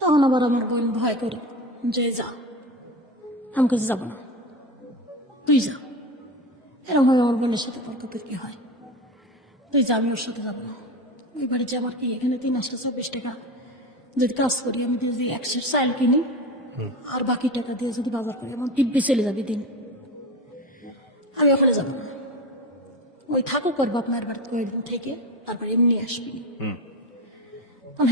তখন আবার আমার বোন ভয় করে যে যা, আমি কাছে যাবো না, তুই যা। এরকম ভাবে আমার বোনের সাথে তর্কতর্কি হয়, তুই যা, আমি ওর সাথে যাবো না। ওই বাড়ি যে আমার কি এখানে 324 টাকা যদি কাজ করি, আমি যদি 100 চাল কিনি আর বাকি টাকা দিয়ে যদি বাজার করি, আমার দিব্যি চলে যাবে দিন, আমি ওখানে যাবো না। ওই থাকুক আর বাপ মায়ের বাড়িতে কয়েকদিন থেকে তারপর এমনি আসবি।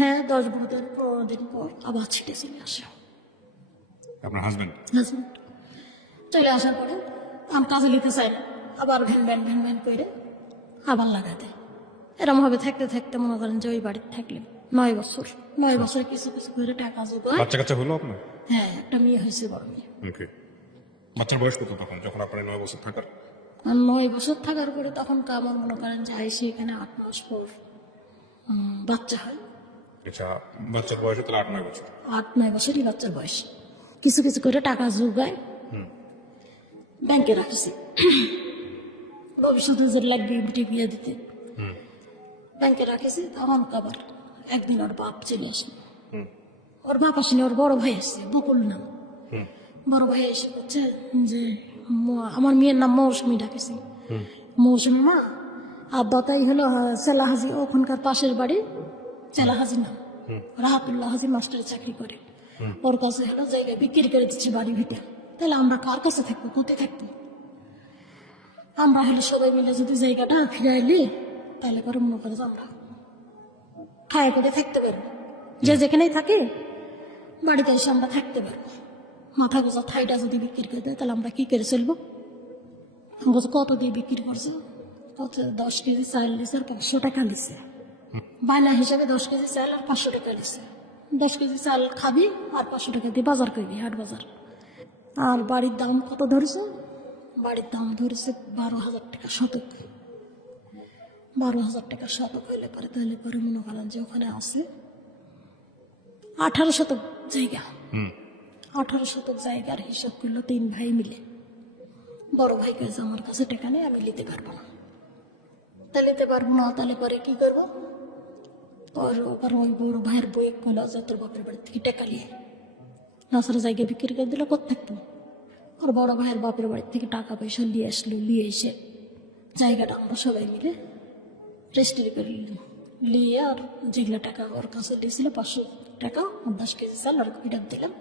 হ্যাঁ, 10-12 দিন 15 দিন পর আবার ছিটে চলে আসে আপনার হাজবেন্ড? হাজবেন্ড। চলে আসার পরে আমি কাজে নিতে চাই না, আবার ভ্যান ভ্যান করে আবার লাগাই দেয়। এরকম ভাবে থাকতে থাকতে মনে করেন যে ওই বাড়িতে থাকলে 9 বছর, 9 বছর কিছু কিছু করে টাকা জোগায়। বাচ্চা কাচ্চা হলো আপনার? হ্যাঁ, একটা মেয়ে হয়েছে, বড় মেয়ে। ওকে। বাচ্চার বয়স কত তখন, যখন আপনার 9 বছর থাকার? আর 9 বছর থাকার পরে তখন আমার মনে করেন যে আইসি এখানে 8 মাস পর বাচ্চা হয়। আচ্ছা, বাচ্চার বয়স তাহলে 8-9 বছর। 8-9 বছরই বাচ্চার বয়স। কিছু কিছু করে টাকা জোগায়, ব্যাংকে রাখছে, ভবিষ্যতে যে লাগবে বিটি বিয়ে দিতে, ব্যাংকে রাখেছে। তখন আবার একদিন ওর বাপ চলে আসে, ওর বাপ আসেনি, ওর বড় ভাই আসছে, বকুল নাম। বড় ভাই এসে বলছে যে আমার মেয়ের নাম মৌসুমি ডাকেছে, মৌসুমি মা, আব্বা তাই হলো চেলা হাজি, ওখানকার পাশের বাড়ি চেলা হাজির নাম, রাহাতুল্লাহ হাজি মাস্টারের চাকরি করে, ওর কাছে হলো জায়গা বিক্রি করে দিচ্ছে বাড়ি ভিটে। তাহলে আমরা কার কাছে থাকবো, কোথায় থাকবো? আমরা হলে সবাই মিলে যদি জায়গাটা ফিরাইলি, তাহলে পরে মনে করে যে আমরা খায় করে থাকতে পারবো, যে যেখানেই থাকে বাড়িতে এসে আমরা থাকতে পারবো। মাথা গোজা থাইটা যদি বিক্রি করে দেয়, তাহলে আমরা কি করে চলবো? কত দিয়ে বিক্রি করছে? কত? 10 কেজি চাল দিচ্ছে আর 500 টাকা দিচ্ছে, বায়না হিসাবে 10 কেজি চাল আর 500 টাকা দিচ্ছে। 10 কেজি চাল খাবি আর 500 টাকা দিয়ে বাজার করবি, হাট বাজার। আর বাড়ির দাম কত ধরেছে? বাড়ির দাম ধরেছে 12,000 টাকা শতক। 12,000 টাকা শতক হইলে পরে তাহলে পরে মনে করেন যে ওখানে আছে 18 শতক জায়গা। 18 শতক জায়গার হিসাব করলো 3 ভাই মিলে। বড় ভাই কাছে আমার কাছে টাকা নেই, আমি নিতে পারবো না। তা নিতে পারবো না, তাহলে পরে কি করবো? ওর ওই বড় ভাইয়ের বই বলা যে তোর বাপের বাড়ি থেকে টাকা নিয়ে নাসার জায়গা বিক্রি করে দিলে কোথা থাকতো? ওর বড় ভাইয়ের বাপের বাড়ি থেকে টাকা পয়সা নিয়ে আসলো, নিয়ে এসে জায়গাটা আমরা সবাই মিলে রেজিস্ট্রি করে নিলাম। নিয়ে আর যেগুলো টাকা ওর কাছে দিয়েছিল 500 টাকা, 10 কেজি চাল আর এটা দিলাম,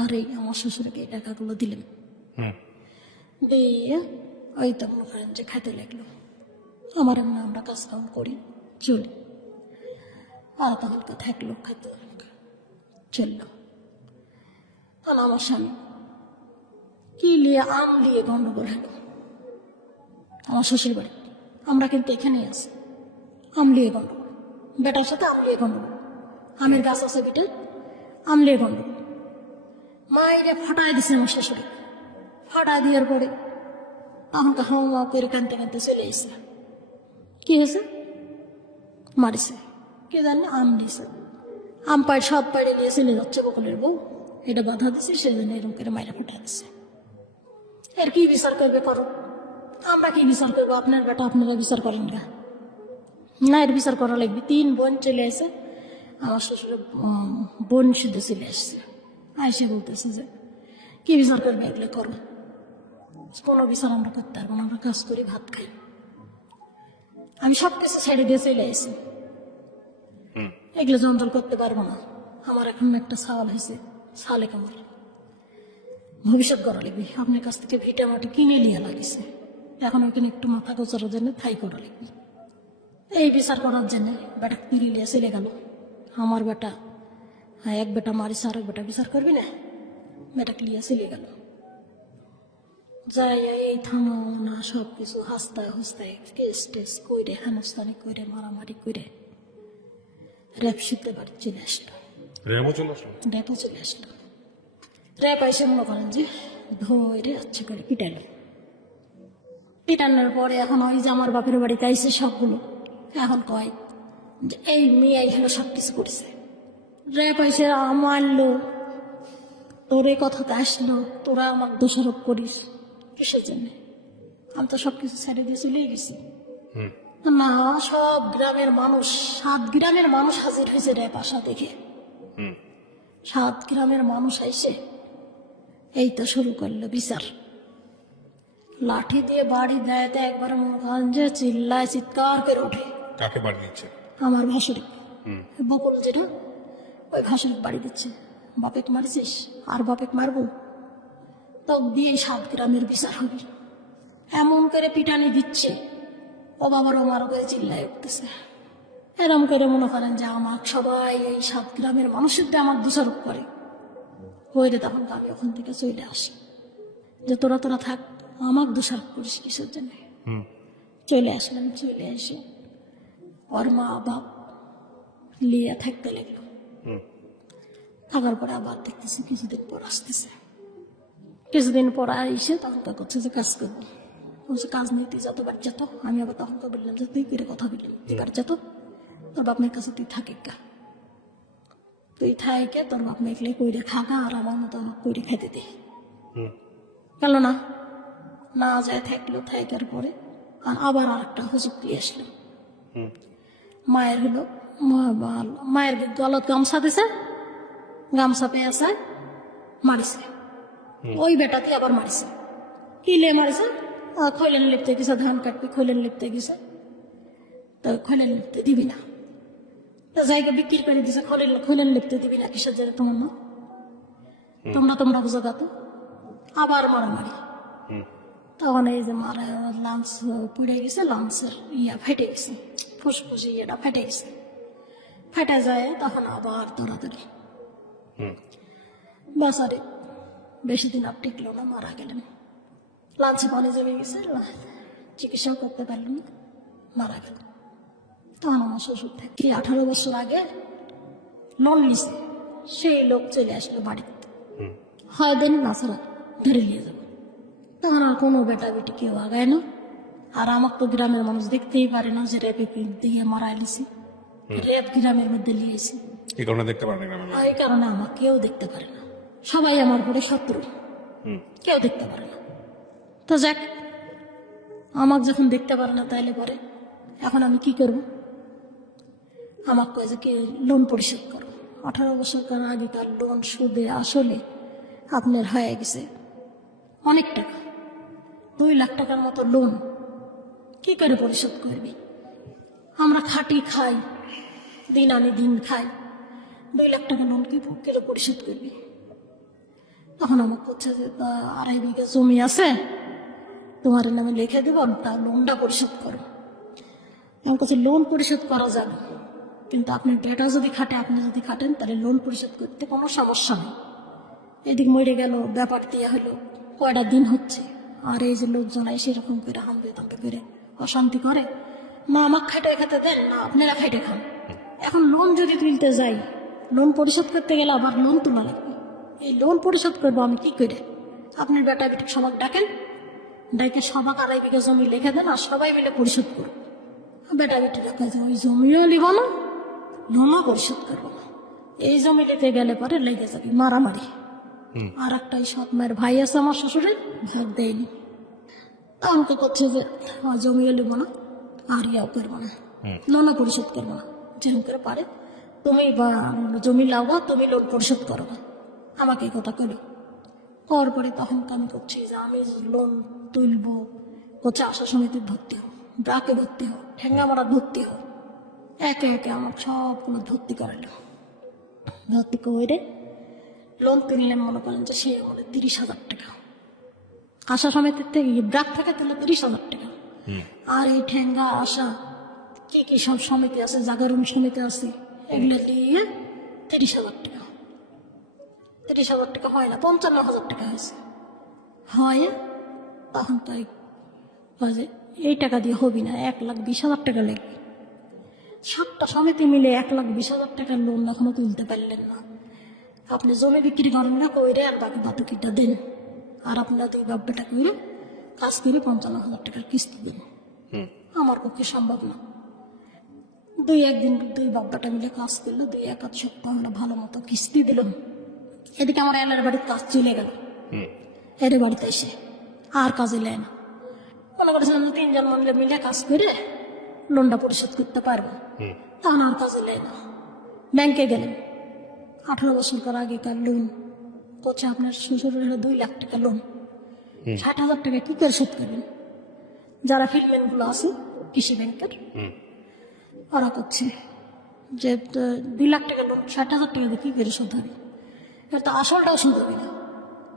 আর এই আমার শ্বশুরকে এই টাকাগুলো দিলাম। দিয়ে ওই তো মনে করেন যে খাইতে লাগলো। আমার এমনি আমরা কাজ কাম করি, চলি, আর হালকা থাকলো, খাইতে চললো। আর আমার স্বামী কি নিয়ে আম নিয়ে গন্ডগোল হলো আমার শ্বশুর বাড়ি। আমরা কিন্তু এখানেই আছি, আম নিয়ে গন্ডগোল, বেটার সাথে আম নিয়ে গন্ডগোল, আমের গাছ আছে বেটার, আম নিয়ে গন্ডগোল। মাইরে ফাটাই দিছে আমার শ্বশুরে, ফাটাই দেওয়ার পরে তখন হাওয়া করে কানতে কানতে চলে এসে কি হয়েছে? মারিছে। কে জানে, আম দিছে। আম পাড় সব পাড়ে নিয়ে চলে যাচ্ছে বকুলের বউ, এটা বাধা দিছে, সেজন্য এরকম করে মাইরা ফুটা দিচ্ছে। এর কি বিচার করবে করো, আমরা কি বিচার করবো? আপনার বেটা আপনারা বিচার করেন না? না, এর বিচার করা লাগবে। 3 বোন চলে আসে, আমার শ্বশুরের বোন শুধু চলে আসছে, আইসে বলতেছে যে কি বিচার করবে, এগুলো করো। কোনো বিচার আমরা করতে পারবো না, আমরা কাজ করি, ভাত খাই। আমি সব কিছু ছেড়ে দিয়ে চলে আসি, এগুলো জঞ্জল করতে পারবো না। আমার এখন একটা সাল হয়েছে, সালে কামার ভবিষ্যৎ করা লাগবে। আপনার কাছ থেকে ভিটা মাটি কিনে নিয়ে লাগিছে, এখন ওইখানে একটু মাথা গোচানোর জন্য থাই করা লাগবে। এই বিচার করার জন্য বেটা কিনে নিয়ে চলে গেল। আমার বেটা, হ্যাঁ, এক বেটা মারিছে, আর এক বেটা বিচার করবি না, বেটা ক্লিয়ার চলে গেল। যাই এই থামো না, সব কিছু হাসতায় হাসতায় কেস টেস কইরে, হেনস্তানি কইরে, মারামারি কইরে র্যাপ শিখতে বাড়ি চলে আসলো। রেমো চলে আসলো। র্যাপও চলে আসলো। র্যাপ এসে মনে করেন যে ধরে আচ্ছে করে পিটাইল। পিটানোর পরে এখন ওই যে আমার বাপের বাড়িতে আইসে সবগুলো, এখন কয় যে এই মেয়ে এখানে সব কিছু করেছে। র্যাপ এসে মারলো, তোর এই কথাতে আসলো, তোরা আমার দোষারোপ করিস কিসের জন্য? আমি তো সবকিছু ছেড়ে দিয়ে চলে গেছি। না, সব গ্রামের মানুষ, 7 গ্রামের মানুষ হাজির হয়েছে র্যাপ আসা দেখে। 7 গ্রামের মানুষ আইসে এই তো শুরু করলো বিচার। লাঠি দিয়ে বাড়ি দেয়, একবার মনে করেন যে চিল্লায়, চিৎকার করে ওঠে। কাকে বাড়ি দিচ্ছে? আমার ভাসুরি, বকুল যেটা, ওই ভাসুরি বাড়ি দিচ্ছে। বাপেক মারছিস আর বাপেক মারবো, তো দিয়ে 7 গ্রামের বিচার হবে। এমন করে পিটানি দিচ্ছে, ও বাবার ও মারো করে চিল্লায় উঠতেছে। এরম করে মনে করেন যে আমার সবাই এই 7 গ্রামের মানুষের দিয়ে আমার দোষারোপ করে। হইলে তখন আমি ওখান থেকে চলে আসি, যে তোরা তোরা থাক, আমার দোষারোপ করিস কিসের জন্য? চলে আসলাম। চলে এসে ওর মা বাপ লিয়ে থাকতে লাগলো। থাকার পরে আবার দেখতেছি কিছুদিন পর আসতেছে। কিছুদিন পর এসে তখন তো করছে যে কাজ করবো, বলছে কাজ নিয়ে তুই যত বাড়ি যেত। আমি আবার তখন তো বললাম যে তুই করে কথা বললি, বাড়ি যেত, তোর বাপ মায়ের কাছে তুই থাকে গা, তুই থাকে, তোর বাপ মেয়েকে কইরে খাগা, আর আমার মতো আমার কইরে খেতে দে। গেল না, না যায় থাকলো। থাকার পরে আর আবার আর একটা হুজুর দিয়ে আসলো। মায়ের হলো মায়ের গলত গামছা দিছে, গামছা পেয়ে আছে, মারিছে। ওই বেটাতে আবার মারিছে। কিলে মারিছে? খৈলেন লিপতে গেছে, ধান কাটবি, খৈলেন লিপতে গেছে, তো খৈলেন লিপতে দিবি না, তো জায়গা বিক্রি করে দিছে। খৈলেন লিপতে দিবি না কিসের জায়গা তোমার না, তোমরা বুঝো তো। আবার মারামারি। তখন এই যে মারা লাঞ্চ পড়ে গেছে, লাঞ্চের ফেটে গেছে, ফুসফুসি ফেটে গেছে। ফেটে যায়, তখন আবার দৌড়াদৌড়ি। বাসারে বেশি দিন আর টিকলো না, মারা গেলেন। লাঞ্চে পানি জমে গেছে, চিকিৎসা করতে পারল না, মারা গেল। তখন আমার শ্বশুর থেকে 18 বছর আগে লোন নিছে, সেই লোক চলে আসলো বাড়িতে, হয় দিন না ছাড়া ধরে নিয়ে যাবো। তখন আর কোনো বেটা বেটি কেউ আগায় না। আর আমার তো গ্রামের মানুষ দেখতেই পারে না যে রেপে দিয়ে মারা এলেছি, রেপ গ্রামের মধ্যে নিয়েছি। এই কারণে দেখতে পারেন গ্রামের এই কারণে আমার কেউ দেখতে পারে না, সবাই আমার পরে শত্রু, কেউ দেখতে পারে না। তো যাক, আমাকে যখন দেখতে পারে না, তাইলে পরে এখন আমি কি করব? আমাকে কয়ে যে কি লোন পরিশোধ করো। 18 বছর আগে তার লোন সুদে আসলে আপনার হয়ে গেছে অনেক টাকা, 2 লাখ টাকার মতো লোন। কি করে পরিশোধ করবি? আমরা খাটি খাই, দিন আনি দিন খাই, 2 লাখ টাকা লোন কি করে পরিশোধ করবি? তখন আমার করছে যে 2.5 বিঘা জমি আছে, তোমার নামে লিখে দেবো, তা লোনটা পরিশোধ করো। আমার কাছে লোন পরিশোধ করা যাবে, কিন্তু আপনার বেটা যদি খাটে, আপনি যদি খাটেন, তাহলে লোন পরিশোধ করতে কোনো সমস্যা নেই। এদিক মরে গেল, ব্যাপার দিয়ে হলো, কয়টা দিন হচ্ছে, আর এই যে লোকজন সেরকম করে হামবে তামবে করে অশান্তি করে না। আমাকে খাইটে খেতে দেন না, আপনারা খাইটে খান। এখন লোন যদি তুলতে যাই, লোন পরিশোধ করতে গেলে আবার লোন তোলা লাগবে। এই লোন পরিশোধ করবো আমি কি করে? আপনার বেটা বেটি সবাক ডাকেন, ডাকে সবাক 2.5 বিঘা জমি লিখে দেন, আর সবাই মিলে পরিশোধ করুন। বেটা বেটিরা কাছে ওই জমিও নিব না, লোনও পরিশোধ করবো না। এই জমি নিতে গেলে পরে লেগে যাবে মারামারি। আর একটা সৎ মায়ের ভাই আছে আমার শ্বশুরের, ভাগ দেয়নি। তা আমাকে করছে যে জমিও নিব না, আর ইয়াও করবো না, লোনও পরিশোধ করবো না। যেমন করে পারে তুমি বা জমি লাও, তুমি লোন পরিশোধ করো না, আমাকে এই কথা করো। করার পরে তখন আমি করছি যে আমি লোন তুলবো, করছে আশা সমিতি ভর্তি হোক, ব্রাকে ভর্তি হোক, ঠেঙ্গামারা ভর্তি হোক, একে একে আমার সবগুলো ভর্তি করালো। ভর্তি করে লোন তুললেন, মনে করেন যে সে আমাদের 30,000 টাকা। আশা সমিতির থেকে ব্রাক থেকে তুলে 30,000 টাকা। আর এই ঠেঙ্গা আশা কি কি সব সমিতি আছে, জাগরণ সমিতি আছে, এগুলো দিয়ে 30,000 টাকা। 30,000 টাকা হয় না, 55,000 টাকা হয়েছে। হয় তখন তাই বাজে এই টাকা দিয়ে হবি না, 1,20,000 টাকা লাগবে। 7টা সমিতি মিলে 1,20,000 টাকার লোন এখনো তুলতে পারলেন না। আপনি জমি বিক্রি করেন না, কইরে আর বাকি বাতুকিটা দেন, আর আপনারা দুই বাব্বাটা করে কাজ করে 55,000 টাকার কিস্তি দিন। আমার পক্ষে সম্ভব না। একদিন দুই বাব্বাটা মিলে কাজ করলো, 1-1 সপ্তাহ আমরা ভালো মতো কিস্তি দিলাম। এদিকে আমার এলার বাড়ির কাজ চলে গেল, এর বাড়িতে এসে আর কাজে নেয় না। মনে করেছিলাম 3 জন মিলে কাজ করে লোনটা পরিশোধ করতে পারবো, তখন আর কাজে নেয় না। ব্যাংকে গেলেন, 18 বছর করার আগেকার লোন করছে, আপনার শ্বশুরের হলো 2 লাখ টাকা লোন, 60,000 টাকা কি করে শোধ করবেন? যারা ফিল্ডম্যান গুলো আছে কৃষি ব্যাংকের, ওরা করছে যে 2 লাখ টাকা লোন 60,000 টাকা দিয়ে কি করে শোধ হবে? এর তো আসলটাও সুদ হবে না।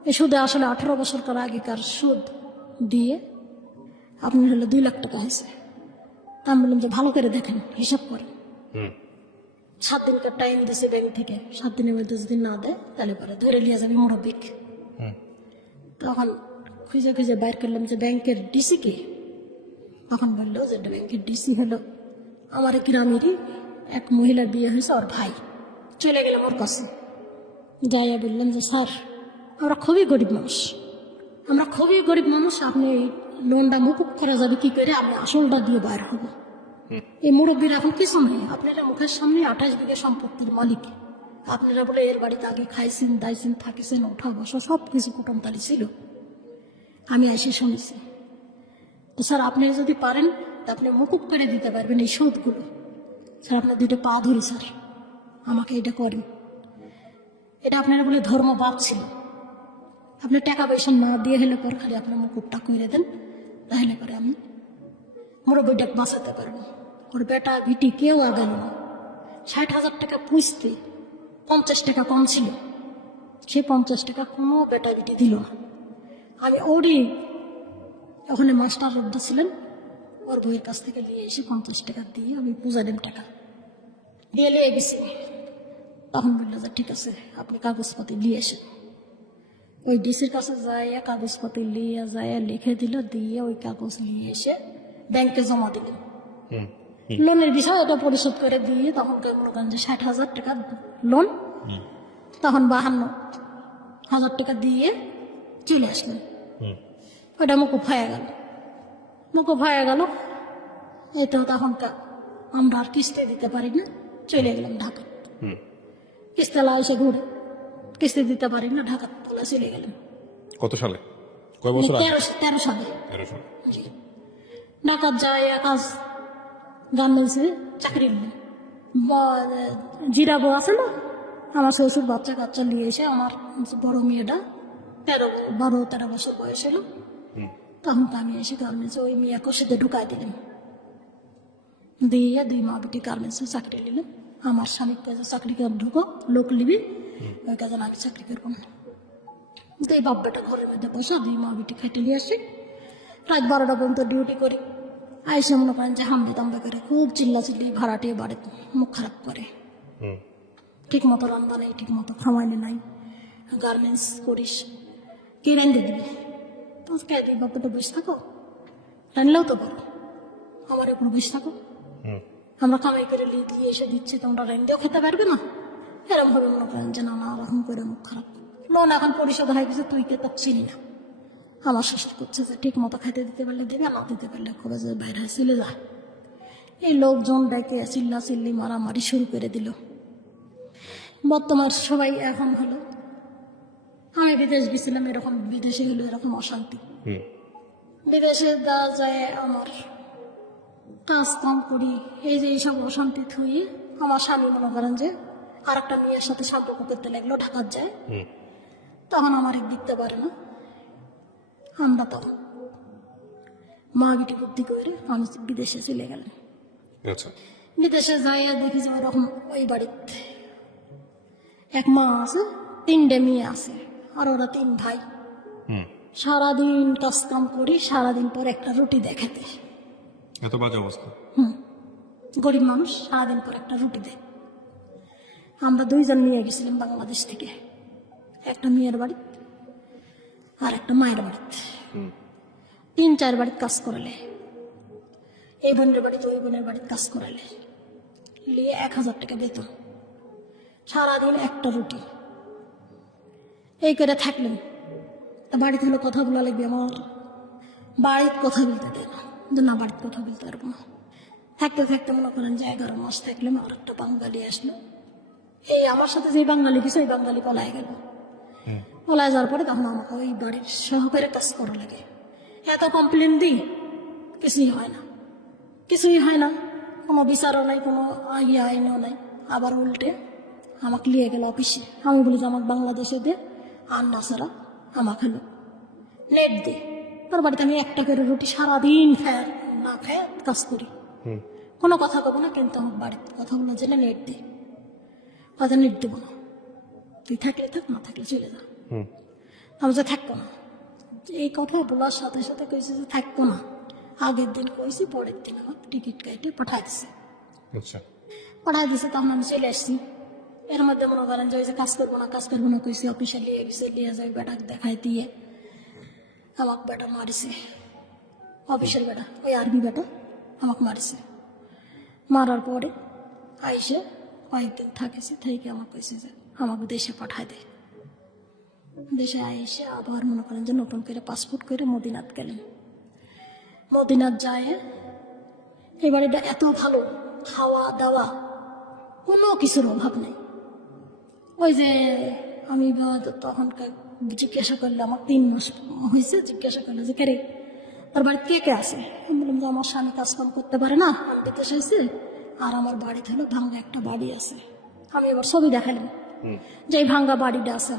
এই সুদে আসলে 18 বছর করার আগেকার সুদ দিয়ে আপনার হলো 2 লাখ টাকা হয়েছে। তা আমি বললাম যে ভালো করে দেখেন, হিসাব করেন। 7 দিনকার টাইম দিয়েছে ব্যাংক থেকে, 7 দিনের মধ্যে যদি না দেয় তাহলে পরে ধরে নিয়ে যাবে মুরব্বিক। তখন খুঁজে খুঁজে বাইর করলাম যে ব্যাংকের ডিসি কে। তখন বললো যে ব্যাংকের ডিসি হলো আমার গ্রামেরই এক মহিলার বিয়ে হয়েছে, ওর ভাই। চলে গেলাম ওর কাছে, যাইয়া বললাম যে স্যার আমরা খুবই গরিব মানুষ, আপনি এই লোনটা মুকুব করা যাবে কি করে? আমি আসলটা দিয়ে বাইর হবো। এই মুরব্বীর এখন কিছু নেই, আপনারা মুখের সামনে 28 বিঘা সম্পত্তির মালিক। আপনারা বলে এর বাড়িতে আগে খাইছেন, দাইছেন, থাকিছেন, ওঠা বসা সব কিছু কুটুমতালি ছিল। আমি এসে শুনেছি। তো স্যার আপনি যদি পারেন তা আপনি মুকুব করে দিতে পারবেন এই সুদগুলো। স্যার আপনার 2টা পা ধরি স্যার, আমাকে এটা করেন। এটা আপনারা বলে ধর্ম বাপ ছিল, আপনি টাকা পয়সা না দিয়ে হলে পর খালি আপনার মুকুবটা করে দেন, তাহলে পরে আমি মুরব্বীটা বাঁচাতে পারবো। ওর বেটা বিটি কেউ আগালো না। 60,000 টাকা পুষতে 50 টাকা কম ছিল, সে 50 টাকা কোনো বেটা বিটি দিল না। আমি ওরই ওখানে মাস্টার রোডটা ছিলেন, ওর বইয়ের কাছ থেকে নিয়ে এসে 50 টাকা দিয়ে আমি পূজা দেন টাকা দিয়ে নিয়ে গেছি। তখন বললো যে ঠিক আছে আপনি কাগজপাতি নিয়ে এসেন। ওই ডিসির কাছে যাইয়া কাগজপাতি নিয়ে যাইয়া লিখে দিল, দিয়ে ওই কাগজ নিয়ে এসে ব্যাংকে জমা দিল। লোনের বিষয় ওটা পরিশোধ করে দিয়ে তখন মনে করেন যে 60,000 টাকা লোন, তখন 52,000 টাকা দিয়ে চলে আসলেন। ওটা মুকুব হয়ে গেল। এই তো তখন আমরা আর কিস্তি দিতে পারি না, চলে গেলাম ঢাকা। কিস্তিলা এসে ঘুরে কিস্তি দিতে পারি না, ঢাকা বলে চলে গেলাম। কত সালে, কয় বছর আগে? 13 সালে। 13 সালে। জি। ঢাকা যায় কাজ গার্মেন্টসে চাকরি নিলেন। জিরাবো আছে না, আমার শ্বশুর বাচ্চা কাচ্চা নিয়ে এসে আমার বড় মেয়েটা 12-13 বছর বয়স হলো, তখন তো আমি এসে গার্মেন্টসে ওই মেয়ে কষেতে ঢুকাই দিলাম, দিয়ে 2 মা বেটি গার্মেন্টসে চাকরি নিলাম। আমার স্বামীর কাছে চাকরি করে ঢুকো, লোক নিবি, ওই কাজে আমি চাকরি করবো না। তো এই বাব্বাটা ঘরের মধ্যে বসা 2 মা বেটি খাইতে নিয়ে আসি, রাত 12টা পর্যন্ত ডিউটি করি। আইসে মনে করেন যে হামদি তাম্বা করে খুব চিল্লি ভাড়াটিয়ে বাড়িতে মুখ খারাপ করে, ঠিক মতো রান্না নেই, ঠিক মতো খাওয়াইলে নাই, গার্মেন্টস করিস কে রান্ধে দিবি? তো কে দিই বাপ্পাটা বসে থাকো, রান্নাও তো করো, আমার উপর বসে থাকো, আমরা কামাই করে দিয়ে এসে দিচ্ছি, তোমরা রান্নাও খেতে পারবে না। এরকম ভাবে মনে করেন যে নানা রকম করে মুখ খারাপ। লোন এখন পরিশোধ হয়ে গেছে, তুই কে তো চিনি না। আমার শ্বশুর করছে যে ঠিক মতো খাইতে দিতে পারলে দেবে, না দিতে পারলে খবর যে বাইরে চলে যা। এই লোকজন ডেকে চিল্লা চিল্লি মারামারি শুরু করে দিল। বর্তমান সবাই এখন হলো, আমি বিদেশ গেছিলাম, এরকম বিদেশে হলো এরকম অশান্তি। বিদেশে দেওয়া যায় আমার কাজ কাম করি, এই যে এইসব অশান্তি থুই আমার স্বামী মনে করেন যে আর একটা মেয়ের সাথে সম্পর্ক করতে লাগলো, ঢাকার যায়, তখন আমার দিতে পারে না। আমরা তখন মা বিটি বুদ্ধি করে আমি বিদেশে চলে গেলাম। আচ্ছা, বিদেশে যাই দেখি যে ওরকম ওই বাড়িতে এক মা আছে, 3টে মেয়ে আছে, আর ওরা 3 ভাই। সারাদিন কাজ কাম করি, সারাদিন পর একটা রুটি দেখাতে। এত বাজে অবস্থা। গরিব মানুষ, সারাদিন পর একটা রুটি দেয়। আমরা 2 জন নিয়ে গেছিলাম বাংলাদেশ থেকে, একটা মেয়ের বাড়ি আর একটা মায়ের বাড়িতে। 3-4 বাড়িতে কাজ করালে, এই বোনের বাড়িতে ওই বোনের বাড়িতে কাজ করালে, নিয়ে 1000 টাকা বেতন, সারাদিন একটা রুটি। এই করে থাকলাম। তা বাড়িতে হলো কথা বলা লাগবে, আমার বাড়িতে কথা বলতে দেয় না, যে না বাড়িতে কথা বলতে পারবো না। থাকতে থাকতে মনে করেন যে 11 মাস থাকলাম, আর একটা বাঙালি আসলো। এই আমার সাথে যে বাঙালি গেছে, ওই বাঙালি পলায় গেল। পলায় যাওয়ার পরে তখন আমাকে ওই বাড়ির সহকারে কাজ করা লাগে। এত কমপ্লেন দিই, কিছুই হয় না, কিছুই হয় না, কোনো বিচারও নাই, কোনো আইনও নাই। আবার উল্টে আমাকে নিয়ে গেল অফিসে। আমি বলি যে আমাকে বাংলাদেশে দে, আর না ছাড়া আমাকে হলো নেট দে। তোর বাড়িতে আমি একটা করে রুটি সারাদিন খায় না খায় কাজ করি, কোনো কথা কব না, কিন্তু আমার বাড়িতে কথা বলার জন্য নেট দে। হয়তো নেট দেবো না, তুই থাকলে থাক, না থাকলে চলে যা। আমি যে থাকবো না, এই কথা বলার সাথে সাথে কইছে যে থাকবো না। আগের দিন কইছি, পরের দিন আমার টিকিট কেটে পাঠাই দিছে। আচ্ছা, পাঠাই দিছে, তখন আমি চলে আসছি। এর মধ্যে মনে করেন যে ওই যে কাজ করবো না, কাজ করবো না কইছি, অফিসে নিয়ে গেছে, নিয়ে যায় বেটা দেখাই দিয়ে আমাকে বেটা মারিছে। অফিসের বেটা, ওই আরবি বেটা আমাকে মারিছে। মারার পরে আইসে কয়েকদিন থাকেছে, থেকে আমাকে কইছে যে আমাকে দেশে পাঠায় দে। দেশে আইসে আবার মনে করেন যে নতুন করে পাসপোর্ট করে মদিনাত গেলেন। মদিনাত যায়, এই বাড়িটা এত ভালো, খাওয়া দাওয়া কোনো কিছুর অভাব নেই। ওই যে আমি তখন জিজ্ঞাসা করলে, আমার 3 মাস হয়েছে, জিজ্ঞাসা করলে যে কে তার বাড়িতে কে কে আছে। আমি বললাম যে আমার স্বামী কাজকাম করতে পারে না, আমি বিদেশে আইছে, আর আমার বাড়িতে হলো ভাঙ্গা একটা বাড়ি আছে। আমি এবার ছবি দেখালাম যে এই ভাঙ্গা বাড়িটা আছে,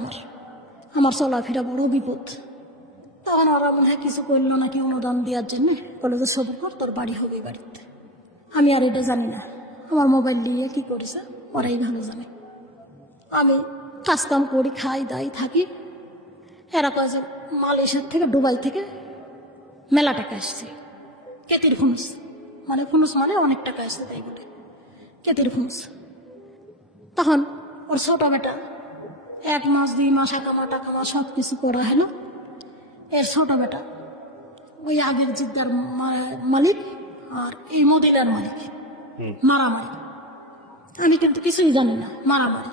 আমার চলাফেরা বড় বিপদ। তখন ওরা মনে হয় কিছু করলো নাকি অনুদান দেওয়ার জন্য, বলে যে সবর কর, তোর বাড়ি হবে এই বাড়িতে। আমি আর এটা জানি না, আমার মোবাইল নিয়ে কি করেছে ওরাই ভালো জানে। আমি কাজকাম করি, খাই দাই থাকি। এরা কয় যে মালয়েশিয়ার থেকে, দুবাই থেকে মেলা টাকা আসছে, কেতির ফুনুস, মানে ফুনুস মানে অনেক টাকা আসছে, তাই বলে কেতির ফুনুস। তখন ওর ছোট বেটা 1 মাস 2 মাস টাকা সব কিছু করা হলো। এর ছোট বেটা ওই আগের জিদ্দার মালিক আর এই মদিনার মালিক মারামারি। আমি কিন্তু কিছুই জানি না, মারামারি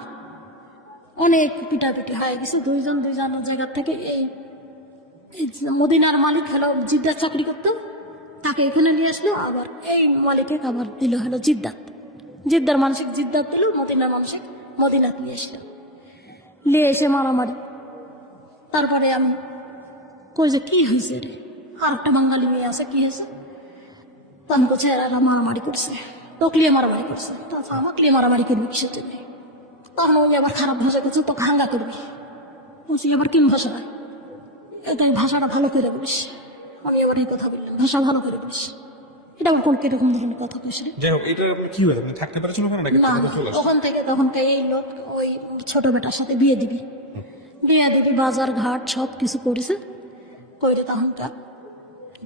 অনেক পিটাপিটি হয়ে গেছে। 2 জন 2 জনের জায়গা থেকে এই মদিনার মালিক হলো জিদ্দার চাকরি করতো, তাকে এখানে নিয়ে আসলো। আবার এই মালিকে আবার দিল হলো জিদ্দাত, জিদ্দার মানসিক জিদ্দাত দিল, মদিনার মানসিক মদিনাত নিয়ে আসলো। নিয়ে এসে মারামারি। তারপরে আমি কই যে কি হয়েছে রে, আর একটা বাঙালি মেয়ে আছে, কি হয়েছে? তো আমি বলছি এরা মারামারি করছে, তোকলিয়ে মারামারি করছে। তাছাড়া আমাকে মারামারি করবি কিসের জন্য? তখন ওই আবার খারাপ ভাষা করছে, তো হাঙ্গা করবি। বলছি এবার কি ভাষাটা, তাই ভাষাটা ভালো করে বলিস। আমি এবার এই কথা বললাম, ভাষা ভালো করে বলিস। এটা আবার কোন কিরকম ধরনের কথা কইস রে? যাই হোক, এটা আপনি কি হয়েছে, আপনি থাকতে পারছিল ওখানে নাকি না, চলে আসছেন? ওখান থেকে তখন এই লোক ওই ছোট বেটার সাথে বিয়ে দিবি, বাজার ঘাট সব কিছু করেছে, করে তখন তার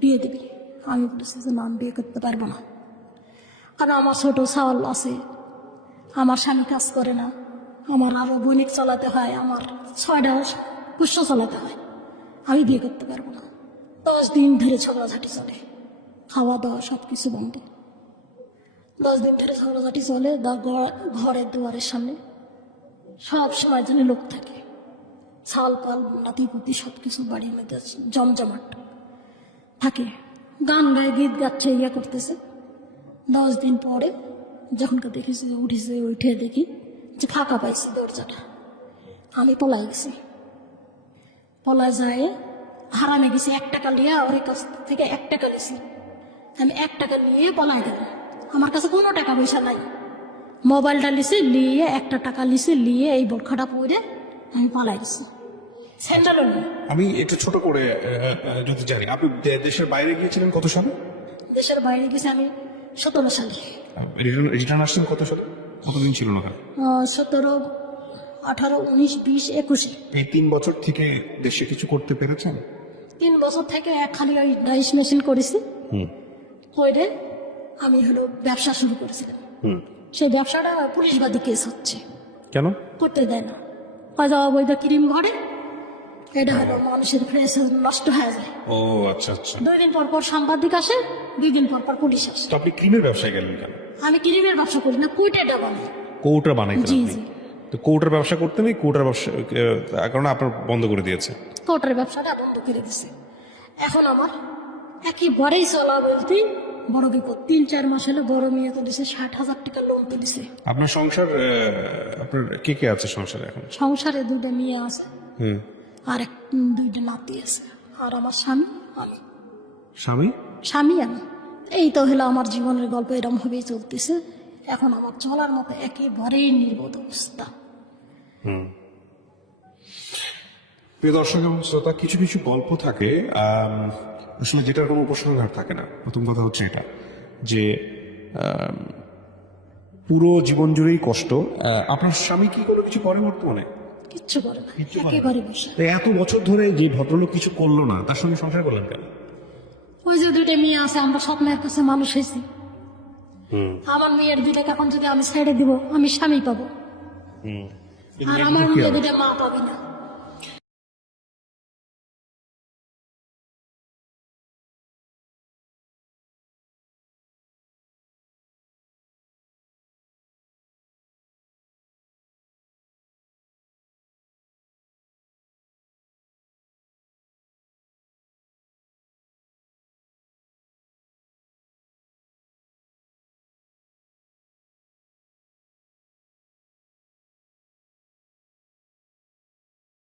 বিয়ে দিবি। আমি বলেছি যে না, আমি বিয়ে করতে পারবো না, কারণ আমার ছোট চাওয়াল আছে, আমার স্বামী কাজ করে না, আমার আরো বৈনিক চালাতে হয়, আমার 6টা পুষ্য চালাতে হয়, আমি বিয়ে করতে পারবো না। 10 দিন ধরে ঝগড়াঝাটি চলে, খাওয়া দাওয়া সব কিছু বন্ধ। 10 দিন ধরে ঝগড়াঝাটি চলে। ঘরের দুয়ারের সামনে সব সময় যেন লোক থাকে, ছাল পাল নাতিপুতি সব কিছু বাড়ির মধ্যে জমজমাট থাকে। গান গায়ে, গীত গাচ্ছে, ইয়ে করতেছে। 10 দিন পরে যখন দেখেছি উঠেছে, উঠে দেখি যে ফাঁকা পাইছি দরজাটা। আমি পলাই গেছি, পলায় যায় হারামে গেছি 1 টাকা নিয়ে, ওর কাছ থেকে 1 টাকা নিয়েছি। আমি 1 টাকা নিয়ে পলায় গেলাম, আমার কাছে কোনো টাকা পয়সা নাই। মোবাইলটা লিছে, নিয়ে 1 টাকা লিছে, নিয়ে এই বোরখাটা পরে আমি পালাই গেছি। স্যান্ডেলও নেই। আমি একটু ছোট করে যদি জানি, আপনি দেশের বাইরে গিয়েছিলেন কত সালে? দেশের বাইরে গেছি আমি 17 সালে। রিটার্ন আসছেন কত সালে? কতদিন ছিল না? 17, 18, 19, 20, 21। এই 3 বছর থেকে দেশে কিছু করতে পেরেছেন? 3 বছর থেকে খালি ওই ডাইস মেশিন করেছি। ওইটা আমি ব্যবসা শুরু করেছিলাম। সেই ব্যবসাটা পুলিশবাদী কেস হচ্ছে, কেন? করতে দেয় না। হয়তো অবৈধ ক্রিম ঘরে, এটা মানুষের ফ্রেশ নষ্ট হয়ে যায়। ও আচ্ছা আচ্ছা। 2 দিন পর পর সাংবাদিক আসে, 2 দিন পর পর পুলিশ আসে। তো আপনি ক্রিমের ব্যবসায় গেলেন কেন? আমি ক্রিমের ব্যবসা করি না, কুইটেটা বানাই। কৌটা বানাইতেন জি, আপনি? জি। তো কৌটার ব্যবসা করতেন, এই কৌটার ব্যবসা কারণে আপনার বন্ধ করে দিয়েছে। কোটার ব্যবসাটা বন্ধ করে দিছে। এখন আমার একেবারেই চলা বলতে বড় বিপদ। 3-4 মাস হলে বড় মেয়ে তুলেছে, 60,000 টাকা লোন তুলেছে। আপনার সংসার, আপনার কে কে আছে সংসারে এখন? সংসারে 2টা মেয়ে আছে, হুম। আর 2টা নাতি আছে, আর আমার স্বামী, আমি। স্বামী? আমি এই তো হলো আমার জীবনের গল্প, এরকম ভাবেই চলতেছে। এখন আমার চলার মতো একেবারেই নির্বোধ অবস্থা। প্রিয় দর্শক এবং শ্রোতা, কিছু কিছু গল্প থাকে আসলে যেটার কোনো উপসংহার থাকে না। প্রথম কথা হচ্ছে এটা যে পুরো জীবন জুড়েই কষ্ট। আপনার স্বামী কি কোনো কিছু করে বর্তমানে? কিচ্ছু করে না, একেবারে বসে। তো এত বছর ধরে যে ভদ্রলোক কিছু করলো না, তার সঙ্গে সংসার করলেন কেন? ওই যে 2টা মেয়ে আছে, আমরা স্বপ্নের কাছে মানুষ হয়েছি। আমার মেয়ের 2টাকে এখন যদি আমি ছেড়ে দিব, আমি স্বামী পাবো, আর আমার মেয়ে 2টা মা পাবি না।